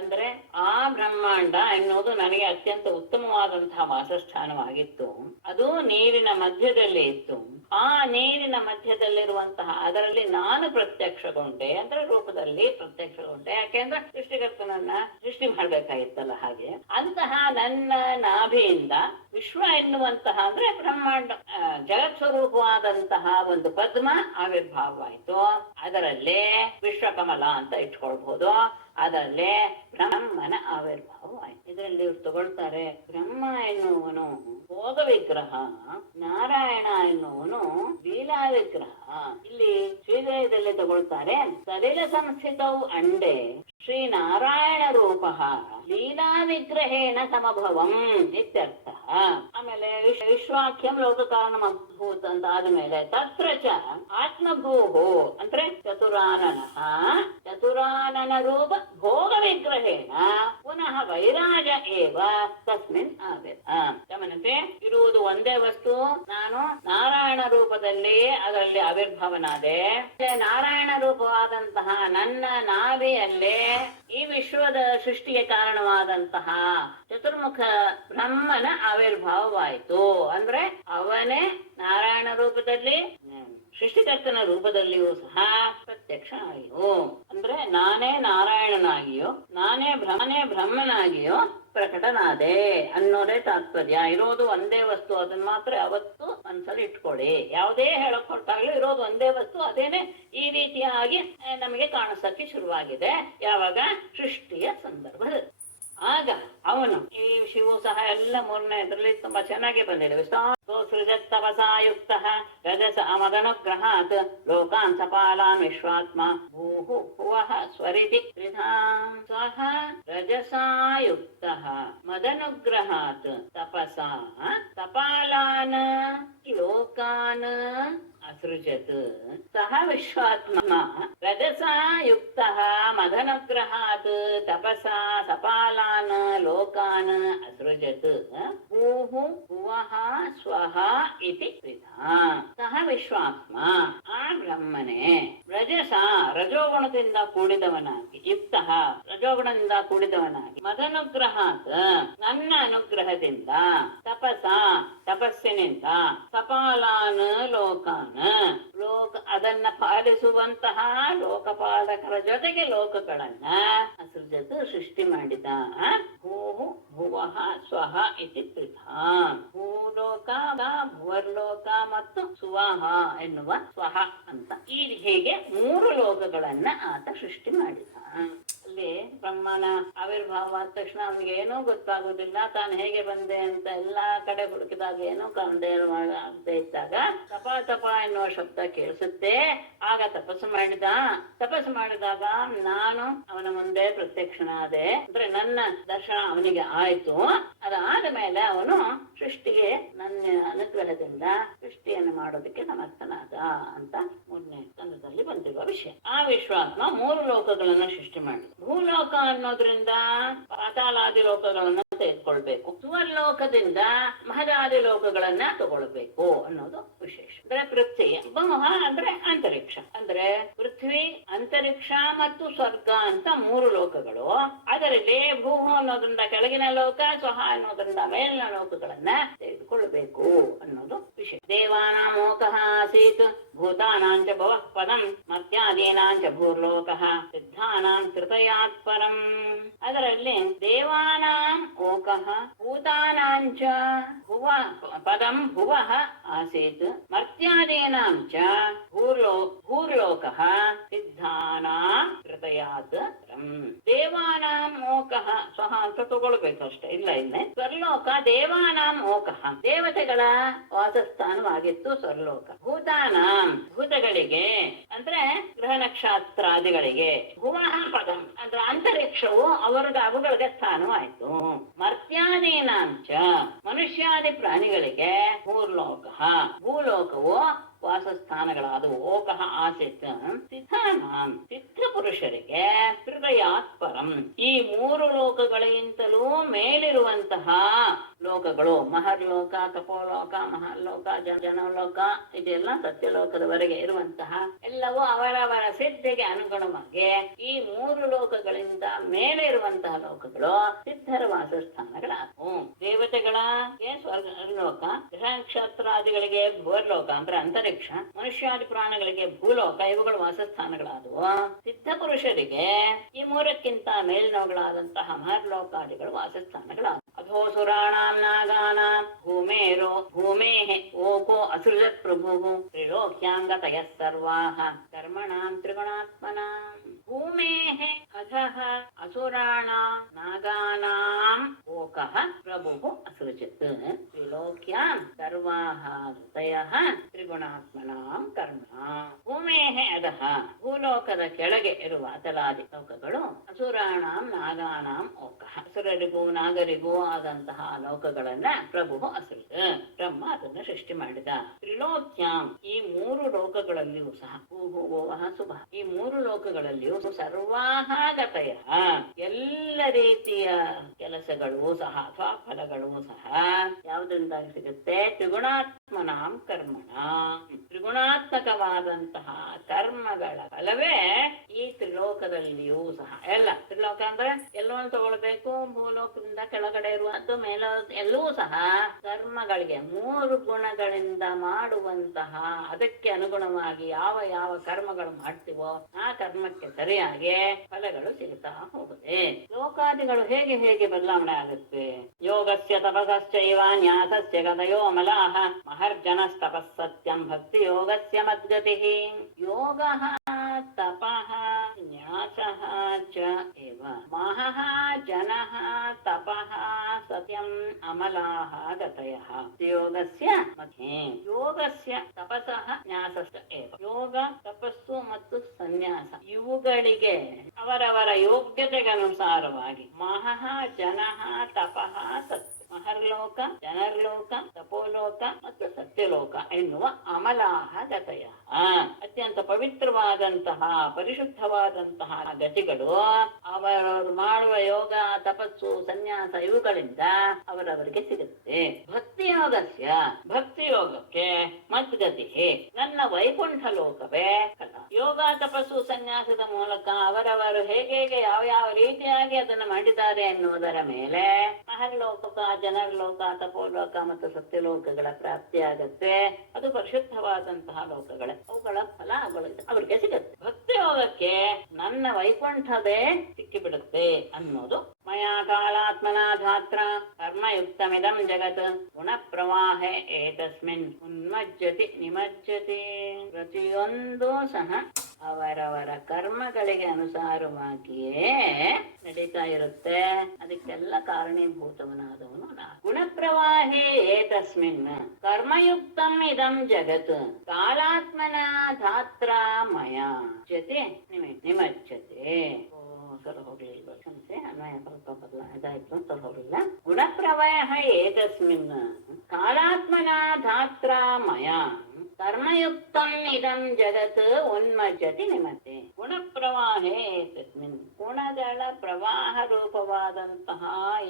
ಅಂದ್ರೆ ಆ ಬ್ರಹ್ಮಾಂಡ ಎನ್ನುವುದು ನನಗೆ ಅತ್ಯಂತ ಉತ್ತಮವಾದಂತಹ ವಾಸಸ್ಥಾನವಾಗಿತ್ತು. ಅದು ನೀರಿನ ಮಧ್ಯದಲ್ಲಿ ಇತ್ತು. ಆ ನೀರಿನ ಮಧ್ಯದಲ್ಲಿರುವಂತಹ ಅದರಲ್ಲಿ ನಾನು ಪ್ರತ್ಯಕ್ಷಗೊಂಡೆ, ಅಂದ್ರೆ ರೂಪದಲ್ಲಿ ಪ್ರತ್ಯಕ್ಷಗೊಂಡೆ. ಯಾಕೆಂದ್ರೆ ಸೃಷ್ಟಿಕರ್ತನನ್ನ ಸೃಷ್ಟಿ ಮಾಡ್ಬೇಕಾಗಿತ್ತಲ್ಲ. ಹಾಗೆ ಅಂತಹ ನನ್ನ ನಾಭಿಯಿಂದ ವಿಶ್ವ ಎನ್ನುವಂತಹ ಅಂದ್ರೆ ಬ್ರಹ್ಮಾಂಡ ಜಗತ್ ಸ್ವರೂಪವಾದಂತಹ ಒಂದು ಪದ್ಮ ಆವಿರ್ಭಾವವಾಯಿತು. ಅದರಲ್ಲೇ ವಿಶ್ವಕಮಲ ಅಂತ ಇಟ್ಕೊಳ್ಬಹುದು. ಅದರಲ್ಲೇ ಬ್ರಹ್ಮನ ಆವಿರ್ಭಾವವಾಯಿತು. ಇದರಲ್ಲಿ ಇವ್ರು ತಗೊಳ್ತಾರೆ, ಬ್ರಹ್ಮ ಎನ್ನುವನು ಭೋಗ ವಿಗ್ರಹ, ನಾರಾಯಣ ಎನ್ನುವನು ಲೀಲಾ ವಿಗ್ರಹ. ಇಲ್ಲಿ ಶ್ರೀಧರದಲ್ಲಿ ತಗೊಳ್ತಾರೆ, ಸಲಿಲ ಸಂಸ್ಥಿತವು ಅಂಡೆ ಶ್ರೀ ನಾರಾಯಣ ರೂಪ ಲೀಲಾ ವಿಗ್ರಹೇಣ ಸಮಭವಂ ಇತ್ಯರ್ಥ. ಆಮೇಲೆ ವಿಶ್ವಾಖ್ಯಂ ಲೋಕ ಕಾರಣ ಅದ್ಭೂತ ಅಂತ ಆದ್ಮೇಲೆ ತತ್ರ ಚ ಆತ್ಮಭೂಹು ಅಂದ್ರೆ ಚತುರಾನನಃ, ಚತುರಾನನ ರೂಪ ಭೋಗ ವಿಗ್ರಹೇಣ ಪುನಃ ವೈರಾಜ ಏವ ತಸ್ಮಿನ್ ಆವಿರ್. ಗಮನತೆ, ಇರುವುದು ಒಂದೇ ವಸ್ತು. ನಾನು ನಾರಾಯಣ ರೂಪದಲ್ಲಿ ಅದರಲ್ಲಿ ಆವಿರ್ಭಾವನಾದೆ. ನಾರಾಯಣ ರೂಪವಾದಂತಹ ನನ್ನ ನಾಭಿಯಲ್ಲೇ ಈ ವಿಶ್ವದ ಸೃಷ್ಟಿಗೆ ಕಾರಣವಾದಂತಹ ಚತುರ್ಮುಖ ಬ್ರಹ್ಮನ ಆವಿರ್ಭಾವವಾಯಿತು. ಅಂದ್ರೆ ಅವನೇ ನಾರಾಯಣ ರೂಪದಲ್ಲಿ ಸೃಷ್ಟಿಕರ್ತನ ರೂಪದಲ್ಲಿಯೂ ಸಹ ಪ್ರತ್ಯಕ್ಷ ಆಗಿಯೋ, ಅಂದ್ರೆ ನಾನೇ ನಾರಾಯಣನಾಗಿಯೋ ನಾನೇ ಬ್ರಹ್ಮನಾಗಿಯೋ ಪ್ರಕಟನಾದೆ ಅನ್ನೋದೇ ತಾತ್ಪರ್ಯ. ಇರೋದು ಒಂದೇ ವಸ್ತು, ಅದನ್ನ ಮಾತ್ರ ಯಾವತ್ತು ಮನಸ್ಸಲ್ಲಿ ಇಟ್ಕೊಳ್ಳಿ. ಯಾವುದೇ ಹೇಳಕ್ ಹೊರಟಾಗ್ಲೂ ಇರೋದು ಒಂದೇ ವಸ್ತು, ಅದೇನೆ ಈ ರೀತಿಯಾಗಿ ನಮಗೆ ಕಾಣಿಸಕ್ಕೆ ಶುರುವಾಗಿದೆ ಯಾವಾಗ? ಸೃಷ್ಟಿಯ ಸಂದರ್ಭದಲ್ಲಿ. ಆಗ ಅವನು ಈ ಶಿವು ಸಹ ಎಲ್ಲ ಮೂರನೇ ಇದರಲ್ಲಿ ತುಂಬಾ ಚೆನ್ನಾಗಿ ಬಂದಿದೆ. ಸೃಜತ್ ತಪಸಾಯುಕ್ತ ರಜಸ ಮದನುಗ್ರಹಾತ್ ಲೋಕಾನ್ ಸಪಾಲಾನ್ ವಿಶ್ವಾತ್ಮ ಭೂಹು ಭುವಃ ಸ್ವರಿತಿ ತ್ರಿಧಾಂ ಸಹ ರಜಸಾಯುಕ್ತ ಮದನುಗ್ರಹಾತ್ ತಪಸಾ ಸಪಾಲಾನ್ ಲೋಕಾನ್ ಅಸೃಜತ್. ಸಹ ವಿಶ್ವಾತ್ಮ ರಜಸಾ ಯುಕ್ತ ಮದನುಗ್ರಹಾತ್ ತಪಸಾ ಸಪಾಲಾನ್ ಲೋಕಾನ್ ಅಸೃಜತ್. ಭೂಹು ಭುವಃ ಸ್ವಃ ಇತಿ ತ್ರಿಧಾ. ಸಹ ವಿಶ್ವಾತ್ಮ, ಆ ಬ್ರಹ್ಮನೇ ರಜಸ ರಜೋಗುಣದಿಂದ ಕೂಡಿದವನಾಗಿ, ಯುಕ್ತ ರಜೋಗುಣದಿಂದ ಕೂಡಿದವನಾಗಿ, ಮದನುಗ್ರಹಾತ್ ನನ್ನ ಅನುಗ್ರಹದಿಂದ, ತಪಸ ತಪಸ್ಸಿನಿಂದ, ಸಪಾಲಾನ್ ಲೋಕಾನ್ ಅದನ್ನ ಪಾಲಿಸುವಂತಹ ಲೋಕಪಾಲಕರ ಜೊತೆಗೆ ಲೋಕಗಳನ್ನ ಅಸೃಜತ್ ಸೃಷ್ಟಿ ಮಾಡಿದ. ಭೂಹು ಭುವಃ ಸ್ವಃ ಇತಿ ತ್ರಿಧಾ. ಭೂಲೋಕ, ಭುವರ್ಲೋಕ ಮತ್ತು ಸುವಹ ಎನ್ನುವ ಸ್ವಹ ಅಂತ ಈ ಹೇಗೆ ಮೂರು ಲೋಕಗಳನ್ನ ಆತ ಸೃಷ್ಟಿ ಮಾಡಿದ. ಅಲ್ಲಿ ಬ್ರಹ್ಮನ ಆವಿರ್ಭಾವ ಆದ ತಕ್ಷಣ ಅವನಿಗೆ ಏನೂ ಗೊತ್ತಾಗೋದಿಲ್ಲ. ತಾನು ಹೇಗೆ ಬಂದೆ ಅಂತ ಎಲ್ಲಾ ಕಡೆ ಹುಡುಕಿದಾಗ ಏನೂ ಕಂಡೇ ಆಗದೆ ಇದ್ದಾಗ ತಪ ಎನ್ನುವ ಶಬ್ದ ಕೇಳಿಸುತ್ತೆ. ಆಗ ತಪಸ್ಸು ಮಾಡಿದಾಗ ನಾನು ಅವನ ಮುಂದೆ ಪ್ರತ್ಯಕ್ಷನಾದೆ. ಅಂದ್ರೆ ನನ್ನ ದರ್ಶನ ಅವನಿಗೆ ಆಯ್ತು. ಅದಾದ ಮೇಲೆ ಅವನು ಸೃಷ್ಟಿಗೆ ನನ್ನ ಅನುಗ್ರಹದಿಂದ ಸೃಷ್ಟಿಯನ್ನು ಮಾಡೋದಕ್ಕೆ ಸಮರ್ಥನಾದ ಅಂತ ಮೂರನೇ ಸ್ಕಂದದಲ್ಲಿ ಬಂದಿರುವ ವಿಷಯ. ಆ ವಿಶ್ವಾತ್ಮ ಮೂರು ಲೋಕಗಳನ್ನು ಸೃಷ್ಟಿ ಮಾಡಿದ. ಭೂಲೋಕ ಅನ್ನೋದ್ರಿಂದ ಪಾತಾಲಾದಿ ಲೋಕಗಳನ್ನು ತೆಗೆದುಕೊಳ್ಬೇಕು, ಸುವರ್ಲೋಕದಿಂದ ಮಹದಾದಿ ಲೋಕಗಳನ್ನ ತಗೊಳ್ಬೇಕು ಅನ್ನೋದು ವಿಶೇಷ. ಅಂದ್ರೆ ಪೃಥ್ವಿ ಭೂಮಃ ಅಂದ್ರೆ ಅಂತರಿಕ್ಷ, ಅಂದ್ರೆ ಪೃಥ್ವಿ, ಅಂತರಿಕ್ಷ ಮತ್ತು ಸ್ವರ್ಗ ಅಂತ ಮೂರು ಲೋಕಗಳು. ಅದರಲ್ಲಿ ಭೂಮ ಅನ್ನೋದ್ರಿಂದ ಕೆಳಗಿನ ಲೋಕ, ಸ್ವಹ ಅನ್ನೋದ್ರಿಂದ ಮೇಲಿನ ಲೋಕಗಳನ್ನ ತೆಗೆದುಕೊಳ್ಬೇಕು ಅನ್ನೋದು ವಿಷಯ. ದೇವಾನಾಮೋಕಃ ಆಸೀತ್ ಭೂತಾನಾಂಚ ಭವಃ ಪದಂ ಮರ್ತ್ಯಾದೀನಾಂಚ ಭೂರ್ಲೋಕಃ ಸಿದ್ಧಾನಾಂ ಕೃತಯಾತ್ ಪರಂ. ಅದರಲ್ಲಿ ದೇವಾನಾಂ ಓಕಃ ಭೂತಾನಾಂಚ ಭುವ ಪದಂ ಭುವಃ ಆಸೀತ್ ಮರ್ತ್ಯಾದೀನಾಂಚ ಭೂರ್ಲೋಕಃ ಸಿದ್ಧಾನಾಂ ಕೃತಯಾತ್ ಸ್ವರ್ಲೋಕಯಾತ್ ದೇವಾನಾಂ ಮೋಕಃ ಸ್ವಹ ಅಂತ ತಗೊಳ್ಬೇಕಷ್ಟೇ. ಇಲ್ಲ ಇಲ್ಲೇ ಸ್ವರ್ಲೋಕ ದೇವಾನಾಂ ಮೋಕಃ ದೇವತೆಗಳ ವಾಸಸ್ಥಾನವಾಗಿತ್ತು ಸ್ವರ್ಲೋಕ. ಭೂತಾನಾಂ ಭೂತಗಳಿಗೆ ಅಂದ್ರೆ ಗ್ರಹ ನಕ್ಷತ್ರಾದಿಗಳಿಗೆ, ಭುವಃ ಪದಂ ಅಂದ್ರೆ ಅಂತರಿಕ್ಷವು ಅವುಗಳಿಗೆ ಸ್ಥಾನವಾಯಿತು. ಮರ್ತ್ಯಾದೀನಾಂಚ ಮನುಷ್ಯಾದಿ ಪ್ರಾಣಿಗಳಿಗೆ ಭೂರ್ಲೋಕ ಭೂಲೋಕವು ವಾಸಸ್ಥಾನಗಳಾದವು. ಓಕಃ ಆಸಿತ್ ಸಿದ್ಧಾನಾಂ ಸಿದ್ಧ ಪುರುಷರಿಗೆ ಹೃದಯಾತ್ ಪರಂ ಈ ಮೂರು ಲೋಕಗಳಿಗಿಂತಲೂ ಮೇಲಿರುವಂತಹ ಲೋಕಗಳು ಮಹರ್ಲೋಕ, ತಪೋಲೋಕ, ಮಹಾಲೋಕ, ಜನಲೋಕ ಇದೆಲ್ಲ ಸತ್ಯಲೋಕದವರೆಗೆ ಇರುವಂತಹ ಎಲ್ಲವೂ ಅವರವರ ಸಿದ್ಧಿಗೆ ಅನುಗುಣವಾಗಿ ಈ ಮೂರು ಲೋಕಗಳಿಂದ ಮೇಲೆ ಇರುವಂತಹ ಲೋಕಗಳು ಸಿದ್ಧರ ವಾಸಸ್ಥಾನಗಳಾದವು. ದೇವತೆಗಳ ಸ್ವರ್ಗಲೋಕ, ಗ್ರಹ ನಕ್ಷತ್ರಾದಿಗಳಿಗೆ ಭೂರ್ಲೋಕ ಅಂದ್ರೆ ಅಂತರಿಕ್ಷ, ಮನುಷ್ಯಾದಿ ಪ್ರಾಣಿಗಳಿಗೆ ಭೂಲೋಕ ಇವುಗಳು ವಾಸಸ್ಥಾನಗಳಾದವು. ಸಿದ್ಧ ಪುರುಷರಿಗೆ ಈ ಮೂರಕ್ಕಿಂತ ಮೇಲಿನವುಗಳಾದಂತಹ ಮಹರ್ಲೋಕಾದಿಗಳು ವಾಸಸ್ಥಾನಗಳಾದವು. ಅಧೋಸುರಾಣಾಂ ನಾಗಾನಾಂ ಭೂಮೇರೋ ಭೂಮೇಃ ಓಕೋ ಅಸೃಜತ್ ಪ್ರಭುಃ ತ್ರಿಲೋಕ್ಯಾಂಗತಯಃ ಸರ್ವಾಃ ಕರ್ಮಣಾಂ ತ್ರಿಗುಣಾತ್ಮನಾಂ. ಭೂಮೇಃ ಅಧಃ ಅಸುರಾಣಾಂ ನಾಗಾನಾಂ ಓಕಃ ಪ್ರಭುಃ ಅಸೃಜತ್ ತ್ರಿಲೋಕ್ಯಾಂ ಸರ್ವಾಃ ಋತಯಃ ತ್ರಿಗುಣಾತ್ಮನಾಂ ಕರ್ಮಣಾಂ. ಭೂಮೇಃ ಅಧಃ ಭೂಲೋಕದ ಕೆಳಗೆ ಇರುವ ಅತಲಾದಿ ಲೋಕಗಳು, ಅಸುರಾಣಾಂ ನಾಗಾನಾಂ ಓಕಃ ಅಸುರರಿಗೂ ನಾಗರಿಗೂ ಆದಂತಹ ಲೋಕಗಳನ್ನ ಪ್ರಭು ಅಸೃಜ ಬ್ರಹ್ಮ ಅದನ್ನು ಸೃಷ್ಟಿ ಮಾಡಿದ. ತ್ರಿಲೋಕ್ಯಾಂ ಈ ಮೂರು ಲೋಕಗಳಲ್ಲಿಯೂ ಸಹ ಭೂಭುವಃ ಸುಭ ಈ ಮೂರು ಲೋಕಗಳಲ್ಲಿಯೂ ಸರ್ವಾಃ ಗತಯಃ ಎಲ್ಲ ರೀತಿಯ ಕೆಲಸಗಳು ಸಹ ಅಥವಾ ಫಲಗಳು ಸಹ ಯಾವುದರಿಂದಾಗಿ ಸಿಗುತ್ತೆ? ತ್ರಿಗುಣಾತ್ಮನಾಂ ಕರ್ಮಣಾಂ ತ್ರಿಗುಣಾತ್ಮಕವಾದಂತಹ ಕರ್ಮಗಳ ಫಲವೇ ಈ ತ್ರಿಲೋಕದಲ್ಲಿಯೂ ಸಹ. ಎಲ್ಲ ತ್ರಿಲೋಕ ಅಂದ್ರೆ ಎಲ್ಲವನ್ನು ತಗೊಳ್ಬೇಕು, ಭೂಲೋಕದಿಂದ ಕೆಳಗಡೆ ಇರುವಂತ ಮೇಲೆ ಎಲ್ಲವೂ ಸಹ ಕರ್ಮಗಳಿಗೆ ಮೂರು ಗುಣಗಳಿಂದ ಮಾಡುವಂತಹ ಅದಕ್ಕೆ ಅನುಗುಣವಾಗಿ ಯಾವ ಯಾವ ಕರ್ಮಗಳು ಮಾಡ್ತೀವೋ ಆ ಕರ್ಮಕ್ಕೆ ಸರಿಯಾಗಿ ಫಲಗಳು ಸಿಗ್ತಾ ಹೋಗುತ್ತೆ. ಲೋಕಾದಿಗಳು ಹೇಗೆ ಹೇಗೆ ಬದಲಾವಣೆ ಆಗುತ್ತೆ? ಯೋಗಸ್ಯ ತಪಸಶ್ಚೈವ ನ್ಯಾಸಸ್ಯ ಗತಯೋ ಅಮಲಾಃ ಮಹರ್ಜನಸ್ತಪಃ ಸತ್ಯಂ ಭಕ್ತಿ ಯೋಗಸ್ಯ ಮದ್ಗತಿಃ. ಯೋಗಃ ತಪಃ ನ್ಯಾಸಃ ಚ ಏವ ಮಹಃ ಜನಃ ತಪಃ ಸತ್ಯಂ ಅಮಲಾಃ ಗತಯಃ ಯೋಗಸ್ಯ ಮಧ್ಯೆ. ಯೋಗಸ್ಯ ತಪಸಃ ನ್ಯಾಸಶ್ಚ ಏವ ಯೋಗ ತಪಸ್ಸು ಮತ್ತು ಸನ್ಯಾಸ ಇವುಗಳಿಗೆ ಅವರವರ ಯೋಗ್ಯತೆಗೆ ಅನುಸಾರವಾಗಿ ಮಹಃ ಜನಃ ತಪಃ ಸತ್ಯ ಮಹರ್ಲೋಕ, ಜನರ್ಲೋಕ, ತಪೋಲೋಕ ಮತ್ತು ಸತ್ಯಲೋಕ ಎನ್ನುವ ಅಮಲಾಹ ಗತಯ ಅತ್ಯಂತ ಪವಿತ್ರವಾದಂತಹ ಪರಿಶುದ್ಧವಾದಂತಹ ಗತಿಗಳು ಅವರವರು ಮಾಡುವ ಯೋಗ ತಪಸ್ಸು ಸನ್ಯಾಸ ಇವುಗಳಿಂದ ಅವರವರಿಗೆ ಸಿಗುತ್ತೆ. ಭಕ್ತಿಯೋಗಸ್ಯ ಭಕ್ತಿಯೋಗಕ್ಕೆ ಮದ್ಗತಿ ನನ್ನ ವೈಕುಂಠ ಲೋಕವೇ ಫಲ. ಯೋಗ ತಪಸ್ಸು ಸನ್ಯಾಸದ ಮೂಲಕ ಅವರವರು ಹೇಗೆ ಯಾವ ಯಾವ ರೀತಿಯಾಗಿ ಅದನ್ನು ಮಾಡಿದ್ದಾರೆ ಎನ್ನುವುದರ ಮೇಲೆ ಮಹರ್ಲೋಕ, ಜನರ್ಲೋಕ, ತಪೋಲೋಕ ಮತ್ತು ಸತ್ಯಲೋಕಗಳ ಪ್ರಾಪ್ತಿಯಾಗತ್ತೆ. ಅದು ಪರಿಶುದ್ಧವಾದಂತಹ ಲೋಕಗಳೇ, ಅವುಗಳ ಫಲ ಅವ್ರಿಗೆ ಸಿಗುತ್ತೆ. ಭಕ್ತಿ ಯೋಗಕ್ಕೆ ನನ್ನ ವೈಕುಂಠದೇ ಸಿಕ್ಕಿಬಿಡುತ್ತೆ ಅನ್ನೋದು. ಮಯಾ ಕಾಲಾತ್ಮನಾಧಾತ್ರ ಕರ್ಮಯುಕ್ತಮಿದಂ ಜಗತ್ ಗುಣ ಪ್ರವಾಹೆ ಏತಸ್ಮಿನ್ ಉನ್ಮಜ್ಜತಿ ನಿಮಜ್ಜತಿ. ಪ್ರತಿಯೊಂದು ಸಹ ಅವರವರ ಕರ್ಮಗಳಿಗೆ ಅನುಸಾರವಾಗಿಯೇ ನಡೀತಾ ಇರುತ್ತೆ. ಅದಕ್ಕೆಲ್ಲ ಕಾರಣೀಭೂತವನಾದವನು ಗುಣಪ್ರವಾಹೇ ಏತಸ್ಮಿನ್ ಕರ್ಮಯುಕ್ತಂ ಇದಂ ಜಗತ್ ಕಾಲಾತ್ಮನ ಧಾತ್ರ ಮಯ ಜತೆ ನಿಮಜ್ಜತೆ. ಸರ್ ಹೋಗ್ಲಿಲ್ಲ, ಕ್ಷಮಿಸಿ, ಅನ್ವಯ ಸ್ವಲ್ಪ ಇದಾಯ್ತು, ಸರ್ ಹೋಗ್ಲಿಲ್ಲ. ಗುಣಪ್ರವಾಹ ಏತಸ್ಮಿನ್ ಕಾಲಾತ್ಮನ ಧಾತ್ರ ಮಯ ಕರ್ಮಯುಕ್ತಂ ಇದಂ ಜಗತ್ ಉನ್ಮಜ್ಜತಿ ನಿಮತೆ. ಗುಣಪ್ರವಾಹೇ ಏತಸ್ಮಿನ್ ಗುಣಗಳ ಪ್ರವಾಹ ರೂಪವಾದಂತಹ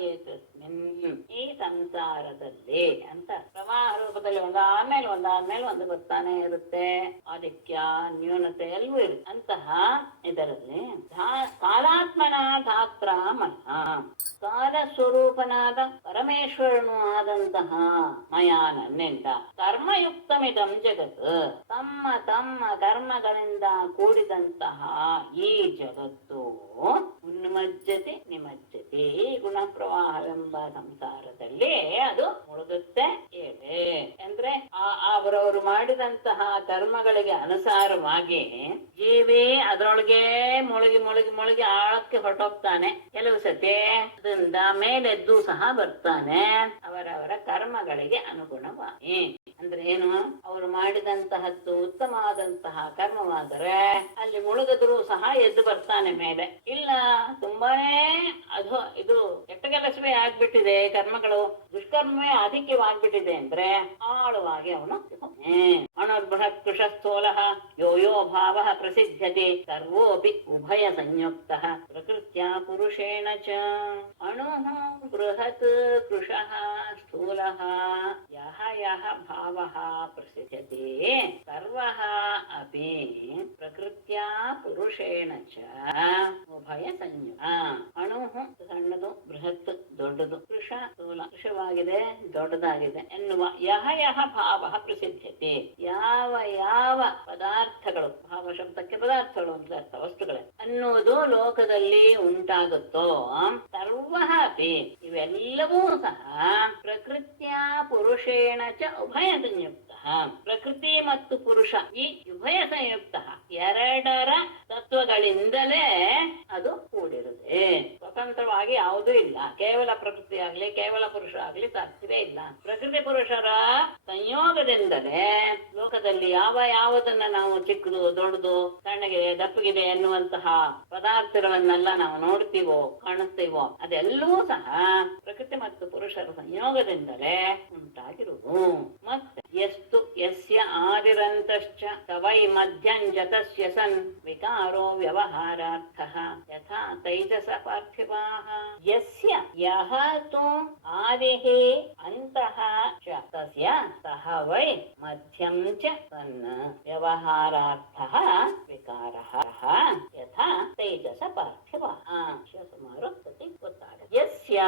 ಏತಸ್ಮಿನ್ ಈ ಸಂಸಾರದಲ್ಲಿ ಅಂತ ಪ್ರವಾಹ ರೂಪದಲ್ಲಿ ಒಂದಾದ್ಮೇಲೆ ಒಂದು ಬರ್ತಾನೆ ಇರುತ್ತೆ. ಆಧಿಕ್ಯ ನ್ಯೂನತೆ ಎಲ್ಲವೂ ಇರುತ್ತೆ. ಅಂತಹ ಇದರಲ್ಲಿ ಕಾಲಾತ್ಮನ ಧಾತ್ರ ಮಯ ಕಾಲ ಸ್ವರೂಪನಾದ ಪರಮೇಶ್ವರನು ಆದಂತಹ ಮಯ ನನ್ನಿಂದ ಕರ್ಮಯುಕ್ತ ಸಮಸ್ತಮಿದಂ ಜಗತ್, ತಮ್ಮ ತಮ್ಮ ಕರ್ಮಗಳಿಂದ ಕೂಡಿದಂತಹ ಈ ಜಗತ್ತು ಉನ್ಮಜ್ಜತಿ ನಿಮಜ್ಜತಿ, ಗುಣ ಪ್ರವಾಹವೆಂಬ ಸಂಸಾರದಲ್ಲಿ ಅದು ಮುಳುಗುತ್ತೆ ಇದೆ. ಅಂದ್ರೆ ಅವರವರು ಮಾಡಿದಂತಹ ಕರ್ಮಗಳಿಗೆ ಅನುಸಾರವಾಗಿ ಜೀವಿ ಅದರೊಳಗೆ ಮುಳುಗಿ ಮುಳುಗಿ ಮುಳುಗಿ ಆಳಕ್ಕೆ ಹೊರಟೋಗ್ತಾನೆ. ಕೆಲವು ಸತಿ ಅದರಿಂದ ಮೇಲೆದ್ದು ಸಹ ಬರ್ತಾನೆ ಅವರವರ ಕರ್ಮಗಳಿಗೆ ಅನುಗುಣವಾಗಿ. ಅಂದ್ರೆ ಏನು, ಅವರು ಮಾಡಿದಂತಹದ್ದು ಉತ್ತಮವಾದಂತಹ ಕರ್ಮವಾದರೆ ಅಲ್ಲಿ ಮುಳುಗಿದ್ರು ಸಹ ಎದ್ದು ಬರ್ತಾನೆ ಮೇಲೆ. ಇಲ್ಲ ತುಂಬಾನೇ ಇದು ಕೆಟ್ಟ ಕೆಲಸವೇ ಆಗ್ಬಿಟ್ಟಿದೆ, ಕರ್ಮಗಳು ದುಷ್ಕರ್ಮವೇ ಆಧಿಕ್ಯವಾಗ್ಬಿಟ್ಟಿದೆ ಅಂದ್ರೆ ಆಳವಾಗಿ ಅವನು ಅಣುರ್ಬೃಹತ್ ಕೃಷಸ್ಥೂಲ ಯೋ ಯೋ ಭಾವ ಪ್ರಸಿದ್ಧತೆ ಸರ್ವೋಪಿ ಉಭಯ ಸಂಯುಕ್ತ ಪ್ರಕೃತ್ಯ ಪುರುಷೇಣ ಚ. ಅಣು ಬೃಹತ್ ಕೃಶಃ ಸ್ಥೂಲಃ ಯಹ ಯಹ ಭಾವಃ ಪ್ರಸಿದ್ಧತೆ ಸರ್ವಃ ಅಪಿ ಪ್ರಕೃತ್ಯ ಪುರುಷೇಣ ಚ ಉಭಯ ಸಂಯುಕ್ತ. ಅಣು ಸಣ್ಣದು, ಬೃಹತ್ ದೊಡ್ಡದು, ಕೃಶ ಸ್ಥೂಲ ಕೃಶವಾಗಿದೆ ದೊಡ್ಡದಾಗಿದೆ ಎನ್ನುವ ಯಹ ಯಹ ಭಾವ ಪ್ರಸಿದ್ಧತೆ, ಯಾವ ಯಾವ ಪದಾರ್ಥಗಳು, ಭಾವ ಶಬ್ದಕ್ಕೆ ಪದಾರ್ಥಗಳು ಅಂತ ಅರ್ಥ, ವಸ್ತುಗಳೇ ಅನ್ನುವುದು ಲೋಕದಲ್ಲಿ ಉಂಟಾಗುತ್ತೋ ಸರ್ವ ಅಪಿ ಇವೆಲ್ಲವೂ ಸಹ ಪ್ರಕೃತ್ಯ ಪುರುಷೇಣ ಚ ಉಭಯ ಸಂಯುಕ್ತ. ಪ್ರಕೃತಿ ಮತ್ತು ಪುರುಷ ಈ ಉಭಯ ಸಂಯುಕ್ತ ಎರಡರ ತತ್ವಗಳಿಂದಲೇ ಅದು ಕೂಡಿರುತ್ತೆ. ಸ್ವತಂತ್ರವಾಗಿ ಯಾವುದೂ ಇಲ್ಲ. ಕೇವಲ ಪ್ರಕೃತಿ ಆಗ್ಲಿ ಕೇವಲ ಪುರುಷ ಆಗ್ಲಿ ಸಾಧ್ಯವೇ ಇಲ್ಲ. ಪ್ರಕೃತಿ ಪುರುಷರ ಸಂಯೋಗದಿಂದಲೇ ಲೋಕದಲ್ಲಿ ಯಾವುದನ್ನ ನಾವು ಚಿಕ್ಕದು ದೊಡ್ಡದು ಸಣ್ಣಗೆ ದಪ್ಪಗಿದೆ ಎನ್ನುವಂತಹ ಪದಾರ್ಥಗಳನ್ನೆಲ್ಲ ನಾವು ನೋಡ್ತೀವೋ ಕಾಣಿಸ್ತೀವೋ ಅದೆಲ್ಲವೂ ಸಹ ಪ್ರಕೃತಿ ಮತ್ತು ಪುರುಷರ ಸಂಯೋಗದಿಂದಲೇ ಉಂಟಾಗಿರುವುದು. ಮತ್ತೆ ಎಷ್ಟು ಯಸ್ಯ ಆದಿರಂತಶ್ಚ ತವೈ ಮಧ್ಯಂಜತಸ್ಯ ಸನ್ ವಿಕಾರೋ ವ್ಯವಹಾರಾರ್ಥಃ ಯಥಾ ತೈಜಸ ಪಾರ್ಥಿವಾಃ. ಯಸ್ಯ ಯಹ ತು ಆದಿಃ ಅಂತಃ ಚ ತಸ್ಯ ಸಹ ವೈ ಮಧ್ಯಂ ಚ ಸನ್ ವ್ಯವಹಾರಾರ್ಥಃ ವಿಕಾರಃ ಯಥಾ ತೈಜಸ ಪಾರ್ಥಿವಾಃ. ಸುಮಾರು ಸತಿ ಗೊತ್ತಾಗುತ್ತೆ. ಯಸ್ಯ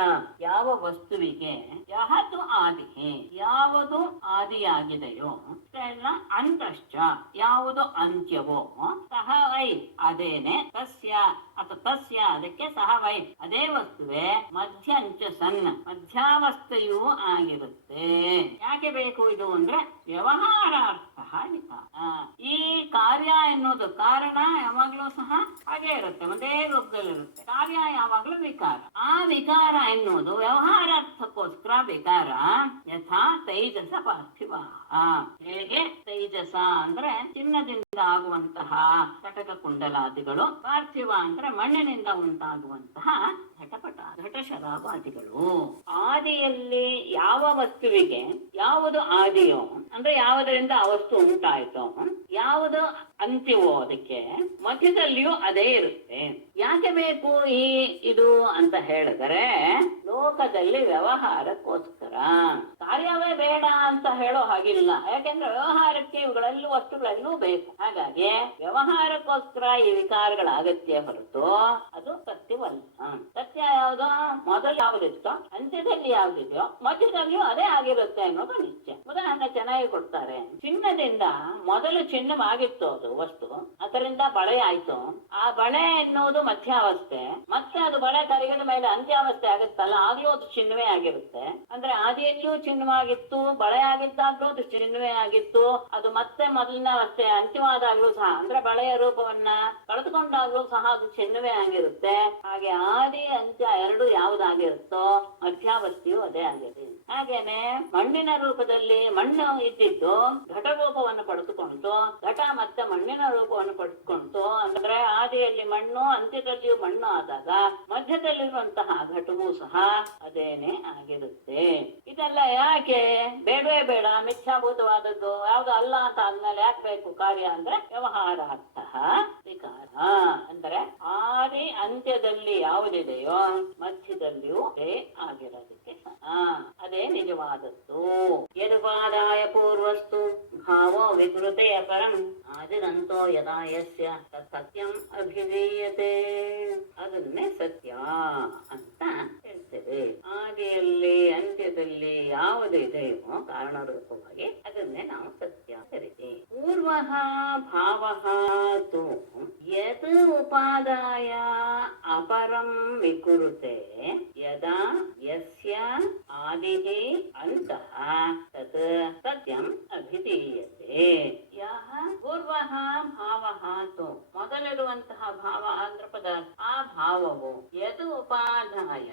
ಯಾವ ವಸ್ತುವಿಗೆ ಯಹ ತು ಆದಿ ಯಾವುದು ಆದಿಯಾಗಿದೆಯೋ ಅಂತಶ್ಚ ಯಾವುದು ಅಂತ್ಯವೋ ಸಹ ವೈ ಅದೇನೆ ತಸ್ಯ ಅಥವಾ ತಸ್ಯ ಅದಕ್ಕೆ ಸಹ ವೈ ಅದೇ ವಸ್ತುವೆ ಮಧ್ಯಂಚ ಸಣ್ಣ ಮಧ್ಯಾವಸ್ಥೆಯೂ ಆಗಿರುತ್ತೆ. ಯಾಕೆ ಬೇಕು ಇದು ಅಂದ್ರೆ ವ್ಯವಹಾರಾರ್ಥ ಈ ಕಾರ್ಯ ಎನ್ನುವುದು ಕಾರಣ ಯಾವಾಗ್ಲೂ ಸಹ ಹಾಗೆ ಇರುತ್ತೆ, ಒಂದೇ ರೂಪದಲ್ಲಿರುತ್ತೆ. ಕಾರ್ಯ ಯಾವಾಗ್ಲೂ ವಿಕಾರ. ಆ ವಿಕಾರ ಎನ್ನುವುದು ವ್ಯವಹಾರಾರ್ಥಕ್ಕೋಸ್ಕರ ವಿಕಾರ. ಯಥಾ ತೈಜಸ ಪಾರ್ಥಿವ, ಹೇಗೆ ತೈಜಸ ಅಂದ್ರೆ ಚಿನ್ನದಿಂದ ಆಗುವಂತಹ ಕಟಕ ಕುಂಡಲಾದಿಗಳು, ಪಾರ್ಥಿವ ಅಂದ್ರೆ ಮಣ್ಣಿನಿಂದ ಉಂಟಾಗುವಂತಹ ಘಟಶರಾಬಾದಿಗಳು. ಆದಿಯಲ್ಲಿ ಯಾವ ವಸ್ತುವಿಗೆ ಯಾವುದು ಆದಿಯೋ ಅಂದ್ರೆ ಯಾವುದರಿಂದ ಆ ವಸ್ತು ಉಂಟಾಯ್ತೋ, ಯಾವುದು ಅಂತ್ಯವೋ ಅದಕ್ಕೆ ಮಧ್ಯದಲ್ಲಿಯೂ ಅದೇ ಇರುತ್ತೆ. ಯಾಕೆ ಬೇಕು ಇದು ಅಂತ ಹೇಳಿದರೆ ಲೋಕದಲ್ಲಿ ವ್ಯವಹಾರಕ್ಕೋಸ್ಕರ. ಕಾರ್ಯವೇ ಬೇಡ ಅಂತ ಹೇಳೋ ಹಾಗಿಲ್ಲ. ಯಾಕೆಂದ್ರೆ ವ್ಯವಹಾರಕ್ಕೆ ಇವುಗಳೆಲ್ಲೂ ವಸ್ತುಗಳೆಲ್ಲೂ ಬೇಕು. ಹಾಗಾಗಿ ವ್ಯವಹಾರಕ್ಕೋಸ್ಕರ ಈ ವಿಕಾರಗಳ ಅಗತ್ಯ ಹೊರತು ಅದು ಸತ್ಯವಲ್ಲ. ಸತ್ಯ ಯಾವುದೋ ಮೊದಲು ಯಾವುದಿತ್ತೋ ಅಂತ್ಯದಲ್ಲಿ ಯಾವುದಿದೆಯೋ ಮಧ್ಯದಲ್ಲಿಯೂ ಅದೇ ಆಗಿರುತ್ತೆ ಅನ್ನೋದು ನಿತ್ಯ. ಉದಾಹರಣೆ ಚೆನ್ನಾಗಿ ಕೊಡ್ತಾರೆ. ಚಿನ್ನದಿಂದ ಮೊದಲು ಚಿನ್ನವಾಗಿತ್ತು ಅದು ವಸ್ತು, ಅದರಿಂದ ಬಳೆ ಆಯ್ತು. ಆ ಬಳೆ ಎನ್ನುವುದು ಮಧ್ಯಾವಸ್ಥೆ, ಮತ್ತೆ ಅದು ಬಳೆ ಕರಗಿದ ಮೇಲೆ ಅಂತ್ಯಾವಸ್ಥೆ ಆಗುತ್ತಲ್ಲ, ಆಗ್ಲೂ ಅದು ಚಿನ್ನವೇ ಆಗಿರುತ್ತೆ. ಅಂದ್ರೆ ಆದಿಯಲ್ಲಿಯೂ ಚಿನ್ನವಾಗಿತ್ತು, ಬಳೆ ಆಗಿದ್ದಾಗ್ಲೂ ಅದು ಚಿನ್ನವೇ ಆಗಿತ್ತು. ಅದು ಮತ್ತೆ ಮೊದಲಿನ ಅವಸ್ಥೆ ಅಂತಿಮವಾದಾಗ್ಲೂ ಸಹ ಅಂದ್ರೆ ಬಳೆಯ ರೂಪವನ್ನ ಕಳೆದುಕೊಂಡಾಗ್ಲೂ ಸಹ ಅದು ಚಿನ್ನವೇ ಆಗಿರುತ್ತೆ. ಹಾಗೆ ಆದಿ ಅಂತ್ಯ ಎರಡು ಯಾವುದಾಗಿರುತ್ತೋ ಮಧ್ಯಾವಸ್ಥೆಯು ಅದೇ ಆಗಿದೆ. ಹಾಗೇನೆ ಮಣ್ಣಿನ ರೂಪದಲ್ಲಿ ಮಣ್ಣು ಇದ್ದಿದ್ದು ಘಟ ರೂಪವನ್ನು ಪಡೆದುಕೊಂಡು ಘಟ ಮತ್ತೆ ಮಣ್ಣಿನ ರೂಪವನ್ನು ಪಡೆದುಕೊಂಡು, ಅಂದ್ರೆ ಆದಿಯಲ್ಲಿ ಮಣ್ಣು ಅಂತ್ಯದಲ್ಲಿಯೂ ಮಣ್ಣು ಆದಾಗ ಮಧ್ಯದಲ್ಲಿರುವಂತಹ ಘಟವೂ ಸಹ ಅದೇನೆ ಆಗಿರುತ್ತೆ. ಇದೆಲ್ಲ ಯಾಕೆ ಬೇಡವೇ ಬೇಡ, ಮಿಥ್ಯಾಭೂತವಾದದ್ದು ಯಾವ್ದು ಅಲ್ಲ ಅಂತ ಆದ್ಮೇಲೆ ಯಾಕೆ ಬೇಕು ಕಾರ್ಯ ಅಂದ್ರೆ ವ್ಯವಹಾರಾರ್ಥ ವಿಕಾರ. ಅಂದ್ರೆ ಆದಿ ಅಂತ್ಯದಲ್ಲಿ ಯಾವುದಿದೆಯೋ ಮಧ್ಯದಲ್ಲಿಯೂ ಅದೇ ಆಗಿರೋದಕ್ಕೆ ಅದೇ ನಿಜವಾದದ್ದು. ಯದುಪಾದಾಯ ಪೂರ್ವಸ್ತು ಭಾವೋ ವಿಕೃತೆ ಪರಂ ಆದಿರಂತೋ ಯದಾ ಯಸ್ಯ ತತ್ ಸತ್ಯಂ ಅಭಿಧೀಯತೆ. ಅದನ್ನೇ ಸತ್ಯ ಅಂತ ಹೇಳ್ತಾರೆ. ತಿಳಿಸ್ತೇವೆ. ಆದಿಯಲ್ಲಿ ಅಂತ್ಯದಲ್ಲಿ ಯಾವುದು ಇದೆಯೋ ಕಾರಣ ರೂಪವಾಗಿ ಅದನ್ನೇ ನಾವು ಸತ್ಯ ಕರಿತೀವಿ. ಪೂರ್ವ ಭಾವ ತು ಯತ್ ಉಪಾದಾಯ ಅಪರಂ ವಿಕುರುತೆ ಯದಾ ಯಸ್ಯ ಆದಿಃ ಅಂತಃ ತತ್ ಸತ್ಯಂ ಅಭಿಧೀಯತೆ. ಯಹ ಪೂರ್ವಃ ಭಾವಃ ತು ಮೊದಲಿರುವಂತಹ ಭಾವ ಅಂದ್ರೆ ಪದಾರ್ಥ, ಆ ಭಾವವು ಯದು ಉಪಾದಾಯ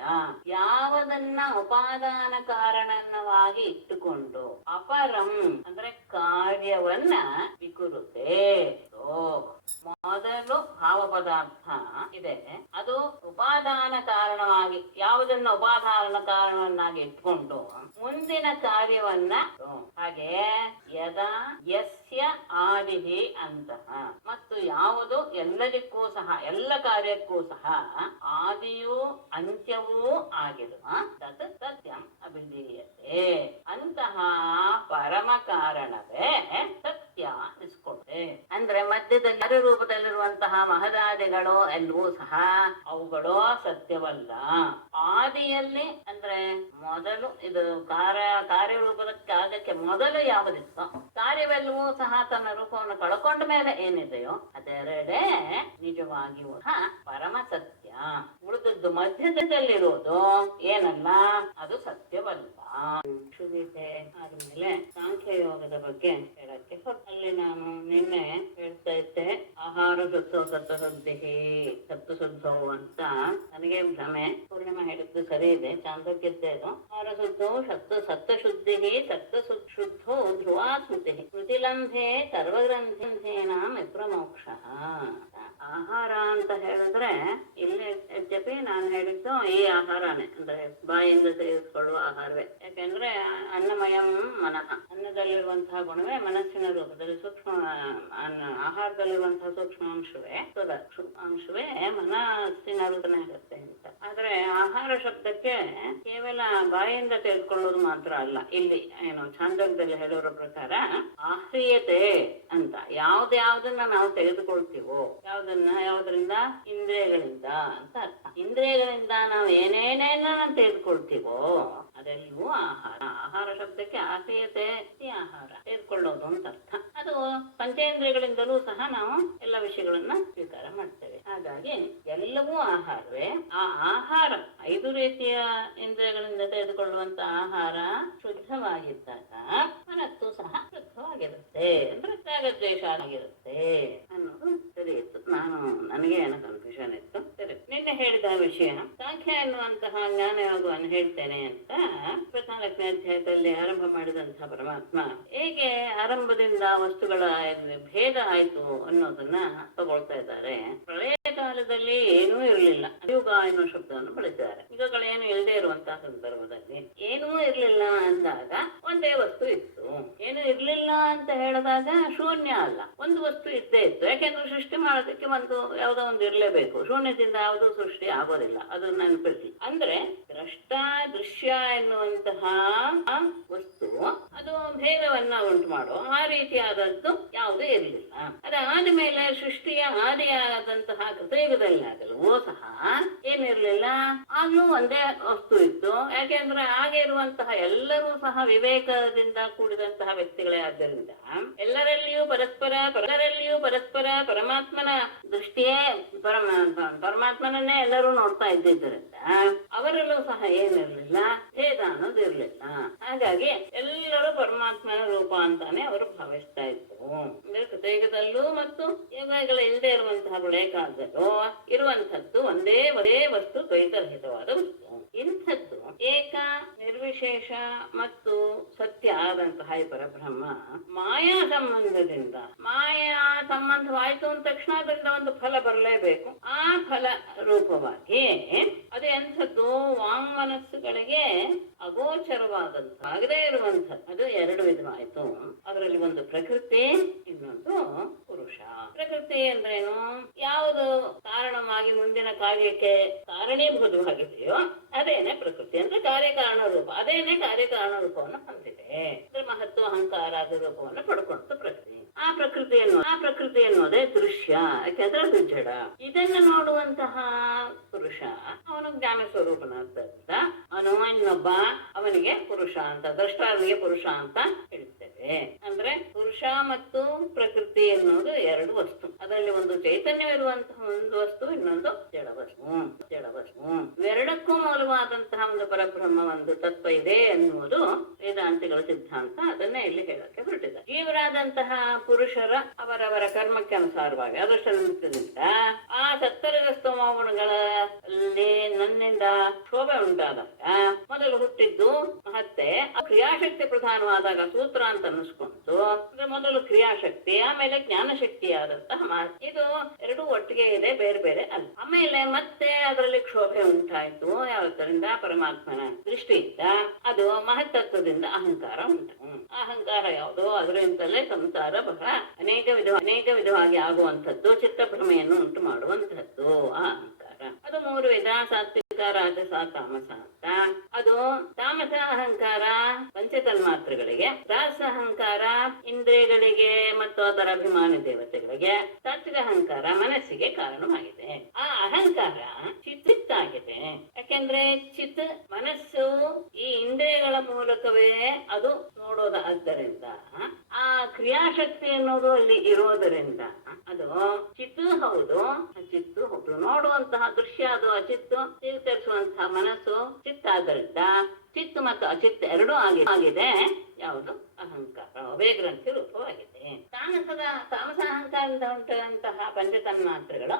ಯಾವುದನ್ನ ಉಪಾದಾನ ಕಾರಣವಾಗಿ ಇಟ್ಟುಕೊಂಡು ಅಪರಂ ಅಂದ್ರೆ ಕಾರ್ಯವನ್ನ ವಿಕುರುತೆ. ಮೊದಲು ಭಾವ ಪದಾರ್ಥ ಇದೆ, ಅದು ಉಪಾದಾನ ಕಾರಣವಾಗಿ ಯಾವುದನ್ನ ಉಪಾದಾನ ಕಾರಣವನ್ನಾಗಿ ಇಟ್ಕೊಂಡು ಮುಂದಿನ ಕಾರ್ಯವನ್ನ ಹಾಗೆ ಯದಾ ಯಸ್ಯ ಆದಿಃ ಅಂತಃ ಮತ್ತು ಯಾವುದು ಎಲ್ಲದಕ್ಕೂ ಸಹ ಎಲ್ಲ ಕಾರ್ಯಕ್ಕೂ ಸಹ ಆದಿಯೂ ಅಂತ್ಯವೂ ಆಗಿರುವ ತತ್ ಸತ್ಯಂ ಅಭಿಧೀಯತೆ. ಅಂತಹ ಪರಮ ಕಾರಣವೇ ಸತ್ಯ ಅನಿಸ್ಕೊಳ್ತೆ. ಅಂದ್ರೆ ಮಧ್ಯದಲ್ಲಿ ರೂಪದಲ್ಲಿರುವಂತಹ ಮಹದಾದಿಗಳು ಎಲ್ಲವೂ ಸಹ ಅವುಗಳು ಸತ್ಯವಲ್ಲ. ಆದಿಯಲ್ಲಿ ಅಂದ್ರೆ ಮೊದಲು ಇದು ಕಾರ್ಯರೂಪದಕ್ಕೆ ಮೊದಲು ಯಾವುದಿತ್ತೋ ಕಾರ್ಯವೆಲ್ಲವೂ ಸಹ ತನ್ನ ರೂಪವನ್ನು ಕಳ್ಕೊಂಡ ಮೇಲೆ ಏನಿದೆಯೋ ಅದೆರಡೇ ನಿಜವಾಗಿಯೂ ಪರಮ ಸತ್ಯ. ಉಳಿದದ್ದು ಮಧ್ಯದಲ್ಲಿರೋದು ಏನಲ್ಲ, ಅದು ಸತ್ಯವಲ್ಲ. ಶುದ್ಧತೆ ಆದ್ಮೇಲೆ ಸಾಂಖ್ಯ ಯೋಗದ ಬಗ್ಗೆ ಹೇಳಕ್ಕೆ ಅಲ್ಲಿ ನಾನು ನಿನ್ನೆ ಹೇಳ್ತಾ ಇದ್ದೆ, ಆಹಾರ ಶುದ್ಧೋ ಸತ್ವಶುದ್ಧಿ ಸತ್ವಶುದ್ಧವು ಅಂತ ನನಗೆ ಭ್ರಮೆ. ಪೂರ್ಣಿಮಾ ಹೇಳಿದ್ದು ಸರಿ ಇದೆ, ಚಾಂದೋಗ್ಯದ್ದೇ ಅದು. ಆಹಾರ ಶುದ್ಧೋ ಸತ್ವಶುದ್ಧಿ ಸತ್ವಶುದ್ಧೋ ಧ್ರುವ ಸ್ಮೃತಿ ಸ್ಮೃತಿಲಂಭೆ ಸರ್ವಗ್ರಂಥೇನಾಂ ವಿಪ್ರಮೋಕ್ಷ. ಆಹಾರ ಅಂತ ಹೇಳಿದ್ರೆ ಇಲ್ಲಿ ಯದ್ಯಪಿ ನಾನು ಹೇಳಿದ್ದು ಈ ಆಹಾರನೇ, ಅಂದ್ರೆ ಬಾಯಿಂದ ತೆಗೆದುಕೊಳ್ಳುವ ಆಹಾರವೇ. ಯಾಕೆಂದ್ರೆ ಅನ್ನಮಯಂ ಮನಃ, ಅನ್ನದಲ್ಲಿರುವಂತಹ ಗುಣವೇ ಮನಸ್ಸಿನ ರೂಪದಲ್ಲಿ ಸೂಕ್ಷ್ಮ ಆಹಾರದಲ್ಲಿರುವಂತಹ ಸೂಕ್ಷ್ಮಾಂಶವೇ ಅಂಶವೇ ಮನಸ್ಸಿನ ರೂಪನೇ ಆಗುತ್ತೆ ಅಂತ. ಆದ್ರೆ ಆಹಾರ ಶಬ್ದಕ್ಕೆ ಕೇವಲ ಬಾಯಿಂದ ತೆಗೆದುಕೊಳ್ಳೋದು ಮಾತ್ರ ಅಲ್ಲ, ಇಲ್ಲಿ ಏನು ಛಾಂದೋಗ್ಯದಲ್ಲಿ ಹೇಳೋರ ಪ್ರಕಾರ ಆಹ್ರಿಯತೆ ಅಂತ ಯಾವ್ದನ್ನ ನಾವು ತೆಗೆದುಕೊಳ್ತೀವೋ ಯಾವುದರಿಂದ ಇಂದ್ರಿಯಗಳಿಂದ ಅಂತ ಅರ್ಥ. ಇಂದ್ರಿಯಗಳಿಂದ ನಾವು ಏನೇನೇನ ತೆಗೆದುಕೊಳ್ತೀವೋ ಅದೆಲ್ಲವೂ ಆಹಾರ. ಆಹಾರ ಶಬ್ದಕ್ಕೆ ಆಹ್ರಿಯತೆ ಆಹಾರ ತೆಗೆದುಕೊಳ್ಳೋದು ಅಂತ ಅರ್ಥ. ಅದು ಪಂಚೇಂದ್ರಿಯಗಳಿಂದಲೂ ಸಹ ನಾವು ಎಲ್ಲ ವಿಷಯಗಳನ್ನ ಸ್ವೀಕಾರ ಮಾಡ್ತೇವೆ. ಹಾಗಾಗಿ ಎಲ್ಲವೂ ಆಹಾರವೇ. ಆ ಆಹಾರ 5 ರೀತಿಯ ಇಂದ್ರಿಯಗಳಿಂದ ತೆಗೆದುಕೊಳ್ಳುವಂತ ಆಹಾರ ಶುದ್ಧವಾಗಿದ್ದಾಗ ಮನಸ್ಸು ಸಹ ಶುದ್ಧವಾಗಿರುತ್ತೆ, ಅಂದ್ರೆ ತ್ಯಾಗದ್ವೇಷ ಆಗಿರುತ್ತೆ ಅನ್ನೋದು ಸರಿ ಇತ್ತು. ನನಗೆ ಏನೋ ಕನ್ಫ್ಯೂಷನ್ ಇತ್ತು. ಸರಿ, ನಿನ್ನೆ ಹೇಳಿದ ವಿಷಯ ಸಾಂಖ್ಯ ಎನ್ನುವಂತಹ ಜ್ಞಾನ ಯೋಗವನ್ನು ಹೇಳ್ತೇನೆ ಅಂತ 14ನೇ ಅಧ್ಯಾಯದಲ್ಲಿ ಆರಂಭ ಮಾಡಿದಂತಹ ಪರಮಾತ್ಮ ಹೇಗೆ ಆರಂಭದಿಂದ ವಸ್ತುಗಳ ಭೇದ ಆಯ್ತು ಅನ್ನೋದನ್ನ ತಗೊಳ್ತಾ ಇದ್ದಾರೆ. ಪ್ರಳಯ ಕಾಲದಲ್ಲಿ ಏನೂ ಇರಲಿಲ್ಲ, ಯುಗ ಎನ್ನುವ ಶಬ್ದವನ್ನು ಬಳಸಿದ್ದಾರೆ. ಯುಗಗಳೇನು ಇಲ್ಲದೆ ಇರುವಂತಹ ಸಂದರ್ಭದಲ್ಲಿ ಏನೂ ಇರ್ಲಿಲ್ಲ ಅಂದಾಗ ಒಂದೇ ವಸ್ತು ಇತ್ತು. ಏನು ಇರ್ಲಿಲ್ಲ ಅಂತ ಹೇಳಿದಾಗ ಶೂನ್ಯ ಅಲ್ಲ, ಒಂದು ವಸ್ತು ಇದ್ದೇ ಇತ್ತು. ಯಾಕೆಂದ್ರೆ ಸೃಷ್ಟಿ ಮಾಡೋದಕ್ಕೆ ಯಾವುದೋ ಒಂದು ಇರಲೇಬೇಕು. ಶೂನ್ಯದಿಂದ ಯಾವುದೂ ಸೃಷ್ಟಿ ಆಗೋದಿಲ್ಲ, ಅದು ನೆನಪಿರ್ಲಿ. ಅಂದ್ರೆ ದ್ರಷ್ಟ ದೃಶ್ಯ ಎನ್ನುವಂತಹ ವಸ್ತು ಅದು ಭೇದವನ್ನ ಉಂಟು ಮಾಡೋ ಆ ರೀತಿಯಾದದ್ದು ಯಾವುದೂ ಇರಲಿಲ್ಲ. ಅದಾದ ಮೇಲೆ ಸೃಷ್ಟಿಯ ಆದಿಯಾದಂತಹ ಕೃತಯುಗದಲ್ಲಿ ಆಗಲೂ ಸಹ ಏನಿರ್ಲಿಲ್ಲ, ಆಗ್ಲೂ ಒಂದೇ ವಸ್ತು ಇತ್ತು. ಯಾಕೆಂದ್ರೆ ಹಾಗೆ ಇರುವಂತಹ ಎಲ್ಲರೂ ಸಹ ವಿವೇಕದಿಂದ ಕೂಡಿದಂತಹ ವ್ಯಕ್ತಿಗಳೇ ಆದ್ದರಿಂದ ಎಲ್ಲರಲ್ಲಿಯೂ ಪರಸ್ಪರ ಪರಮಾತ್ಮನ ದೃಷ್ಟಿಯೇ ಪರಮಾತ್ಮನನ್ನೇ ಎಲ್ಲರೂ ನೋಡ್ತಾ ಇದ್ದಿದ್ದರಿಂದ ಅವರಲ್ಲೂ ಸಹ ಏನಿರ್ಲಿಲ್ಲ, ಭೇದ ಅನ್ನೋದು ಇರ್ಲಿಲ್ಲ. ಹಾಗಾಗಿ ಎಲ್ಲರೂ ಪರಮಾತ್ಮನ ರೂಪ ಅಂತಾನೆ ಅವರು ಭಾವಿಸ್ತಾ ಇದ್ರು. ಅಂದ್ರೆ ಕೃತಯುಗದಲ್ಲೂ ಮತ್ತು ಯುಗಗಳ ಇಲ್ಲದೆ ಇರುವಂತಹ ಪ್ರಳಯಕಾಲದಲ್ಲೂ ಇರುವಂತದ್ದು ಒಂದೇ ವಸ್ತು, ದ್ವೈತರಹಿತವಾದ ವಸ್ತು. ಇಂಥದ್ದು ಏಕ ನಿರ್ವಿಶೇಷ ಮತ್ತು ಸತ್ಯ ಆದಂತಹ ಈ ಪರಬ್ರಹ್ಮ ಮಾಯಾ ಸಂಬಂಧವಾಯ್ತು ಅಂದ ತಕ್ಷಣ ಅದರಿಂದ ಒಂದು ಫಲ ಬರಲೇಬೇಕು. ಆ ಫಲ ರೂಪವಾಗಿ ಅದು ಎಂಥದ್ದು, ವಾಂಗ್ಮನಸ್ಸುಗಳಿಗೆ ಅಗೋಚರವಾದಂತಹ ಆಗದೇ ಇರುವಂಥದ್ದು. ಅದು 2 ವಿಧವಾಯ್ತು. ಅದರಲ್ಲಿ ಒಂದು ಪ್ರಕೃತಿ, ಇನ್ನೊಂದು ಪುರುಷ. ಪ್ರಕೃತಿ ಅಂದ್ರೇನು, ಯಾವುದು ಕಾರಣವಾಗಿ ಮುಂದಿನ ಕಾರ್ಯಕ್ಕೆ ಕಾರಣೀಭೂತವಾಗಿದೆಯೋ ಅದೇನೆ ಪ್ರಕೃತಿ. ಅಂದ್ರೆ ಕಾರ್ಯಕಾರಣ ರೂಪ, ಅದೇನೆ ಕಾರ್ಯಕಾರಣ ರೂಪವನ್ನು ಹೊಂದಿದೆ. ಅಂದ್ರೆ ಮಹತ್ವ ಅಹಂಕಾರ ರೂಪವನ್ನು ಪಡ್ಕೊಂಡು ಪ್ರಕೃತಿ. ಆ ಪ್ರಕೃತಿ ಎನ್ನುವುದೇ ದೃಶ್ಯ, ಯಾಕೆಂದ್ರೆ ಅದು ಜಡ. ಇದನ್ನು ನೋಡುವಂತಹ ಪುರುಷ ಅವನು ಜ್ಞಾನ ಸ್ವರೂಪನಾದ್ದರಿಂದ ಅವನು ಇನ್ನೊಬ್ಬ ಅವನಿಗೆ ಪುರುಷ ಅಂತ, ದ್ರಷ್ಟಾರನಿಗೆ ಪುರುಷ ಅಂತ ಹೇಳ್ತೇವೆ. ಅಂದ್ರೆ ಪುರುಷ ಮತ್ತು ಪ್ರಕೃತಿ ಎನ್ನುವುದು ಎರಡು ವಸ್ತು. ಅದರಲ್ಲಿ ಒಂದು ಚೈತನ್ಯವಿರುವಂತಹ ಒಂದು ವಸ್ತು, ಇನ್ನೊಂದು ಜಡವಸ್ತು. ಇವೆರಡಕ್ಕೂ ಮೂಲವಾದಂತಹ ಒಂದು ಪರಬ್ರಹ್ಮ, ಒಂದು ತತ್ವ ಇದೆ ಎನ್ನುವುದು ವೇದಾಂತಿಗಳ ಸಿದ್ಧಾಂತ. ಅದನ್ನೇ ಇಲ್ಲಿ ಹೇಳಕ್ಕೆ ಹೊರಟಿದೆ. ಜೀವರಾದಂತಹ ಪುರುಷರ ಅವರವರ ಕರ್ಮಕ್ಕೆ ಅನುಸಾರವಾಗಿ ಅದೃಷ್ಟ ನಿಮಿತ್ತದಿಂದ ಆ ಸತ್ತರದ ಸ್ತೋಮಗುಣಗಳಲ್ಲಿ ನನ್ನಿಂದ ಶೋಭೆ ಉಂಟಾದಾಗ ಮೊದಲು ಹುಟ್ಟಿದ್ದು ಮತ್ತೆ ಕ್ರಿಯಾಶಕ್ತಿ ಪ್ರಧಾನವಾದಾಗ ಸೂತ್ರ ಅಂತ ಅನ್ನಿಸ್ಕೊಂಡು, ಅಂದ್ರೆ ಮೊದಲು ಕ್ರಿಯಾಶಕ್ತಿ, ಆಮೇಲೆ ಜ್ಞಾನಶಕ್ತಿ ಆದಂತಹ ಇದು ಎರಡು ಒಟ್ಟಿಗೆ ಇದೆ, ಬೇರೆ ಬೇರೆ ಅಲ್ಲ. ಆಮೇಲೆ ಮತ್ತೆ ಅದರಲ್ಲಿ ಕ್ಷೋಭೆ ಉಂಟಾಯ್ತು. ಯಾವತ್ತರಿಂದ? ಪರಮಾತ್ಮನ ದೃಷ್ಟಿಯಿಂದ. ಅದು ಮಹತ್ತತ್ವದಿಂದ ಅಹಂಕಾರ ಉಂಟು. ಅಹಂಕಾರ ಯಾವುದು? ಅದರಿಂದಲೇ ಸಂಸಾರ ಬಹಳ ಅನೇಕ ವಿಧವಾಗಿ ಆಗುವಂಥದ್ದು, ಚಿತ್ತಭ್ರಮೆಯನ್ನು ಉಂಟು ಮಾಡುವಂತಹದ್ದು ಆ ಅಹಂಕಾರ. ಅದು ಮೂರು ವಿಧ: ಸಾತ್ವಿಕ, ರಾಜಸ, ತಾಮಸ ಅಂತ. ಅದು ತಾಮಸ ಅಹಂಕಾರ ಪಂಚತನ್ಮಾತ್ರಗಳಿಗೆ, ರಾಜಸ ಅಹಂಕಾರ ಇಂದ್ರಿಯಗಳಿಗೆ ಮತ್ತು ಅದರ ಅಭಿಮಾನಿ ದೇವತೆಗಳಿಗೆ, ಸಾತ್ವಿಕ ಅಹಂಕಾರ ಮನಸ್ಸಿಗೆ ಕಾರಣವಾಗಿದೆ. ಆ ಅಹಂಕಾರ ಚಿತ್ತಾಗಿದೆ. ಯಾಕೆಂದ್ರೆ ಮನಸ್ಸು ಈ ಇಂದ್ರಿಯಗಳ ಮೂಲಕವೇ ಅದು ನೋಡೋದಾದ್ದರಿಂದ, ಆ ಕ್ರಿಯಾಶಕ್ತಿ ಅನ್ನೋದು ಅಲ್ಲಿ ಇರೋದರಿಂದ ಅದು ಚಿತ್ತು ಹೌದು, ನೋಡುವಂತಹ ದೃಶ್ಯ ಅದು ಅಚಿತ್ತು, ಸ್ವೀಕರಿಸುವಂತಹ ಮನಸ್ಸು ಚಿತ್ತಾದ್ದರಿಂದ ಚಿತ್ತು ಮತ್ತು ಅಚಿತ್ ಎರಡೂ ಆಗಿದೆ. ಯಾವುದು? ಅಹಂಕಾರ, ವೇಗ್ರಂಥಿ ರೂಪವಾಗಿದೆ. ತಾಮಸ ಅಹಂಕಾರದಿಂದ ಉಂಟಾದಂತಹ ಪಂಚತನ್ಮಾತ್ರಗಳು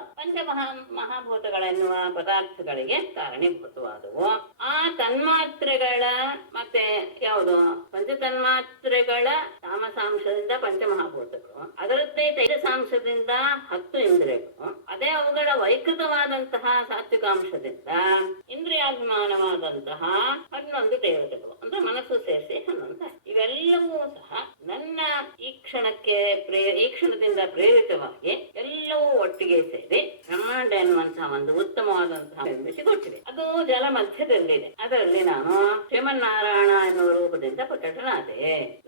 ಮಹಾಭೂತಗಳೆನ್ನುವ ಪದಾರ್ಥಗಳಿಗೆ ಕಾರಣೀಭೂತವಾದವು. ಆ ತನ್ಮಾತ್ರೆಗಳ ಮತ್ತೆ ಯಾವುದು? ಪಂಚತನ್ಮಾತ್ರೆಗಳ ತಾಮಸಾಂಶದಿಂದ ಪಂಚಮಹಾಭೂತಗಳು, ಅದರದ್ದೇ ತೈಜಸಾಂಶದಿಂದ 10 ಇಂದ್ರಿಯಗಳು, ಅದೇ ಅವುಗಳ ವೈಕೃತವಾದಂತಹ ಸಾತ್ವಿಕಾಂಶದಿಂದ ಇಂದ್ರಿಯಾಭಿಮಾನವಾದಂತಹ 11 ದೇವತೆಗಳು, ಅಂದ್ರೆ ಮನಸ್ಸು ಸೇರಿಸಿ 11. ಇವೆಲ್ಲವೂ ಸಹ ನನ್ನ ಈ ಕ್ಷಣದಿಂದ ಪ್ರೇರಿತವಾಗಿ ಎಲ್ಲವೂ ಒಟ್ಟಿಗೆ ಸೇರಿ ಬ್ರಹ್ಮಾಂಡ ಎನ್ನುವಂತಹ ಒಂದು ಉತ್ತಮವಾದಂತಹ ಕೊಟ್ಟಿದೆ. ಅದು ಜಲ ಮಧ್ಯದಲ್ಲಿದೆ. ಅದರಲ್ಲಿ ನಾನು ಶ್ರೀಮನ್ನಾರಾಯಣ ಎನ್ನುವ ರೂಪದಿಂದ ಪ್ರಕಟನಾದೆ.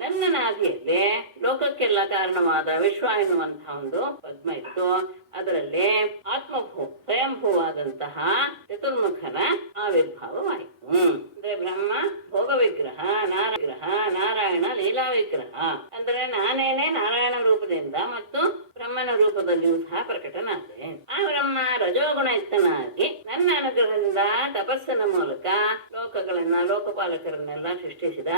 ನನ್ನ ನಾಭಿಯಲ್ಲಿ ಲೋಕಕ್ಕೆಲ್ಲ ಕಾರಣವಾದ ವಿಶ್ವ ಎನ್ನುವಂತಹ ಒಂದು ಪದ್ಮ ಇತ್ತು. ಅದರಲ್ಲಿ ಸ್ವಯಂಭೂವಾದಂತಹ ಚತುರ್ಮುಖನ ಆವಿರ್ಭಾವವಾಯಿತು. ಅಂದ್ರೆ ಬ್ರಹ್ಮ ಭೋಗ ವಿಗ್ರಹ, ನಾರಾಯಣ ಲೀಲಾ ವಿಗ್ರಹ. ಅಂದ್ರೆ ನಾನೇನೆ ನಾರಾಯಣ ರೂಪದಿಂದ ಮತ್ತು ಬ್ರಹ್ಮನ ರೂಪದಲ್ಲಿಯೂ ಸಹ ಪ್ರಕಟನಾದೆ. ಆ ಬ್ರಹ್ಮ ರಜೋಗುಣಯುಕ್ತನಾಗಿ ನನ್ನ ಅನುಗ್ರಹದಿಂದ ತಪಸ್ಸಿನ ಮೂಲಕ ಲೋಕಪಾಲಕರನ್ನೆಲ್ಲ ಸೃಷ್ಟಿಸಿದ.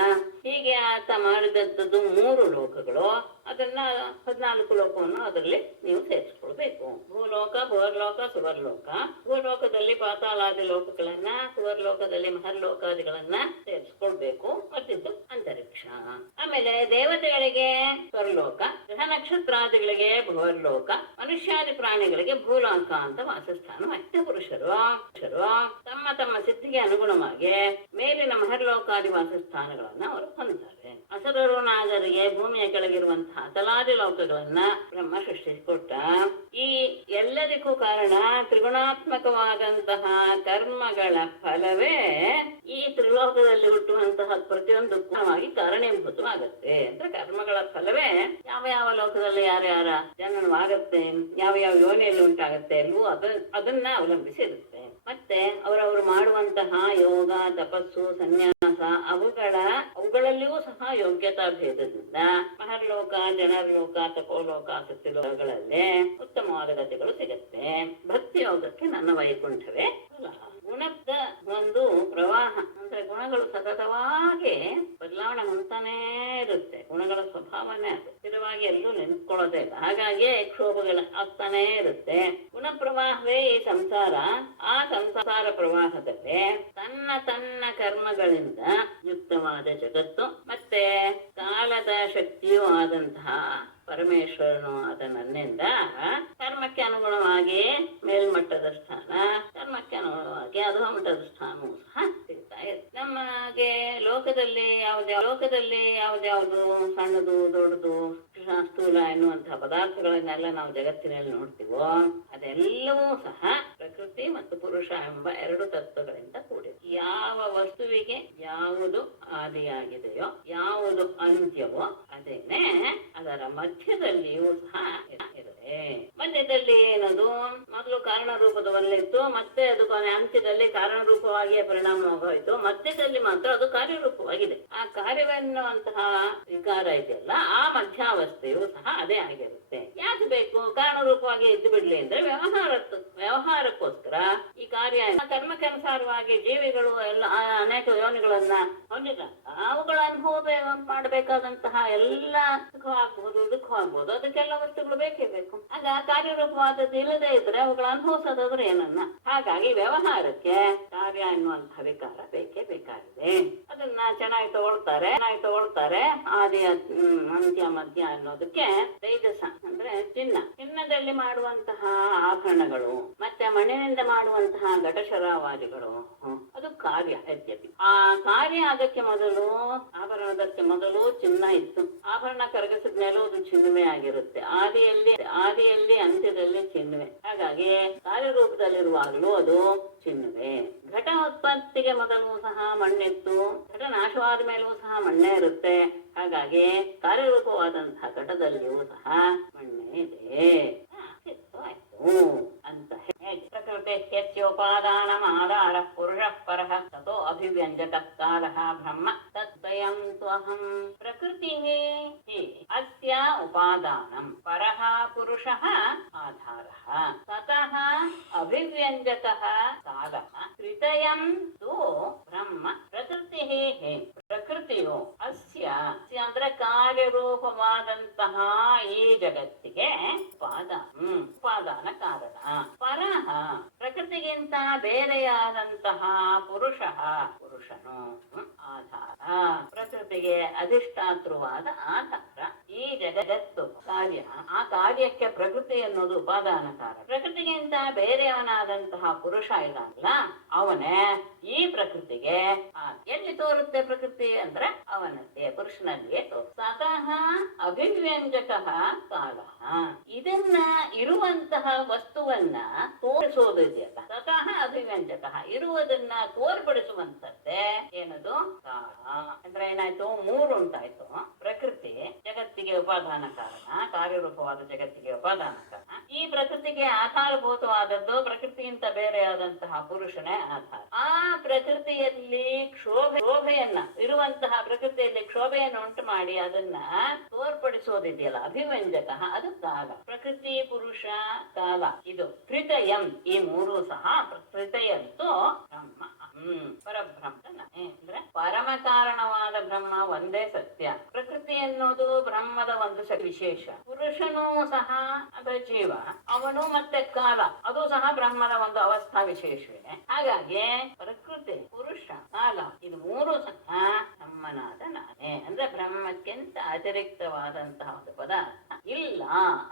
ಹೀಗೆ ಆತ ಮಾಡಿದದ್ದು 3 ಲೋಕಗಳು. ಅದನ್ನ 14 ಲೋಕವನ್ನು ಅದರಲ್ಲಿ ನೀವು ಸೇರಿಸ್ಕೊಳ್ಬೇಕು. ಭೂಲೋಕ, ಭುವರ್ಲೋಕ, ಸುವರ್ಲೋಕ. ಭೂಲೋಕದಲ್ಲಿ ಪಾತಾಳಾದಿ ಲೋಕಗಳನ್ನ, ಸುವರ್ಲೋಕದಲ್ಲಿ ಮಹರ್ಲೋಕಾದಿಗಳನ್ನ ಸೇರಿಸ್ಕೊಳ್ಬೇಕು. ಮತ್ತಿದ್ದು ಅಂತರಿಕ್ಷ. ಆಮೇಲೆ ದೇವತೆಗಳಿಗೆ ಸ್ವರ್ಲೋಕ, ಗ್ರಹ ನಕ್ಷತ್ರಾದಿಗಳಿಗೆ ಭುವರ್ಲೋಕ, ಮನುಷ್ಯಾದಿ ಪ್ರಾಣಿಗಳಿಗೆ ಭೂಲೋಕ ಅಂತ ವಾಸಸ್ಥಾನವಾಗಿದೆ. ಪುರುಷರು ತಮ್ಮ ತಮ್ಮ ಸಿದ್ಧಿಗೆ ಅನುಗುಣವಾಗಿ ಮೇಲಿನ ಮಹರ್ಲೋಕಾದಿ ವಾಸಸ್ಥಾನಗಳನ್ನ ಅವರು ಹೊಂದಿದ್ದಾರೆ. ಅಸುರರು ನಾಗರಿಗೆ ಭೂಮಿಯ ಕೆಳಗಿರುವಂತಹ ಅತಲಾದಿ ಲೋಕಗಳನ್ನ ಬ್ರಹ್ಮ ಸೃಷ್ಟಿಸಿಕೊಟ್ಟ. ಈ ಎಲ್ಲದಕ್ಕೂ ಕಾರಣ ತ್ರಿಗುಣಾತ್ಮಕವಾದಂತಹ ಕರ್ಮಗಳ ಫಲವೇ ಈ ತ್ರಿಲೋಕದಲ್ಲಿ ಹುಟ್ಟುವಂತಹ ಪ್ರತಿಯೊಂದು ಗುಣವಾಗಿ ಕಾರಣೀಭೂತವಾಗುತ್ತೆ. ಅಂದ್ರೆ ಕರ್ಮಗಳ ಫಲವೇ ಯಾವ ಲೋಕದಲ್ಲಿ ಯಾರ್ಯಾರ ಜನನವಾಗತ್ತೆ, ಯಾವ ಯೋನಿಯಲ್ಲಿ ಉಂಟಾಗತ್ತೆ ಅಲ್ವೋ ಅದನ್ನ ಅವಲಂಬಿಸಿ ಇರುತ್ತೆ. ಮತ್ತೆ ಅವರವರು ಮಾಡುವಂತಹ ಯೋಗ, ತಪಸ್ಸು, ಸನ್ಯಾಸ ಅವುಗಳಲ್ಲಿಯೂ ಸಹ ಯೋಗ್ಯತಾ ಭೇದದಿಂದ ಮಹರ್ಲೋಕ, ಜನರ್ಲೋಕ, ತಪೋಲೋಕ, ಸತ್ಯಲೋಕಗಳಲ್ಲಿ ಉತ್ತಮವಾದ ಗತಿಗಳು ಸಿಗತ್ತೆ. ಭಕ್ತಿ ಯೋಗಕ್ಕೆ ನನ್ನ ವೈಕುಂಠವೇ ಗುಣದ ಒಂದು ಪ್ರವಾಹ. ಅಂದ್ರೆ ಗುಣಗಳು ಸತತವಾಗಿ ಬದಲಾವಣೆ ಹೊಂದ್ತಾನೇ ಇರುತ್ತೆ. ಗುಣಗಳ ಸ್ವಭಾವನೇ ಅದು ಸ್ಥಿರವಾಗಿ ಎಲ್ಲೂ ನಿಂತ್ಕೊಳ್ಳೋದೇ ಇಲ್ಲ. ಹಾಗಾಗಿ ಕ್ಷೋಭಗಳು ಆಗ್ತಾನೇ ಇರುತ್ತೆ. ಗುಣ ಪ್ರವಾಹವೇ ಈ ಸಂಸಾರ. ಆ ಸಂಸಾರ ಪ್ರವಾಹದಲ್ಲಿ ತನ್ನ ಕರ್ಮಗಳಿಂದ ಯುಕ್ತವಾದ ಜಗತ್ತು ಮತ್ತೆ ಕಾಲದ ಶಕ್ತಿಯೂ ಆದಂತಹ ಪರಮೇಶ್ವರನು ಆದ ನನ್ನಿಂದ ಕರ್ಮಕ್ಕೆ ಅನುಗುಣವಾಗಿ ಮೇಲ್ಮಟ್ಟದ ಸ್ಥಾನ, ಕರ್ಮಕ್ಕೆ ಅನುಗುಣವಾಗಿ ಅಧೋಮಟ್ಟದ ಸ್ಥಾನವೂ ಸಹ ಸಿಗ್ತಾ ಇದೆ. ನಮಗೆ ಲೋಕದಲ್ಲಿ ಯಾವ್ದ್ಯಾವ್ದು ಸಣ್ಣದು, ದೊಡ್ಡದು, ಸ್ಥೂಲ ಎನ್ನುವಂತಹ ಪದಾರ್ಥಗಳನ್ನೆಲ್ಲ ನಾವು ಜಗತ್ತಿನಲ್ಲಿ ನೋಡ್ತೀವೋ ಅದೆಲ್ಲವೂ ಸಹ ಪ್ರಕೃತಿ ಮತ್ತು ಪುರುಷ ಎಂಬ 2 ತತ್ವಗಳಿಂದ ಕೂಡಿದೆ. ಯಾವ ವಸ್ತುವಿಗೆ ಯಾವುದು ಆದಿಯಾಗಿದೆಯೋ, ಯಾವುದು ಅಂತ್ಯವೋ ಅದೇನೆ ಅದರ ಮಧ್ಯದಲ್ಲಿಯೂ ಸಹ ಇದೆ. ಮಧ್ಯದಲ್ಲಿ ಏನದು, ಮೊದಲು ಕಾರಣ ರೂಪದವಲ್ಲಿತ್ತು, ಮತ್ತೆ ಅದು ಕೊನೆ ಅಂತ್ಯದಲ್ಲಿ ಕಾರಣ ರೂಪವಾಗಿಯೇ ಪರಿಣಾಮವಾಗೋಯ್ತು, ಮಧ್ಯದಲ್ಲಿ ಮಾತ್ರ ಅದು ಕಾರ್ಯರೂಪವಾಗಿದೆ. ಆ ಕಾರ್ಯವೆನ್ನುವಂತಹ ವಿಕಾರ ಇದೆಯಲ್ಲ, ಆ ಮಧ್ಯಾವಸ್ಥೆಯು ಸಹ ಅದೇ ಆಗಿರುತ್ತೆ. ಯಾಕೆ ಬೇಕು ಕಾರಣ ರೂಪವಾಗಿ ಇದ್ದು ಬಿಡ್ಲಿ ಅಂದ್ರೆ, ವ್ಯವಹಾರಕ್ಕೋಸ್ಕರ ಈ ಕಾರ್ಯ ಕರ್ಮಕ್ಕನುಸಾರವಾಗಿ ಜೀವಿಗಳು ಎಲ್ಲ ಅನೇಕ ಯೋನಿಗಳನ್ನ ಹೊಂದಿದಾಗ ಅವುಗಳ ಅನುಭವ ಮಾಡಬೇಕಾದಂತಹ ಎಲ್ಲ ಸುಖವಾಗಬಹುದು ದುಃಖವಾಗಬಹುದು, ಅದಕ್ಕೆಲ್ಲ ವಸ್ತುಗಳು ಬೇಕೇ ಬೇಕು. ಆಗ ಕಾರ್ಯರೂಪವಾದದ್ದು ಇಲ್ಲದೆ ಇದ್ರೆ ಅವುಗಳ ಅನುಭವಿಸೋದಾದ್ರೆ ಏನನ್ನ. ಹಾಗಾಗಿ ವ್ಯವಹಾರಕ್ಕೆ ಕಾರ್ಯ ಎನ್ನುವಂತಹ ವಿಕಾರ ಬೇಕೇ ಬೇಕಾಗಿದೆ. ಅದನ್ನ ಚೆನ್ನಾಗಿ ತಗೊಳ್ತಾರೆ. ಆದಿ ಅಂತ್ಯ ಮಧ್ಯ ಅನ್ನೋದಕ್ಕೆ ತೇಜಸ ಅಂದ್ರೆ ಚಿನ್ನದಲ್ಲಿ ಮಾಡುವಂತಹ ಆಭರಣಗಳು ಮತ್ತೆ ಮಣ್ಣಿನಿಂದ ಮಾಡುವಂತಹ ಘಟಶರಾವಾದಿಗಳು, ಅದು ಕಾರ್ಯ. ಯದ್ಯಪಿ ಆ ಕಾರ್ಯ ಅದಕ್ಕೆ ಮೊದಲು, ಆಭರಣದಕ್ಕೆ ಮೊದಲು ಚಿನ್ನ ಇತ್ತು, ಆಭರಣ ಕರಗಿಸಿದ ಮೇಲೂ ಅದು ಚಿನ್ನವೇ ಆಗಿರುತ್ತೆ. ಆದಿಯಲ್ಲಿ ಅಂತ್ಯದಲ್ಲಿ ಚಿನ್ನವೇ. ಹಾಗಾಗಿ ಕಾರ್ಯರೂಪದಲ್ಲಿರುವಾಗಲೂ ಅದು ಚಿನ್ನವೇ. ಘಟ ಉತ್ಪತ್ತಿಗೆ ಮೊದಲು ಸಹ ಮಣ್ಣಿತ್ತು, ಘಟ ನಾಶವಾದ ಮೇಲೂ ಸಹ ಮಣ್ಣೇ ಇರುತ್ತೆ. ಹಾಗಾಗಿ ಕಾರ್ಯರೂಪವಾದಂತಹ ಘಟದಲ್ಲಿಯೂ ಸಹ ಮಣ್ಣೇ ಇದೆ ಅಂತ ಹೇಳಿ ಪ್ರಕೃತಿ ಯಸ್ಯೋಪಾದಾನಂ ಆಧಾರ ಪುರುಷ ಪರಃ ತಥೋ ಅಭಿವ್ಯಂಜಕ ಕಾಲಃ ಬ್ರಹ್ಮ ತದ್ವಯಂ ತ್ವಹಂ. ಪ್ರಕೃತಿ ಅಸ್ಯ ಉಪಾದಾನಂ ಪರಃ ಪುರುಷಃ ಆಧಾರಃ ತತಃ ಅಭಿವ್ಯಂಜಕಃ ಕಾಲಃ ತ್ರಿತಯಂ ತು ಬ್ರಹ್ಮ. ಪ್ರಕೃತಿಯು ಅಸ್ಯ ಅಂದ್ರೆ ಕಾರ್ಯರೂಪವಾದಂತಹ ಈ ಜಗತ್ತಿಗೆ ಉಪಾದಾನ ಕಾರಣ. ಪರಃ ಪ್ರಕೃತಿಗಿಂತ ಬೇರೆಯಾದಂತಹ ಪುರುಷನು ಆಧಾರ. ಪ್ರಕೃತಿಗೆ ಅಧಿಷ್ಠಾತೃವಾದ ಆಧಾರ ಈ ಜಗತ್ತು ಕಾರ್ಯ. ಆ ಕಾರ್ಯಕ್ಕೆ ಪ್ರಕೃತಿ ಎನ್ನುವುದು ಉಪಾದಾನ ಕಾರಣ. ಪ್ರಕೃತಿಗಿಂತ ಬೇರೆಯವನಾದಂತಹ ಪುರುಷ ಇದ್ದಾನಲ್ಲ, ಅವನೇ ಈ ಪ್ರಕೃತಿಗೆ ಎಲ್ಲಿ ತೋರುತ್ತೆ ಪ್ರಕೃತಿ ಅಂದ್ರೆ ಅವನದ್ದೇ ಪುರುಷನಲ್ಲಿಯೇ ತೋರುತ್ತೆ. ಸತಃ ಅಭಿವ್ಯಂಜಕ ಕಾಲ. ಇದನ್ನ ಇರುವಂತಹ ವಸ್ತುವನ್ನ ತೋರಿಸೋದು ಇದೆಯಲ್ಲ, ಸ್ವತಃ ಅಭಿವ್ಯಂಜಕ, ಇರುವುದನ್ನ ತೋರ್ಪಡಿಸುವಂತದ್ದೇ ಏನದು ಕಾಲ. ಅಂದ್ರೆ ಏನಾಯ್ತು, ಮೂರು ಉಂಟಾಯ್ತು. ಪ್ರಕೃತಿ ಜಗತ್ತಿಗೆ ಉಪಾದಾನ ಕಾರಣ, ಕಾರ್ಯರೂಪವಾದ ಜಗತ್ತಿಗೆ ಉಪಾದಾನ ಕಾರಣ. ಈ ಪ್ರಕೃತಿಗೆ ಆಧಾರಭೂತವಾದದ್ದು ಪ್ರಕೃತಿಗಿಂತ ಬೇರೆಯಾದಂತಹ ಪುರುಷನೇ ಆಧಾರ. ಆ ಪ್ರಕೃತಿಯಲ್ಲಿ ಕ್ಷೋಭೆಯನ್ನ, ಇರುವಂತಹ ಪ್ರಕೃತಿಯಲ್ಲಿ ಕ್ಷೋಭೆಯನ್ನು ಉಂಟು ಮಾಡಿ ಅದನ್ನ ತೋರ್ಪಡಿಸೋದಿದೆಯಲ್ಲ ಅಭಿವ್ಯಂಜಕ, ಅದು ಕಾಲ. ಪ್ರಕೃತಿ ಪುರುಷ ಕಾಲ ಇದು ತ್ರಿತಯಂ. ಈ ಮೂರು ಸಹ ತ್ರಿತಯಂತು ಬ್ರಹ್ಮ ಪರಬ್ರಹ್ಮ ಅಂದ್ರೆ ಪರಮ ಕಾರಣವಾದ ಬ್ರಹ್ಮ ಒಂದೇ ಸತ್ಯ. ಪ್ರಕೃತಿ ಎನ್ನುವುದು ಬ್ರಹ್ಮದ ಒಂದು ವಿಶೇಷ. ಪುರುಷನೂ ಸಹ ಅದ ಜೀವ, ಅವನು ಮತ್ತೆ ಕಾಲ ಅದು ಸಹ ಬ್ರಹ್ಮದ ಒಂದು ಅವಸ್ಥಾ ವಿಶೇಷವೇ. ಹಾಗಾಗಿ ಪ್ರಕೃತಿ ಪುರುಷ ಕಾಲ ಇದು ಮೂರು ಸಹ ಬ್ರಹ್ಮನಾದ ನಾನೇ. ಅಂದ್ರೆ ಬ್ರಹ್ಮಕ್ಕಿಂತ ಅತಿರಿಕ್ತವಾದಂತಹ ಒಂದು ಪದಾರ್ಥ ಇಲ್ಲ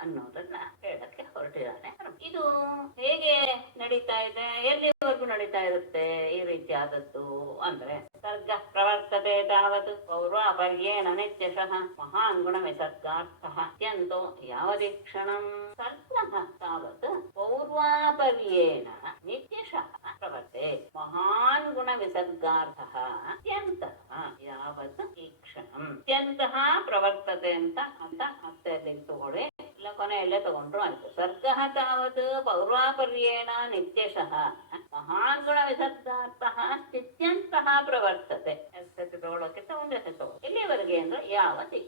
ಅನ್ನೋದನ್ನ ಹೇಳಕ್ಕೆ ಹೊರಟಿದ್ದಾನೆ. ಇದು ಹೇಗೆ ನಡೀತಾ ಇದೆ, ಎಲ್ಲಿವರೆಗೂ ನಡೀತಾ ಇರುತ್ತೆ ಈ ರೀತಿಯಾದದ್ದು ಅಂದ್ರೆ, ಸರ್ಗ ಪ್ರವರ್ತತೆ ತಾವತ್ ಪೌರ್ವಾಪರ್ಯೇಣ ನಿತ್ಯಶಃ ಮಹಾನ್ ಗುಣ ವಿಸರ್ಗಾರ್ಥಃ ಅತ್ಯಂತೋ ಯಾವದೀಕ್ಷಣಂ. ಸರ್ಗ ತಾವತ್ ಪೌರ್ವಾಪರ್ಯೇಣ ನಿತ್ಯಶಃ ಪ್ರವರ್ತೆ ಮಹಾನ್ ಗುಣ ವಿಸರ್ಗಾರ್ಥಃ ಅತ್ಯಂತಃ ಯಾವತ್ ಈಕ್ಷಣಂ. ಅತ್ಯಂತಃ ಪ್ರವರ್ತತೆ ಅಂತ ಮತ್ತೆ ತಗೊಳ್ಳಿ, ಇಲ್ಲ ಕೊನೆಯಲ್ಲೇ ತಗೊಂಡ್ರು ಆಯ್ತು. ಸರ್ಗಃ ತಾವತ್ ಪೌರ್ವಾಪರ್ಯೇಣ ನಿತ್ಯಶಃ ಮಹಾನ್ ಗುಣ ವಿಸರ್ಗಾರ್ಥಃ ಸ್ಥಿತ್ಯಂತಃ ಪ್ರವರ್ತತೆ. ತಗೊಳ್ಳೋಕ್ಕಿಂತ ಒಂದೇ ತಗೋ. ಇಲ್ಲಿವರೆಗೆ ಅಂದ್ರೆ ಯಾವತಿ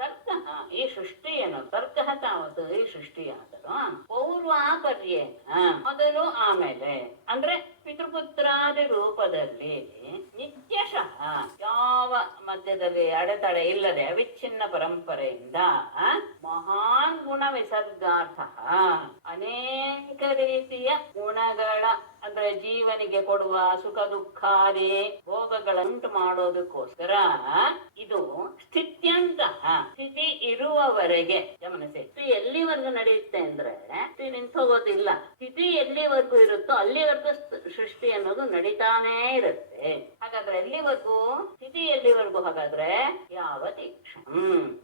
ಸರ್ಗಃ ಈ ಸೃಷ್ಟಿಯನ್ನು, ಸರ್ಗಃ ತಾವತ್ ಈ ಸೃಷ್ಟಿಯಾದರೂ ಪೌರ್ವಾಪರ್ಯೇಣ ಮೊದಲು ಆಮೇಲೆ ಅಂದ್ರೆ ಪಿತೃಪುತ್ರಾದಿ ರೂಪದಲ್ಲಿ ನಿತ್ಯಶಃ ಯಾವ ಮಧ್ಯದಲ್ಲಿ ಅಡೆತಡೆ ಇಲ್ಲದೆ ಅವಿಚ್ಛಿನ್ನ ಪರಂಪರೆಯಿಂದ ಮಹಾನ್ ಗುಣ ವಿಸರ್ಗಾರ್ಥ ಅನೇಕ ರೀತಿಯ ಗುಣಗಳ ಅಂದ್ರೆ ಜೀವನಿಗೆ ಕೊಡುವ ಸುಖ ದುಃಖಾದಿ ಭೋಗಗಳನ್ನುಂಟು ಮಾಡೋದಕ್ಕೋಸ್ಕರ ಇದು ಸ್ಥಿತ್ಯಂತಹ ಸ್ಥಿತಿ ಇರುವವರೆಗೆ ಗಮನಿಸಿ. ಸ್ಥಿತಿ ಎಲ್ಲಿವರೆಗೂ ನಡೆಯುತ್ತೆ ಅಂದ್ರೆ ಸ್ಥಿತಿ ನಿಂತೋಗೋದಿಲ್ಲ. ಸ್ಥಿತಿ ಎಲ್ಲಿವರೆಗೂ ಇರುತ್ತೋ ಅಲ್ಲಿವರೆಗೂ ಸೃಷ್ಟಿ ಅನ್ನೋದು ನಡೀತಾನೇ ಇರುತ್ತೆ. ಹಾಗಾದ್ರೆ ಎಲ್ಲಿವರೆಗೂ ಸ್ಥಿತಿ ಎಲ್ಲಿವರೆಗೂ? ಹಾಗಾದ್ರೆ ಯಾವತ್ ಈಕ್ಷಣ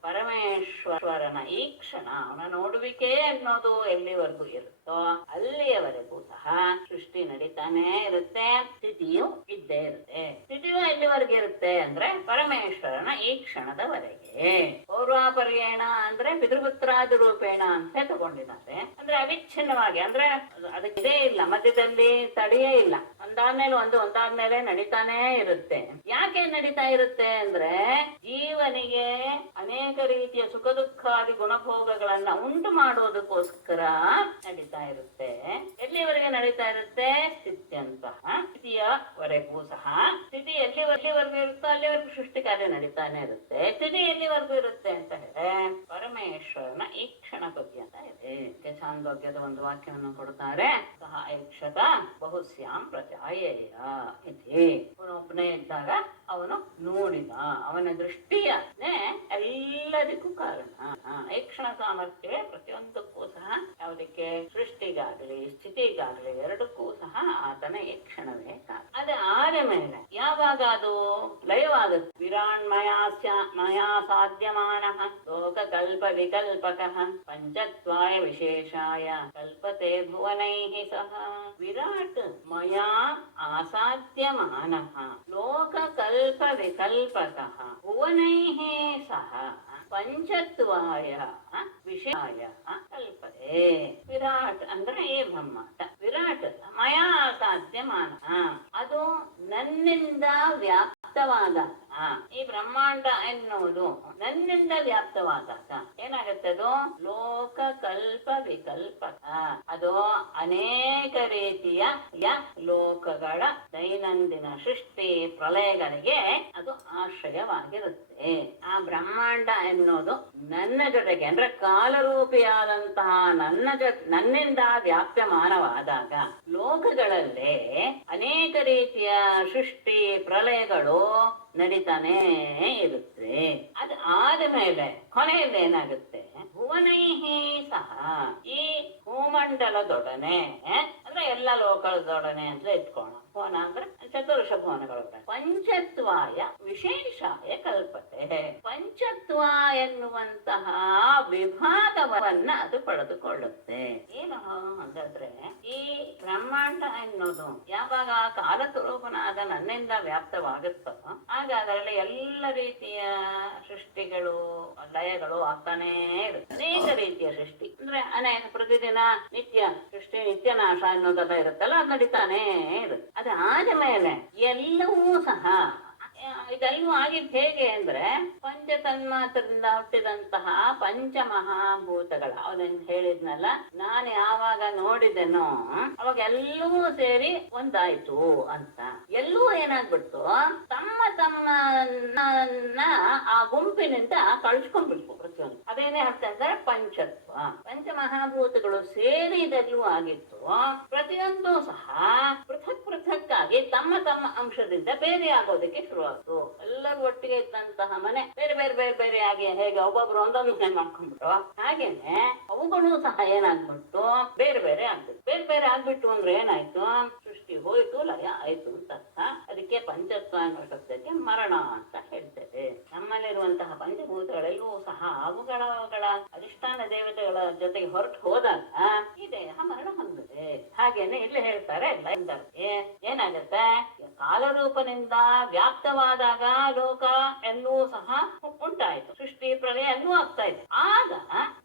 ಪರಮೇಶ್ವರನ ಈಕ್ಷಣ ಅವನ ನೋಡುವಿಕೆ ಅನ್ನೋದು ಎಲ್ಲಿವರೆಗೂ ಇರುತ್ತೋ ಅಲ್ಲಿಯವರೆಗೂ ಸಹ ಸೃಷ್ಟಿ ನಡೀತಾನೆ ಇರುತ್ತೆ, ಸ್ಥಿತಿಯು ಇದ್ದೇ ಇರುತ್ತೆ. ಸ್ಥಿತಿಯು ಎಲ್ಲಿವರೆಗೆ ಇರುತ್ತೆ ಅಂದ್ರೆ ಪರಮೇಶ್ವರನ ಈ ಕ್ಷಣದವರೆಗೆ. ಪೌರ್ವಾಪರ್ಯೇಣ ಅಂದ್ರೆ ಪಿತೃಪುತ್ರಾದಿ ರೂಪೇಣ ಅಂತ ತಗೊಂಡಿದ್ದಾರೆ. ಅಂದ್ರೆ ಅವಿಚ್ಛಿನ್ನವಾಗಿ, ಅಂದ್ರೆ ಅದಕ್ಕಿದೇ ಇಲ್ಲ, ಮಧ್ಯದಲ್ಲಿ ತಡೆಯೇ ಇಲ್ಲ, ಒಂದಾದ್ಮೇಲೆ ಒಂದಾದ್ಮೇಲೆ ನಡೀತಾನೇ ಇರುತ್ತೆ. ಯಾಕೆ ನಡೀತಾ ಇರುತ್ತೆ ಅಂದ್ರೆ ಜೀವನಿಗೆ ಅನೇಕ ರೀತಿಯ ಸುಖ ದುಃಖಾದಿ ಗುಣಭೋಗಗಳನ್ನ ಉಂಟು ಮಾಡೋದಕ್ಕೋಸ್ಕರ ನಡೀತಾ ಇರುತ್ತೆ. ಎಲ್ಲಿವರೆಗೆ ನಡೀತಾ ಇರುತ್ತೆ? ಸ್ಥಿತ್ಯಂತಹ ಸ್ಥಿತಿಯವರೆಗೂ ಸಹ. ಸ್ಥಿತಿ ಎಲ್ಲಿವರೆಗೂ ಇರುತ್ತೋ ಅಲ್ಲಿವರೆಗೂ ಸೃಷ್ಟಿ ಕಾರ್ಯ ನಡೀತಾನೆ ಇರುತ್ತೆ. ಸ್ಥಿತಿ ಎಲ್ಲಿವರೆಗೂ ಇರುತ್ತೆ ಅಂತ ಹೇಳಿದ್ರೆ ಪರಮೇಶ್ವರನ ಈ ಕ್ಷಣ ಬಗ್ಗೆ ಅಂತ ಇದೆ. ಛಾಂದೋಗ್ಯದ ಒಂದು ವಾಕ್ಯವನ್ನು ಕೊಡ್ತಾರೆ, ಸಹ ಐಕ್ಷತ ಬಹುಸ್ಯಾಂ ಪ್ರಜಾಯೇಯ ಇತಿ. ಒಬ್ಬನೇ ಇದ್ದಾಗ ಅವನು ನೋಡಿದ, ಅವನ ದೃಷ್ಟಿಯನ್ನೇ ಎಲ್ಲದಕ್ಕೂ ಕಾರಣ. ಐಕ್ಷಣ ಸಾಮರ್ಥ್ಯವೇ ಪ್ರತಿಯೊಂದಕ್ಕೂ ಸಹ, ಯಾವುದಕ್ಕೆ? ಸೃಷ್ಟಿಗಾಗಲಿ ಸ್ಥಿತಿಗಾಗಲಿ ಎರಡಕ್ಕೂ ಸಹ ಆತನ ಈ ಕ್ಷಣವೇ ಕಾರಣ. ಅದ ಆದ ಮೇಲೆ ಯಾವಾಗ ಅದು ಲಯವಾಗುತ್ತೆ, ಮಯಾ ಸಾಧ್ಯಮಾನಃ ಲೋಕ ಕಲ್ಪ ವಿಕಲ್ಪಕಃ ಪಂಚತ್ವಾಯ ವಿಶೇಷಾಯ ಕಲ್ಪತೆ ಭುವನೈಃ ಸಹ. ವಿರಾಟ್ ಮಯಾ ಆಸಾಧ್ಯಮಾನಃ ಲೋಕ ಕಲ್ಪ ವಿಕಲ್ಪಕಃ ಭುವನೈಃ ಸಹ ಪಂಚತ್ವಾಯ ವಿಷಯಾಯ ಕಲ್ಪತೆ. ವಿರಾಟ್ ಅಂದ್ರೆ ಈ ಬ್ರಹ್ಮಾಂಡ. ವಿರಾಟ್ ಮಯಾ ಸಾಧ್ಯಮಾನ, ಅದು ನನ್ನಿಂದ ವ್ಯಾಪ್ತವಾದಾಗ, ಈ ಬ್ರಹ್ಮಾಂಡ ಎನ್ನುವುದು ನನ್ನಿಂದ ವ್ಯಾಪ್ತವಾದಾಗ ಏನಾಗುತ್ತೆ? ಅದು ಲೋಕ ಕಲ್ಪ ವಿಕಲ್ಪಕ. ಅದು ಅನೇಕ ರೀತಿಯ ಲೋಕಗಳ ದೈನಂದಿನ ಸೃಷ್ಟಿ ಪ್ರಳಯಗಳಿಗೆ ಅದು ಆಶ್ರಯವಾಗಿರುತ್ತೆ. ಆ ಬ್ರಹ್ಮಾಂಡ ಎನ್ನುವುದು ನನ್ನ ಜೊತೆಗೆ ಅಂದ್ರೆ ಕಾಲರೂಪಿಯಾದಂತಹ ನನ್ನಿಂದ ವ್ಯಾಪ್ಯಮಾನವಾದಾಗ ಲೋಕಗಳಲ್ಲೇ ಅನೇಕ ರೀತಿಯ ಸೃಷ್ಟಿ ಪ್ರಳಯಗಳು ನಡೀತಾನೇ ಇರುತ್ತೆ. ಅದು ಆದ ಮೇಲೆ ಕೊನೆಯಲ್ಲಿ ಏನಾಗುತ್ತೆ? ಭುವನೈಹಿ ಸಹ, ಈ ಭೂಮಂಡಲದೊಡನೆ ಅಂದ್ರೆ ಎಲ್ಲ ಲೋಕದೊಡನೆ ಅಂತ ಇಟ್ಕೋಣ. ಭುವನ ಅಂದ್ರೆ ಚತುರ್ಷ ಭುವನಗಳು. ಪಂಚತ್ವಾಯ ವಿಶೇಷಾಯ ಕಲ್ಪತೆ. ಪಂಚತ್ವ ಎನ್ನುವಂತಹ ವಿಭಾಗವನ್ನ ಅದು ಪಡೆದುಕೊಳ್ಳುತ್ತೆ. ಏನು ಹಾಗಾದ್ರೆ ಈ ಬ್ರಹ್ಮಾಂಡ ಎನ್ನುವುದು ಯಾವಾಗ ಕಾಲಸ್ವರೂಪನಾದ ನನ್ನಿಂದ ವ್ಯಾಪ್ತವಾಗುತ್ತೋ ಆಗ ಅದರಲ್ಲಿ ಎಲ್ಲ ರೀತಿಯ ಸೃಷ್ಟಿಗಳು ಲಯಗಳು ಆಗ್ತಾನೇ ಇರುತ್ತೆ. ಅನೇಕ ರೀತಿಯ ಸೃಷ್ಟಿ ಅಂದ್ರೆ ಅನೇಕ ಪ್ರತಿದಿನ ನಿತ್ಯ ಸೃಷ್ಟಿ ನಿತ್ಯ ನಾಶ ಅನ್ನೋದೆಲ್ಲ ಇರುತ್ತಲ್ಲ, ಅದು ನಡೀತಾನೇ ಇರುತ್ತೆ. ಅದಾದ ಮೇಲೆ ಎಲ್ಲವೂ ಸಹ ಇದೆಲ್ಲವೂ ಆಗಿದ್ದು ಹೇಗೆ ಅಂದ್ರೆ ಪಂಚ ತನ್ಮಾತ್ರದಿಂದ ಹುಟ್ಟಿದಂತಹ ಪಂಚಮಹಾಭೂತಗಳ ಅವನನ್ನು ಹೇಳಿದ್ನಲ್ಲ, ನಾನು ಯಾವಾಗ ನೋಡಿದೆನೋ ಅವಾಗ ಎಲ್ಲವೂ ಸೇರಿ ಒಂದಾಯ್ತು ಅಂತ. ಎಲ್ಲವೂ ಏನಾಗ್ಬಿಡ್ತು, ತಮ್ಮ ತಮ್ಮನ್ನ ಆ ಗುಂಪಿನಿಂದ ಕಳ್ಸ್ಕೊಂಡ್ಬಿಡ್ತು ಪ್ರತಿಯೊಂದು. ಅದೇನೇ ಆಗ್ತಾ ಇದ್ದಾರೆ ಪಂಚತ್ವ. ಪಂಚಮಹಾಭೂತಗಳು ಸೇರಿ ಇದೆಲ್ಲವೂ ಆಗಿತ್ತು. ಪ್ರತಿಯೊಂದು ಸಹ ಪೃಥಕ್ ಪೃಥಕ್ ಆಗಿ ತಮ್ಮ ತಮ್ಮ ಅಂಶದಿಂದ ಬೇರೆ ಆಗೋದಕ್ಕೆ ಶುರುವಾಯ್ತು. ಎಲ್ಲರೂ ಒಟ್ಟಿಗೆ ಇದ್ದಂತಹ ಮನೆ ಬೇರೆ ಬೇರೆ ಬೇರೆ ಬೇರೆ ಆಗಿ ಹೇಗೆ ಒಬ್ಬೊಬ್ರು ಒಂದೊಂದು ಮನೆ ಮಾಡ್ಕೊಂಡ್ಬಿಟ್ರು, ಹಾಗೇನೆ ಅವುಗಳು ಸಹ ಏನಾಗ್ಬಿಟ್ಟು ಬೇರೆ ಬೇರೆ ಆಗ್ಬಿಟ್ಟು. ಬೇರೆ ಬೇರೆ ಆಗ್ಬಿಟ್ಟು ಅಂದ್ರೆ ಏನಾಯ್ತು? ಸೃಷ್ಟಿ ಹೋಯ್ತು, ಲಯ ಆಯ್ತು ಅಂತ ಅರ್ಥ. ಅದಕ್ಕೆ ಪಂಚತ್ವ ಅನ್ನೋ ಶಬ್ದಕ್ಕೆ ಮರಣ ಅಂತ ಹೇಳ್ತೇವೆ. ನಮ್ಮಲ್ಲಿರುವಂತಹ ಪಂಚಭೂತಗಳೆಲ್ಲವೂ ಸಹ ಅವುಗಳ ಅಧಿಷ್ಠಾನ ದೇವತೆಗಳ ಜೊತೆಗೆ ಹೊರಟು ಹೋದಾಗ ಈ ದೇಹ ಮರಣ ಹೊಂದಿದೆ. ಹಾಗೇನೆ ಇಲ್ಲಿ ಹೇಳ್ತಾರೆ ಏನಾಗತ್ತೆ? ಕಾಲರೂಪನಿಂದ ವ್ಯಾಪ್ತವಾದಾಗ ಲೋಕ ಎಲ್ಲವೂ ಸಹ ಉಂಟಾಯ್ತು, ಸೃಷ್ಟಿ ಪ್ರಳಯ ಎಲ್ಲವೂ ಆಗ್ತಾ ಇದೆ. ಆಗ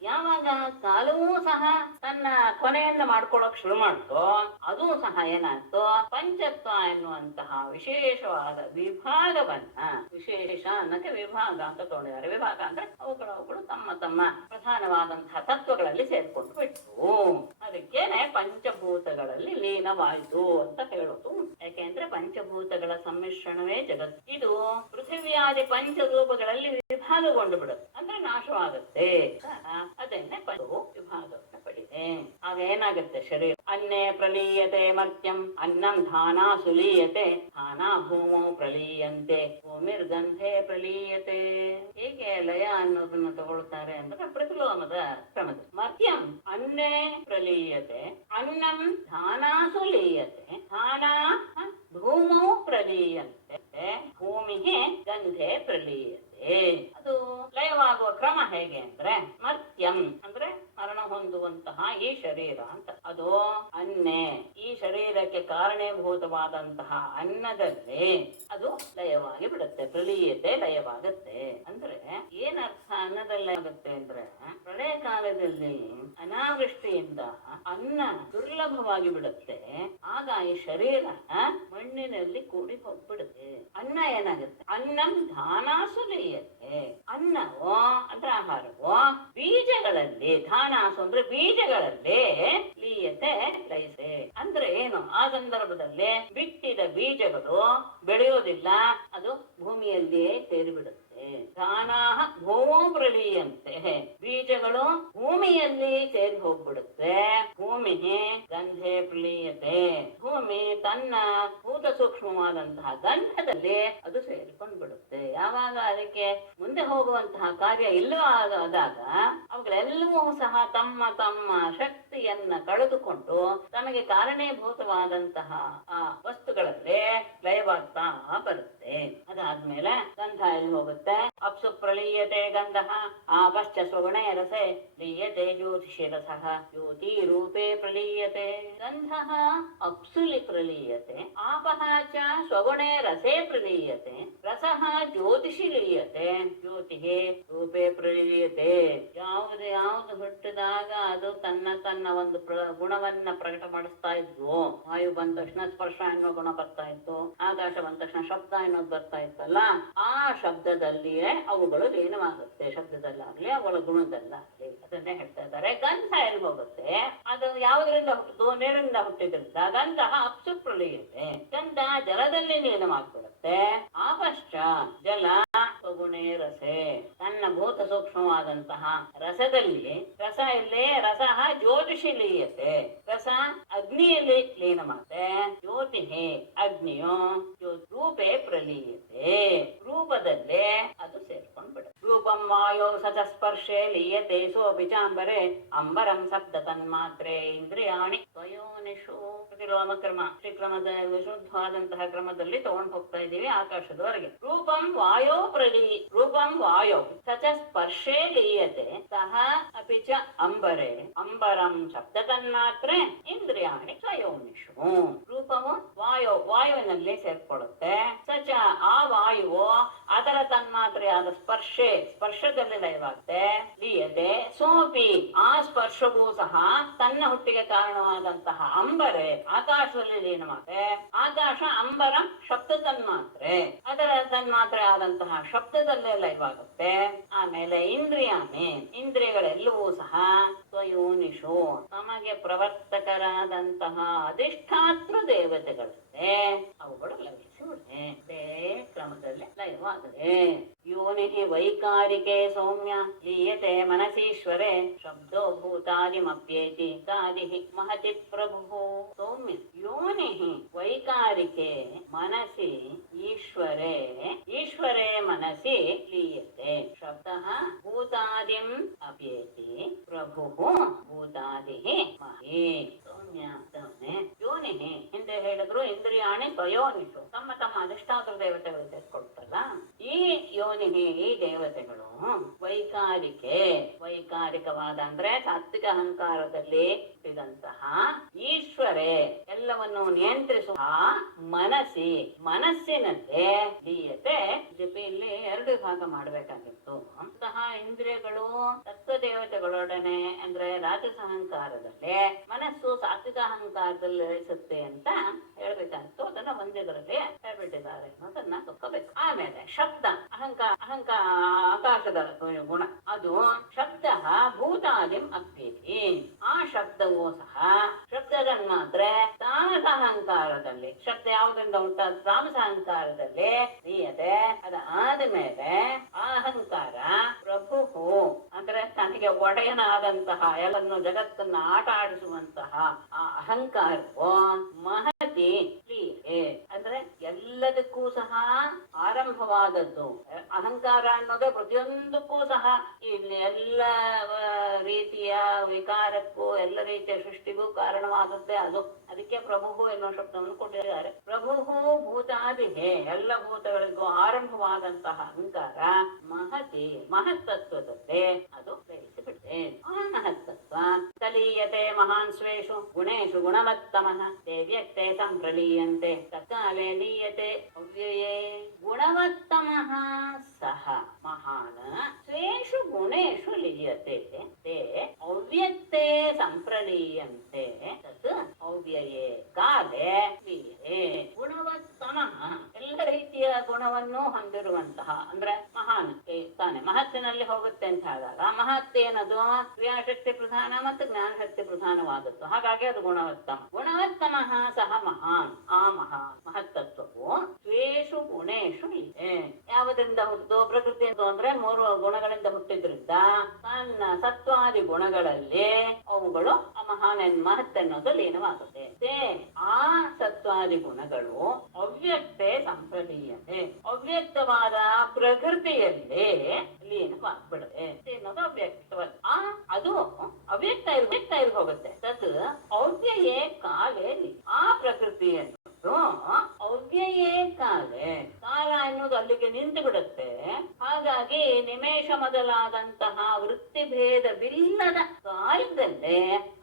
ಯಾವಾಗ ಕಾಲವೂ ಸಹ ತನ್ನ ಕೊನೆಯನ್ನ ಮಾಡ್ಕೊಳ್ಳೋಕ್ ಶುರು ಮಾಡ್ತೋ ಅದು ಸಹ ಏನಾಯ್ತು? ಪಂಚತ್ವ ಎನ್ನುವಂತಹ ವಿಶೇಷವಾದ ವಿಭಾಗವನ್ನ, ವಿಶೇಷ ಅನ್ನಕ್ಕೆ ವಿಭಾಗ ಅಂತ ತಗೊಂಡಿದ್ದಾರೆ. ವಿಭಾಗ ಅಂದ್ರೆ ಅವುಗಳು ತಮ್ಮ ತಮ್ಮ ಪ್ರಧಾನವಾದಂತಹ ತತ್ವಗಳಲ್ಲಿ ಸೇರ್ಕೊಂಡು ಬಿಟ್ಟು ಅದಕ್ಕೇನೆ ಪಂಚಭೂತಗಳಲ್ಲಿ ಲೀನವಾಯ್ತು ಅಂತ ಹೇಳೋದು. ಯಾಕೆಂದ್ರೆ ಪಂಚಭೂತಗಳ ಸಮ್ಮಿಶ್ರಣವೇ ಜಗತ್ತು. ಇದು ಪೃಥಿವಿಯಾದಿ ಪಂಚರೂಪಗಳಲ್ಲಿ ವಿಭಾಗಗೊಂಡು ಬಿಡುತ್ತೆ, ಅಂದ್ರೆ ನಾಶವಾಗುತ್ತೆ. ಅದನ್ನೇ ವಿಭಾಗವನ್ನು ಪಡಿದೆ. ಆಗ ಏನಾಗುತ್ತೆ? ಶರೀರ ಅನ್ನೇ ಪ್ರಲೀಯತೆ ಮರ್ತ್ಯಂ ಅನ್ನಂ ಧಾನಾ ಸುಲೀಯತೆ ಧಾನಾ ಭೂಮೋ ಪ್ರಲೀಯಂತೆ ಭೂಮಿರ್ಗಂಧೆ ಪ್ರಲೀಯತೆ. ಹೇಗೆ ಲಯ ಅನ್ನೋದನ್ನ ತಗೊಳ್ತಾರೆ ಅಂದ್ರೆ ಪ್ರತಿಲೋಮದ ಕ್ರಮದ. ಮರ್ತ್ಯಂ ಅನ್ನೇ ಪ್ರಲೀಯತೆ ಅನ್ನಂ ಧಾನಾ ಸುಲೀಯತೆ ಧಾನಾ ಭೂಮೋ ಪ್ರಲೀಯಂತೆ ಭೂಮಿಗೆ ಗಂಧೆ ಪ್ರಲೀಯತೆ. ಅದು ಲಯವಾಗುವ ಕ್ರಮ ಹೇಗೆ ಅಂದ್ರೆ ಮರ್ತ್ಯಂ ಅಂದ್ರೆ ಮರಣ ಹೊಂದುವಂತಹ ಈ ಶರೀರ ಅಂತ. ಅದು ಅನ್ನೆ ಈ ಶರೀರಕ್ಕೆ ಕಾರಣೀಭೂತವಾದಂತಹ ಅನ್ನದಲ್ಲಿ ಅದು ಲಯವಾಗಿ ಬಿಡುತ್ತೆ. ಪ್ರಲೀಯತೆ ಲಯವಾಗುತ್ತೆ ಅಂದ್ರೆ ಏನರ್ಥ ಅನ್ನದಲ್ಲಿ ಆಗುತ್ತೆ ಅಂದ್ರೆ, ಪ್ರಳಯ ಕಾಲದಲ್ಲಿ ಅನಾವೃಷ್ಟಿಯಿಂದ ಅನ್ನ ದುರ್ಲಭವಾಗಿ ಬಿಡುತ್ತೆ. ಆಗ ಈ ಶರೀರ ಮಣ್ಣಿನಲ್ಲಿ ಕೂಡಿ ಹೋಗ್ಬಿಡುತ್ತೆ. ಅನ್ನ ಏನಾಗುತ್ತೆ, ಅನ್ನಂ ಧಾನಾಸು ಲೀಯತೆ. ಅನ್ನವೋ ಅಂದ್ರೆ ಆಹಾರವೋ ಬೀಜಗಳಲ್ಲಿ, ಧಾನಾಸು ಅಂದ್ರೆ ಬೀಜಗಳಲ್ಲಿ, ಲೀಯತೆ ಲಯಿಸೆ ಅಂದ್ರೆ ಏನು, ಆ ಸಂದರ್ಭದಲ್ಲಿ ಬಿಟ್ಟಿದ ಬೀಜಗಳು ಬೆಳೆಯೋದಿಲ್ಲ, ಅದು ಭೂಮಿಯಲ್ಲಿಯೇ ಸೇರಿಬಿಡುತ್ತೆ. ಧಾನಾಹ ಭೂಮೋ ಪ್ರಲೀಯಂತೆ, ಬೀಜಗಳು ಭೂಮಿಯಲ್ಲಿ ಸೇರಿ ಹೋಗ್ಬಿಡುತ್ತೆ. ಭೂಮಿ ಗಂಧೆ ಪ್ರಲೀಯತೆ, ಭೂಮಿ ತನ್ನ ಭೂತ ಸೂಕ್ಷ್ಮವಾದಂತಹ ಗಂಧದಲ್ಲಿ ಅದು ಸೇರಿಕೊಂಡು ಬಿಡುತ್ತೆ. ಯಾವಾಗ ಅದಕ್ಕೆ ಮುಂದೆ ಹೋಗುವಂತಹ ಕಾರ್ಯ ಇಲ್ಲವಾದಾಗ ಅವುಗಳೆಲ್ಲವೂ ಸಹ ತಮ್ಮ ತಮ್ಮ ಶಕ್ತಿಯನ್ನ ಕಳೆದುಕೊಂಡು ತನಗೆ ಕಾರಣೀಭೂತವಾದಂತಹ ಆ ವಸ್ತುಗಳಲ್ಲಿ ಲಯವಾಗ್ತಾ ಬರುತ್ತೆ. ಅದಾದ್ಮೇಲೆ ಗಂಧ ಎಲ್ಲಿ ಹೋಗುತ್ತೆ, ಅಪ್ಸು ಪ್ರಲೀಯತೆ ಗಂಧ ಆಪಶ್ಚ ಸ್ವಗುಣೇ ರಸೆ ಲೀಯತೆ ಜ್ಯೋತಿಷಿ ರಸಃ ಜ್ಯೋತಿ ರೂಪೇ ಪ್ರಲೀಯತೆ. ಗಂಧ ಅಪ್ಸುಲಿ ಪ್ರಲೀಯತೆ, ಆಪಃ ಚ ಸ್ವಗುಣೇ ರಸೇ ಪ್ರಲೀಯತೆ, ರಸಃ ಜ್ಯೋತಿಷಿ ಲೀಯತೆ ಜ್ಯೋತಿ ರೂಪೇ ಪ್ರಲೀಯತೆ. ಯಾವುದು ಹುಟ್ಟಿದಾಗ ಅದು ತನ್ನ ಒಂದು ಗುಣವನ್ನ ಪ್ರಕಟ ಮಾಡಿಸ್ತಾ ಇದ್ವು. ವಾಯು ಬಂದ ತಕ್ಷಣ ಸ್ಪರ್ಶ ಎನ್ನುವ ಗುಣ ಬರ್ತಾ ಇತ್ತು, ಆಕಾಶ ಬಂದ ತಕ್ಷಣ ಶಬ್ದ ಅನ್ನೋದು ಬರ್ತಾ ಇತ್ತಲ್ಲ, ಆ ಶಬ್ದದಲ್ಲಿಯೇ ಅವುಗಳು ಲೀನವಾಗುತ್ತೆ. ಶಬ್ದದಲ್ಲಾಗ್ಲಿ ಅವುಗಳ ಗುಣದಲ್ಲಾಗ್ಲಿ ಅದನ್ನೇ ಹೇಳ್ತಾ ಇದ್ದಾರೆ. ಗಂಧ ಎಲ್ಲಿ ಹೋಗುತ್ತೆ, ಅದು ಯಾವುದರಿಂದ ಹುಟ್ಟಿತು, ನೀರಿನಿಂದ ಹುಟ್ಟಿದ್ರಿಂದ ಗಂಧ ಅಪ್ಸು ಪ್ರಲೀಯತೆ, ಗಂಧ ಜಲದಲ್ಲಿ ಲೀನವಾಗ್ಬಿಡುತ್ತೆ. ಆಪಶ್ಚ ಜಲ ಸ್ವಗುಣೇ ರಸೆ, ತನ್ನ ಭೂತ ಸೂಕ್ಷ್ಮವಾದಂತಹ ರಸದಲ್ಲಿ, ರಸ ಇಲ್ಲಿ ರಸಃ ಜ್ಯೋತಿಷಿ ಲೀಯತೆ, ರಸ ಅಗ್ನಿಯಲ್ಲಿ ಲೀನವಾಗುತ್ತೆ. ಜ್ಯೋತಿ ಅಗ್ನಿಯೋ ರೂಪೇ ಪ್ರಲೀಯತೆ, ರೂಪದಲ್ಲೇ ಅದು ಸೇರ್ಕೊಂಡ್ ಬಿಡುತ್ತೆ. ರೂಪಂ ವಾಯೋ ಸಚ ಸ್ಪರ್ಶೆ ಲೀಯತೆ ಸೋಪಿ ಚಾಂಬರೆ ಅಂಬರಂ ಸಪ್ತ ತನ್ಮಾತ್ರೆ ಇಂದ್ರಿಯಾಣಿ ಸ್ವಯೋನಿಷು. ಪ್ರತಿಲೋಮ ಕ್ರಮ, ಶ್ರೀಕ್ರಮದ ವಿಶುದ್ಧವಾದಂತಹ ಕ್ರಮದಲ್ಲಿ ತಗೊಂಡು ಹೋಗ್ತಾ ಇದ್ದೀವಿ ಆಕಾಶದವರೆಗೆ. ರೂಪಂ ವಾಯೋ ರೂಪಂ ವಾಯೋ ಸಚ ಸ್ಪರ್ಶೆ ಲೀಯತೆ ಸಹ ಅಪಿ ಚ ಅಂಬರೆ ಅಂಬರಂ ಶಬ್ದ ತನ್ಮಾತ್ರೆ ಇಂದ್ರಿಯಾಣಿ ಸ್ವಯೋನಿಷು. ರೂಪವು ವಾಯುವಿನಲ್ಲಿ ಸೇರ್ಕೊಳ್ಳುತ್ತೆ. ಸಚ ಆ ವಾಯುವು ಅದರ ತನ್ಮಾತ್ರೆಯಾದ ಸ್ಪರ್ಶದಲ್ಲಿ ಲಯವಾಗುತ್ತೆ. ಲೀಯತೆ ಸೋಪಿ ಆ ಸ್ಪರ್ಶವೂ ಸಹ ತನ್ನ ಹುಟ್ಟಿಗೆ ಕಾರಣವಾದಂತಹ ಅಂಬರೆ ಆಕಾಶದಲ್ಲಿ ಲೀನವಾಗುತ್ತೆ. ಆಕಾಶ ಅಂಬರಂ ಶಬ್ದ ತನ್ಮಾತ್ರೆ, ಅದರ ತನ್ಮಾತ್ರೆ ಆದಂತಹ ಶಬ್ದದಲ್ಲೇ ಲಯವಾಗುತ್ತೆ. ಆಮೇಲೆ ಇಂದ್ರಿಯಗಳೆಲ್ಲವೂ ಸಹ ಸ್ವಯೋನಿಷು ತಮಗೆ ಪ್ರವರ್ತಕರಾದಂತಹ ಅಧಿಷ್ಠಾತೃ ದೇವತೆಗಳನ್ನೇ ಅವುಗಳು ಲಭಿಸಿ ಬಿಡುತ್ತೆ. ಕ್ರಮದಲ್ಲಿ ಲಯವಾದರೆ ಯೋನಿ ವೈಕಾರಿಕೆ ಸೌಮ್ಯ ಲೀಯತೆ ಮನಸೀಶ್ವರೇ ಶಬ್ದೋ ಭೂತಾದಿಮಪ್ಯೇತಿ ತಾದಿ ಮಹತಿ ಪ್ರಭು. ಸೌಮ್ಯ ಯೋನಿ ವೈಕಾರಿಕೆ ಮನಸಿ ಈಶ್ವರೇ ಮನಸಿ ಲೀಯತೆ ಶಬ್ದಃ ಭೂತಾದಿಂ ಅಪ್ಯೇತಿ ಪ್ರಭು ಭೂತಾದಿ ಮಹಿ. ಸೌಮ್ಯ ಯೋನಿ ಹಿಂದೆ ಹೇಳಿದ್ರು ಇಂದ್ರಿಯಾಣಿ ಸ್ವಯೋನಿಷು, ತಮ್ಮ ಅಧಿಷ್ಠಾತೃ ದೇವತೆಗಳು ಸೇರ್ಕೊಳ್ತಲ್ಲ. ಈ ಯೋನಿ ಈ ದೇವತೆಗಳು ವೈಕಾರಿಕವಾದ ಅಂದ್ರೆ ಸಾತ್ವಿಕ ಅಹಂಕಾರದಲ್ಲಿ ಹುಟ್ಟಿದಂತಹ ಈಶ್ವರೇ ಎಲ್ಲವನ್ನು ನಿಯಂತ್ರಿಸುವ ಮನಸ್ಸಿನಂತೆ ಲೀಯತೆ. ಇಲ್ಲಿ 2 ಭಾಗ ಮಾಡಬೇಕಾಗಿತ್ತು. ಅಂತಹ ಇಂದ್ರಿಯಗಳು ತತ್ವ ದೇವತೆಗಳೊಡನೆ ಅಂದ್ರೆ ರಾಜಸ ಅಹಂಕಾರದಲ್ಲಿ, ಮನಸ್ಸು ಸಾತ್ವಿಕ ಅಹಂಕಾರದಲ್ಲಿ ಲಯಿಸುತ್ತೆ ಅಂತ ಹೇಳ್ಬೇಕಾಗಿತ್ತು. ಅದನ್ನ ಒಂದರಲ್ಲಿ ಹೇಳ್ಬಿಟ್ಟಿದ್ದಾರೆ ಅನ್ನೋದನ್ನ ತಕ್ಕೋಬೇಕು. ಆಮೇಲೆ ಶಬ್ದ ಆಕಾಶದ ಗುಣ, ಅದು ಶಬ್ದ ಭೂತಾದಿಂ ಅಪ್ಯೇತಿ. ಆ ಶಬ್ದವೂ ಸಹ ಶಬ್ದದ ಮಾತ್ರ ತಾಮಸ ಅಹಂಕಾರದಲ್ಲಿ, ಶಬ್ದ ಯಾವುದರಿಂದ ಹುಟ್ಟಾದ ತಾಮಸ ಅಹಂಕಾರದಲ್ಲಿ ಲೀಯತೆ. ಅದಾದ್ಮೇಲೆ ಆ ಅಹಂಕಾರ ಪ್ರಭು ಅಂದ್ರೆ ತನಗೆ ಒಡೆಯನಾದಂತಹ ಎಲ್ಲನ್ನು ಜಗತ್ತನ್ನ ಆಟ ಆಡಿಸುವಂತಹ ಆ ಅಹಂಕಾರವು ಮಹತಿ ಲೀಯೆ ಅಂದ್ರೆ ಎಲ್ಲದಕ್ಕೂ ಸಹ ಆರಂಭವಾದದ್ದು. ಅಹಂಕಾರ ಅನ್ನೋದೇ ಪ್ರತಿಯೊಂದಕ್ಕೂ ಸಹ ಇಲ್ಲಿ ಎಲ್ಲ ರೀತಿಯ ವಿಕಾರಕ್ಕೂ ಎಲ್ಲ ರೀತಿಯ ಸೃಷ್ಟಿಗೂ ಕಾರಣವಾಗುತ್ತೆ ಅದು. ಅದಕ್ಕೆ ಪ್ರಭು ಎನ್ನುವ ಶಬ್ದವನ್ನು ಕೊಟ್ಟಿದ್ದಾರೆ. ಪ್ರಭು ಭೂತಾದಿಹೇ ಎಲ್ಲ ಭೂತಗಳಿಗೂ ಆರಂಭವಾದಂತಹ ಅಹಂಕಾರ ಮಹತಿ ಮಹತ್ತತ್ವದಲ್ಲೇ ಅದು ಬೆಳೆಸಿಬಿಡುತ್ತೆ. ಆ ಮಹತ್ತತ್ವ ಕಲೀಯತೆ ಮಹಾನ್ ಸ್ವೇಷು ಗುಣೇಶು ಗುಣವತ್ತಮಃ ತೇ ವ್ಯಕ್ತೆ ಸಂಪ್ರಲೀಯಂತೆ ತತ್ಕಾಲೇ ಲೀಯತೆ ಅವ್ಯಯೇ ಗುಣವತ್ತಮಃ ಸಹ ಮಹಾನ್ ಸ್ವೇಷು ಗುಣೇಶು ಲೀಯತೆ ತೇ ಅವ್ಯಕ್ತೆ ಸಂಪ್ರಲೀಯಂತೆ ತತ್ ಅವ್ಯಯೇ ಕಾಲೇ ಲೀಯತೆ. ಗುಣವತ್ತಮಃ ಎಲ್ಲ ರೀತಿಯ ಗುಣವನ್ನು ಹೊಂದಿರುವಂತಹ ಅಂದ್ರೆ ಮಹಾನ್ ತಾನೆ ಮಹತ್ತಿನಲ್ಲಿ ಹೋಗುತ್ತೆ ಅಂತ ಹೇಳಿದಾಗ ಮಹತ್ ಏನದು ಕ್ರಿಯಾಶಕ್ತಿ ಪ್ರಧಾನ ಮತ್ತು ಜ್ಞಾನಶಕ್ತಿ ಪ್ರಧಾನವಾದದ್ದು. ಹಾಗಾಗಿ ಅದು ಗುಣವತ್ತಮ. ಗುಣವತ್ತಮಃ ಸಹ ಮಹಾನ್. ಆ ಮಹತ್ತತ್ವವು ಸ್ವೇಷು ಗುಣೇಶು ಇದೆ. ಯಾವುದರಿಂದ ಹುಟ್ಟಿತು? ಪ್ರಕೃತಿ ಅಂದ್ರೆ 3 ಗುಣಗಳಿಂದ ಹುಟ್ಟಿದ್ರಿಂದ ತನ್ನ ಸತ್ವಾದಿ ಗುಣಗಳಲ್ಲಿ ಅವುಗಳು ಆ ಮಹತ್ ಎನ್ನುವುದು ಲೀನವಾಗುತ್ತೆ. ಆ ಸತ್ವಾದಿ ಗುಣಗಳು ಅವ್ಯಕ್ತೆ ಸಂಪ್ರಲೀಯತೆ ಅವ್ಯಕ್ತವಾದ ಪ್ರಕೃತಿಯಲ್ಲಿ ಲೀನವಾಗ್ಬಿಡುತ್ತೆ ಅನ್ನೋದು ಅವ್ಯಕ್ತವಲ್ಲ. ಅದು ಅವ್ಯಕ್ತ ಇರ್ ಹೋಗುತ್ತೆ. ತತ್ ಅವ್ಯಯೇ ಕಾಲೇ ಆ ಪ್ರಕೃತಿಯನ್ನು ಅವ್ಯಯೇ ಕಾಲೇ ಕಾಲ ಅನ್ನೋದು ಅಲ್ಲಿಗೆ ನಿಂತು ಬಿಡುತ್ತೆ. ಹಾಗಾಗಿ ನಿಮೇಷ ಮೊದಲಾದಂತಹ ವೃತ್ತಿ ಭೇದವಿಲ್ಲದ ಕಾಲದಲ್ಲೇ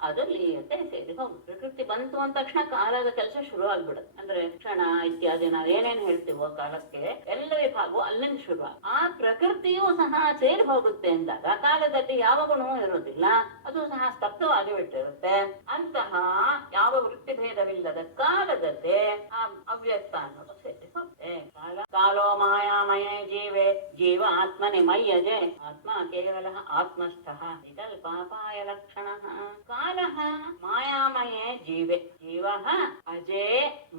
ಅದು ಲೀಯತೆ ಸೇರಿ ಹೋಗುತ್ತೆ. ಪ್ರಕೃತಿ ಬಂತು ಅಂದ ತಕ್ಷಣ ಕಾಲದ ಕೆಲಸ ಶುರು ಆಗ್ಬಿಡುತ್ತೆ. ಅಂದ್ರೆ ಕ್ಷಣ ಇತ್ಯಾದಿ ನಾವು ಏನೇನ್ ಹೇಳ್ತೀವೋ ಕಾಲಕ್ಕೆ ಎಲ್ಲ ವಿಭಾಗವು ಅಲ್ಲಿಂದ ಶುರು. ಆ ಪ್ರಕೃತಿಯೂ ಸಹ ಸೇರಿ ಹೋಗುತ್ತೆ ಅಂದಾಗ ಕಾಲದಲ್ಲಿ ಯಾವ ಗುಣವೂ ಇರೋದಿಲ್ಲ, ಅದು ಸಹ ಸ್ತಬ್ಧವಾಗಿ ಬಿಟ್ಟಿರುತ್ತೆ. ಅಂತಹ ಯಾವ ವೃತ್ತಿ ಭೇದವಿಲ್ಲದ ಕಾಲದಲ್ಲಿ ಆ ಅವ್ಯಕ್ತ ಅನ್ನೋದು ಸೇರಿ ಹೋಗುತ್ತೆ. ಕಾಲೋ ಮಾಯಾಮಯೇ ಜೀವೆ ಜೀವ ಆತ್ಮನಿ ಮಯ್ಯಜೆ ಆತ್ಮ ಕೇವಲ ಆತ್ಮಸ್ಥಃ ವಿಕಲ್ಪಾಪಾಯ ಲಕ್ಷಣಃ. ಕಾಲಃ ಮಾಯಾಮಯೇ ಜೀವೆ ಜೀವಃ ಅಜೇ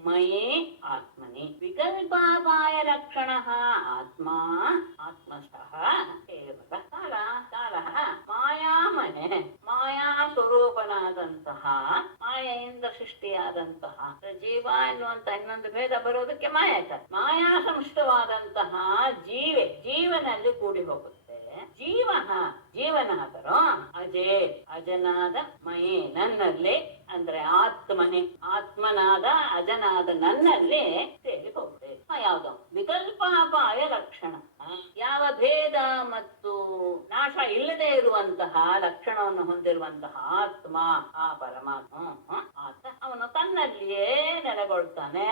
ಮಯಿ ಆತ್ಮನಿ ವಿಕಲ್ಪಾಪಾಯ ಲಕ್ಷಣಃ ಆತ್ಮ ಆತ್ಮಸ್ಥಃ ಕೇವಲ. ಕಾಲಃ ಮಾಯಾಮಯೇ ಮಾಯಾ ಸ್ವರೂಪನಾದಂತಹ ಮಾಯೆಯಿಂದ ಸೃಷ್ಟಿಯಾದಂತಹ ಜೀವ ಎನ್ನುವಂತ ಇನ್ನೊಂದು ಭೇದ ಬರೋದಕ್ಕೆ ಮಾಯಾ ಸಂಸ್ಥವಾದಂತಹ ಜೀವನಲ್ಲಿ ಕೂಡಿ ಹೋಗುತ್ತೆ. ಜೀವನಾದರೂ ಅಜನಾದ ಮಯೇ ನನ್ನಲ್ಲಿ ಅಂದ್ರೆ ಆತ್ಮನಾದ ಅಜನಾದ ನನ್ನಲ್ಲಿ ಸೇರಿ ಹೋಗುತ್ತೆ. ಯಾವುದು? ವಿಕಲ್ಪಾಪಾಯ ಲಕ್ಷಣ. ಯಾವ ಭೇದ ಮತ್ತು ನಾಶ ಇಲ್ಲದೆ ಇರುವಂತಹ ಲಕ್ಷಣವನ್ನು ಹೊಂದಿರುವಂತಹ ಆತ್ಮ ಆ ಪರಮಾತ್ಮ ಆತ ಅವನು ತನ್ನಲ್ಲಿಯೇ ನೆಲೆಗೊಳ್ತಾನೆ.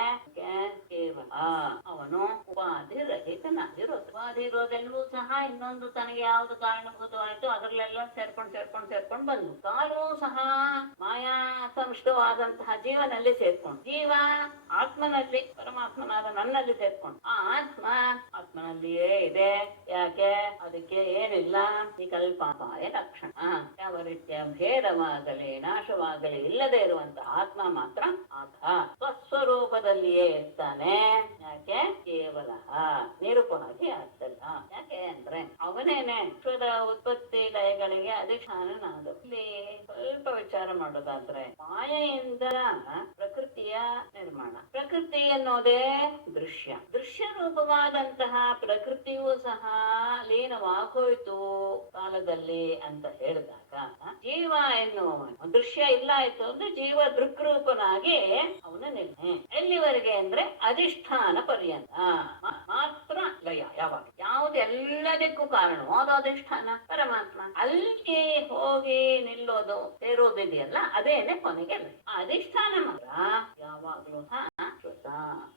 ಕೇವಲ ಅವನು ಉಪಾಧಿ ರಹಿತನಾಗಿರೋದು. ಉಪಾಧಿ ಇರೋದೆಲ್ಲವೂ ಸಹ ಇನ್ನೊಂದು ತನಗೆ ಯಾವ್ದು ಕಾರಣಭೂತವಾಯಿತು ಅದರಲ್ಲೆಲ್ಲ ಸೇರ್ಕೊಂಡು ಬಂದು ಕಾಲೂ ಸಹ ಮಾಯಾ ಸಂಷ್ಟವಾದಂತಹ ಜೀವನಲ್ಲಿ ಸೇರ್ಕೊಂಡು ಜೀವ ಆತ್ಮನಲ್ಲಿ ಪರಮಾತ್ಮನಾದ ನನ್ನಲ್ಲಿ ಸೇರ್ಕೊಂಡು ಆ ಆತ್ಮನಲ್ಲಿಯೇ ಇದೆ. ಯಾಕೆ? ಅದಕ್ಕೆ ಏನಿಲ್ಲ ವಿಕಲ್ಪಾಪಾಯ ಲಕ್ಷಣ. ಯಾವ ರೀತಿಯ ಭೇದವಾಗಲಿ ನಾಶವಾಗಲಿ ಇಲ್ಲದೆ ಇರುವಂತಹ ಆತ್ಮ ಮಾತ್ರ ಆತ ಸ್ವಸ್ವರೂಪದಲ್ಲಿಯೇ ಇರ್ತಾನೆ. ಯಾಕೆ? ಕೇವಲ ನಿರುಪವಾಗಿ ಆಗ್ತಲ್ಲ. ಯಾಕೆ ಅಂದ್ರೆ ಅವನೇನೆ ವಿಶ್ವದ ಉತ್ಪತ್ತಿ ಲಯಗಳಿಗೆ ಅಧಿಷ್ಠಾನನಾದ. ಇಲ್ಲಿ ಸ್ವಲ್ಪ ವಿಚಾರ ಮಾಡೋದಾದ್ರೆ ಮಾಯೆಯಿಂದ ಪ್ರಕೃತಿಯ ನಿರ್ಮಾಣ. ಪ್ರಕೃತಿ ಅನ್ನೋದೇ ದೃಶ್ಯ ರೂಪವಾದಂತಹ ಪ್ರಕೃತಿಯೂ ಸಹ ಲೀನವಾಗೋಯ್ತು ಕಾಲದಲ್ಲಿ ಅಂತ ಹೇಳಿದಾಗ ಜೀವ ಎನ್ನುವ ದೃಶ್ಯ ಇಲ್ಲ ಆಯ್ತು ಅಂದ್ರೆ ಜೀವ ದೃಕ್ರೂಪನಾಗಿ ಅವನು ನಿಲ್ಲೆ. ಎಲ್ಲಿವರೆಗೆ ಅಂದ್ರೆ ಅಧಿಷ್ಠಾನ ಪರ್ಯಂತ ಮಾತ್ರ ಲಯ. ಯಾವಾಗ ಯಾವ್ದು ಎಲ್ಲದಕ್ಕೂ ಕಾರಣವೋ ಅದು ಅಧಿಷ್ಠಾನ ಪರಮಾತ್ಮ. ಅಲ್ಲಿ ಹೋಗಿ ನಿಲ್ಲೋದು ಸೇರೋದಿದೆಯಲ್ಲ ಅದೇನೆ ಕೊನೆಗೆ ಆ ಅಧಿಷ್ಠಾನ ಮಾತ್ರ ಯಾವಾಗ್ಲೂ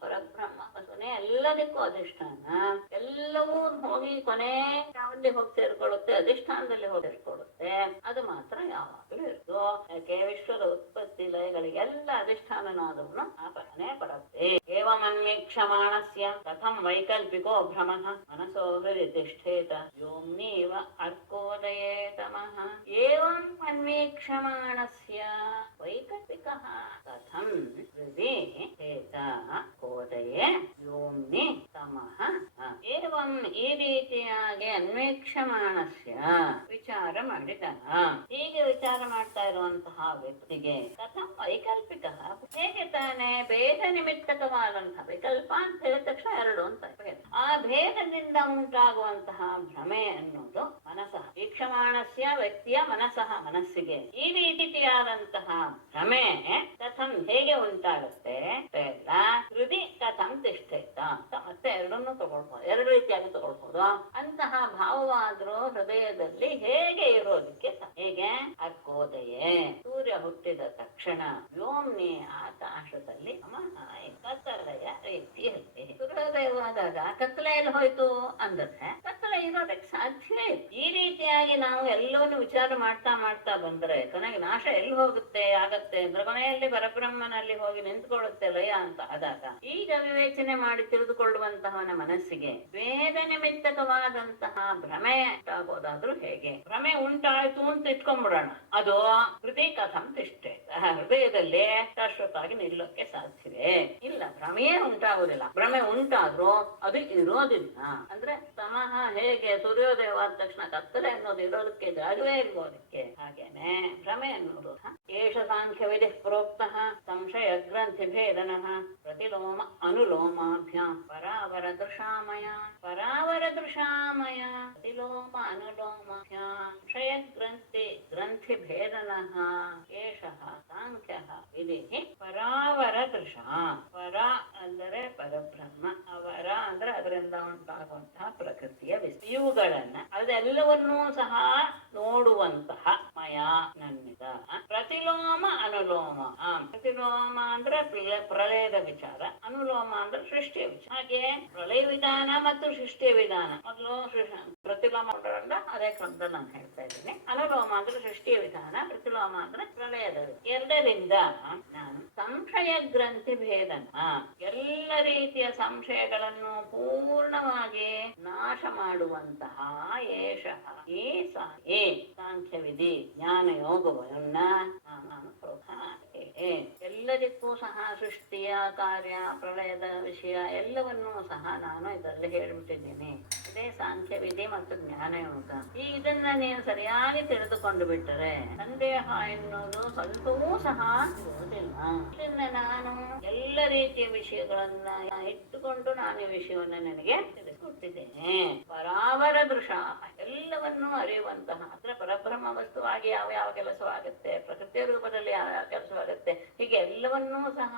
ಪರಬ್ರಹ್ಮ ವಸುನೆ ಎಲ್ಲದಕ್ಕೂ ಅಧಿಷ್ಠಾನ. ಎಲ್ಲವೂ ಹೋಗಿ ಕೊನೆ ಯಾವಲ್ಲಿ ಹೋಗಿ ಸೇರ್ಕೊಳ್ಳುತ್ತೆ? ಅಧಿಷ್ಠಾನದಲ್ಲಿ ಹೋಗಿ ಸೇರ್ಕೊಳ್ಳುತ್ತೆ. ಅದು ಮಾತ್ರ ಯಾವಾಗ್ಲೂ ಇರೋದು. ಯಾಕೆ? ವಿಶ್ವದ ಉತ್ಪತ್ತಿ ಲಯಗಳಿಗೆಲ್ಲ ಅಧಿಷ್ಠಾನನಾದವನು ಆ ಪರನೇ ಬರುತ್ತೆ. ಏವಮನ್ವೀಕ್ಷಮಾಣಸ್ಯ ಕಥಂ ವೈಕಲ್ಪಿಕೋ ಭ್ರಮಃ ಮನಸೋ ಹೃದಯ ತಿಷ್ಠೇತ ವ್ಯೋಮ್ನೀವ ಅರ್ಕೋದಯೇ ತಮಃ. ಏವಂ ಅನ್ವೀಕ್ಷಮಾಣಸ್ಯ ವೈಕಲ್ಪಿಕಃ ಕಥಂ ಹೃದಯ ಹೇತ ಕೋದಯೇ ವ್ಯೋಮ್ನಿ ತಮಃ. ಏವಂ ಈ ರೀತಿಯಾಗಿ ಅನ್ವೇಕ್ಷಮಾಣಸ್ಯ ವಿಚಾರ ಮಾಡಿದ. ಹೀಗೆ ವಿಚಾರ ಮಾಡ್ತಾ ಇರುವಂತಹ ವ್ಯಕ್ತಿಗೆ ಕಥಂ ವೈಕಲ್ಪಿಕ ಹೇಗೆ ತಾನೆ ಭೇದ ನಿಮಿತ್ತಕವಾದಂತಹ ವಿಕಲ್ಪ ಅಂತ ಹೇಳಿದ ತಕ್ಷಣ 2 ಅಂತ ಆ ಭೇದದಿಂದ ಉಂಟಾಗುವಂತಹ ಭ್ರಮೆ ಅನ್ನೋದು ಮನಸ್ಸಃ ವೀಕ್ಷಮಾಣಸ್ಯ ವ್ಯಕ್ತಿಯ ಮನಸ್ಸಿಗೆ ಈ ರೀತಿಯಾದಂತಹ ಭ್ರಮೆ ಕಥಂ ಹೇಗೆ ಉಂಟಾಗುತ್ತೆ? ಹೃದಯ ಕಥಂ ತಿಷ್ಠೇತ ಅಂತ ಮತ್ತೆ 2 ಅರ್ಥವನ್ನು ತಗೊಳ್ಬಹುದು, ಎರಡು ರೀತಿಯಾಗಿ ತಗೊಳ್ಬಹುದು. ಅಂತಹ ಭಾವವಾದ್ರೂ ಹೃದಯದಲ್ಲಿ ಹೇಗೆ ಇರೋದಕ್ಕೆ ಹೇಗೆ ಅರ್ಕೋದಯೇ, ಸೂರ್ಯ ಹುಟ್ಟಿದ ತಕ್ಷಣ ವ್ಯೋಮ್ನಿ ಆಕಾಶದಲ್ಲಿ ಕತ್ತಲೆಯ ರೀತಿಯಲ್ಲಿ. ಸೂರ್ಯೋದಯವಾದಾಗ ಕತ್ತಲೆಯಲ್ಲಿ ಹೋಯ್ತು ಅಂದ್ರೆ ಕತ್ತಲೆ ಇರೋದಕ್ಕೆ ಸಾಧ್ಯವೇ ಇಲ್ಲ. ಈ ರೀತಿಯಾಗಿ ನಾವು ಎಲ್ಲವನ್ನೂ ವಿಚಾರ ಮಾಡ್ತಾ ಮಾಡ್ತಾ ಬಂದ್ರೆ ಕೊನೆಗೆ ನಾಶ ಎಲ್ಲಿ ಹೋಗುತ್ತೆ ಆಗತ್ತೆ ಅಂದ್ರೆ ಕೊನೆಯಲ್ಲಿ ಪರಬ್ರಹ್ಮನಲ್ಲಿ ಹೋಗಿ ನಿಂತ್ಕೊಳ್ಳುತ್ತೆ ಲಯ ಅಂತ ಆದಾಗ ಈಗ ವಿವೇಚನೆ ಮಾಡಿ ತಿಳಿದುಕೊಳ್ಳುವಂತಹವನ ಮನಸ್ಸಿಗೆ ವೇದ ನಿಮಿತ್ತಕವಾದಂತಹ ಭ್ರಮೆ ಉಂಟಾಗೋದಾದ್ರೂ ಹೇಗೆ? ಭ್ರಮೆ ಉಂಟಾಯ್ತು ಅಂತ ಇಟ್ಕೊಂಡ್ಬಿಡೋಣ, ಅದು ಹೃದಯ ಕಥಂ ತಿಷ್ಟೆ, ಹೃದಯದಲ್ಲಿ ಶಾಶ್ವತವಾಗಿ ನಿಲ್ಲೋಕೆ ಸಾಧ್ಯವೇ ಇಲ್ಲ. ಭ್ರಮೆಯೇ ಉಂಟಾಗುವುದಿಲ್ಲ. ಭ್ರಮೆ ಉಂಟಾದ್ರೂ ಅದು ಇರೋದಿಲ್ಲ. ಅಂದ್ರೆ ತಮಃ ಹೇಗೆ ಸೂರ್ಯೋದಯವಾದ ತಕ್ಷಣ ಕತ್ತಲೆ ಅನ್ನೋದು ಇರೋದಕ್ಕೆ ಜಾಗವೇ ಇರ್ಬೋದಕ್ಕೆ, ಹಾಗೇನೆ ಭ್ರಮೆ ಅನ್ನೋದು ಏಷ ಸಾಂಖ್ಯ ವಿಧಿ ಪ್ರೋಕ್ತಃ ಸಂಶಯ ಗ್ರಂಥಿ ಭೇದನಃ ಪ್ರತಿಲೋಮ ಅನುಲೋಮಾಭ್ಯಾಂ ಪರಾವರ ದೃಶಾಮಯ ಪ್ರತಿಲೋಮ ಅನುಲೋಮಾಭ್ಯಾಂ ಸಂಶಯ ಗ್ರಂಥಿ ಭೇದನಃ ಏಷಃ ಸಾಂಖ್ಯಃ ವಿಧಿ ಪರಾವರ ದೃಶ. ಪರ ಅಂದರೆ ಪರಬ್ರಹ್ಮ, ಅವರ ಅಂದ್ರೆ ಅದರಿಂದ ಉಂಟಾಗುವಂತಹ ಪ್ರಕೃತಿಯ ಇವುಗಳನ್ನ ಅದೆಲ್ಲವನ್ನೂ ಸಹ ನೋಡುವಂತಹ ಮಯ ನನ್ನಿದ. ಪ್ರತಿಲೋಮ ಅನುಲೋಮ, ಪ್ರತಿಲೋಮ ಅಂದ್ರೆ ಪ್ರಳಯದ ವಿಚಾರ, ಅನುಲೋಮ ಅಂದ್ರೆ ಸೃಷ್ಟಿಯ ವಿಚಾರ. ಹಾಗೆ ಪ್ರಳಯ ವಿಧಾನ ಮತ್ತು ಸೃಷ್ಟಿಯ ವಿಧಾನ. ಮೊದಲು ಪ್ರತಿಲೋಮ ಅಂದ್ರೆ ಅದೇ ಕ್ರಮದಲ್ಲಿ ನಾನು ಹೇಳ್ತಾ ಇದ್ದೀನಿ. ಅನುಲೋಮ ಅಂದ್ರೆ ಸೃಷ್ಟಿಯ ವಿಧಾನ, ಪ್ರತಿಲೋಮ ಅಂದ್ರೆ ಪ್ರಳಯದ. ಎರಡರಿಂದ ನಾನು ಸಂಶಯ ಗ್ರಂಥಿ ಭೇದನ, ಎಲ್ಲ ರೀತಿಯ ಸಂಶಯಗಳನ್ನು ಪೂರ್ಣವಾಗಿ ನಾಶ ಮಾಡುವಂತಹ ಏಷಃ ಈ ಸಾಂಖ್ಯ ವಿಧಿ ಜ್ಞಾನ ಯೋಗವನ್ನ ನಾನು ಎಲ್ಲದಕ್ಕೂ ಸಹ ಸೃಷ್ಟಿಯ ಕಾರ್ಯ ಪ್ರಳಯದ ವಿಷಯ ಎಲ್ಲವನ್ನೂ ಸಹ ನಾನು ಇದರಲ್ಲಿ ಹೇಳ್ಬಿಟ್ಟಿದ್ದೀನಿ. ಇದೇ ಸಾಂಖ್ಯ ವಿಧಿ ಮತ್ತು ಜ್ಞಾನ ಯೋಗ. ಇದನ್ನ ನೀವು ಸರಿಯಾಗಿ ತಿಳಿದುಕೊಂಡು ಬಿಟ್ಟರೆ ಸಂದೇಹ ಎನ್ನುವುದು ಸ್ವಲ್ಪವೂ ಸಹ ಇರುವುದಿಲ್ಲ. ಇದನ್ನ ನಾನು ಎಲ್ಲ ರೀತಿಯ ವಿಷಯಗಳನ್ನ ಇಟ್ಟುಕೊಂಡು ನಾನು ಈ ವಿಷಯವನ್ನ ನನಗೆ ತಿಳಿಸಿಕೊಟ್ಟಿದ್ದೇನೆ. ಪರಾವರ ದೃಶ, ಎಲ್ಲವನ್ನೂ ಅರಿಯುವಂತಹ ಅಂದ್ರೆ ಪರಬ್ರಹ್ಮ ವಸ್ತುವಾಗಿ ಯಾವ ಯಾವ ಕೆಲಸವಾಗುತ್ತೆ, ಪ್ರಕೃತಿಯ ರೂಪದಲ್ಲಿ ಯಾವ ಯಾವ ಕೆಲಸವಾಗುತ್ತೆ, ಹೀಗೆ ಎಲ್ಲವನ್ನೂ ಸಹ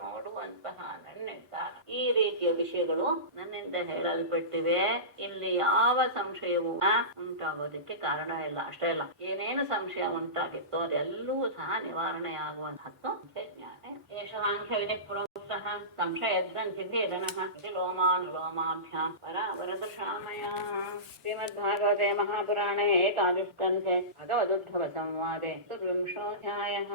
ನೋಡುವಂತಹ ನನ್ನಿಂದ ಈ ರೀತಿಯ ವಿಷಯಗಳು ನನ್ನಿಂದ ಹೇಳಲ್ಪಟ್ಟಿವೆ. ಇಲ್ಲಿ ಯಾವ ಸಂಶಯವೂ ಉಂಟಾಗೋದಕ್ಕೆ ಕಾರಣ ಇಲ್ಲ. ಅಷ್ಟೇ ಇಲ್ಲ, ಏನೇನು ಸಂಶಯ ಉಂಟಾಗಿತ್ತೋ ಅದೆಲ್ಲವೂ ಸಹ ನಿವಾರಣೆ ಆಗುವಂತಹದ್ದು ಜ್ಞಾನ. ಏಷಾಂಖ್ಯ ವಿಧಿ ಪ್ರೋಕ್ತಃ ಸಂಶಯ ಗ್ರಂಥಿ ಭೇದನಃ ಪ್ರತಿಲೋಮಾನುಲೋಮಾಭ್ಯಾಂ ಪರಾವರದೃಶಾಮಯ. ಶ್ರೀಮದ್ಭಾಗವತೆ ಮಹಾಪುರಾಣೇ ಏಕಾದಶಸ್ಕಂಧೆ ಭಗವದುದ್ಭವ ಸಂವಾದೆ ಚತುರ್ವಿಂಶೋऽಧ್ಯಾಯಃ.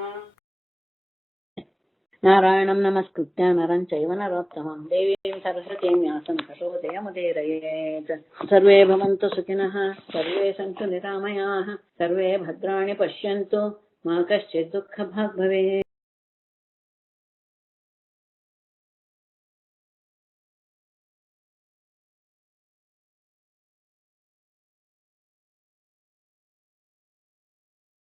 ನಾರಾಯಣಂ ನಮಸ್ಕೃತ್ಯ ನರಂ ಚೈವ ನರೋತ್ತಮಂ ದೇವೀಂ ಸರಸ್ವತೀಂ ವ್ಯಾಸಂ ತತೋ ಜಯಮುದೀರಯೇತ್. ಸರ್ವೇ ಭವಂತು ಸುಖಿನಃ, ಸರ್ವೇ ಸಂತು ನಿರಾಮಯಾಃ, ಸರ್ವೇ ಭದ್ರಾಣಿ ಪಶ್ಯಂತು, ಮಾ ಕಶ್ಚಿತ್ ದುಃಖಭಾಗ್ ಭವೇತ್.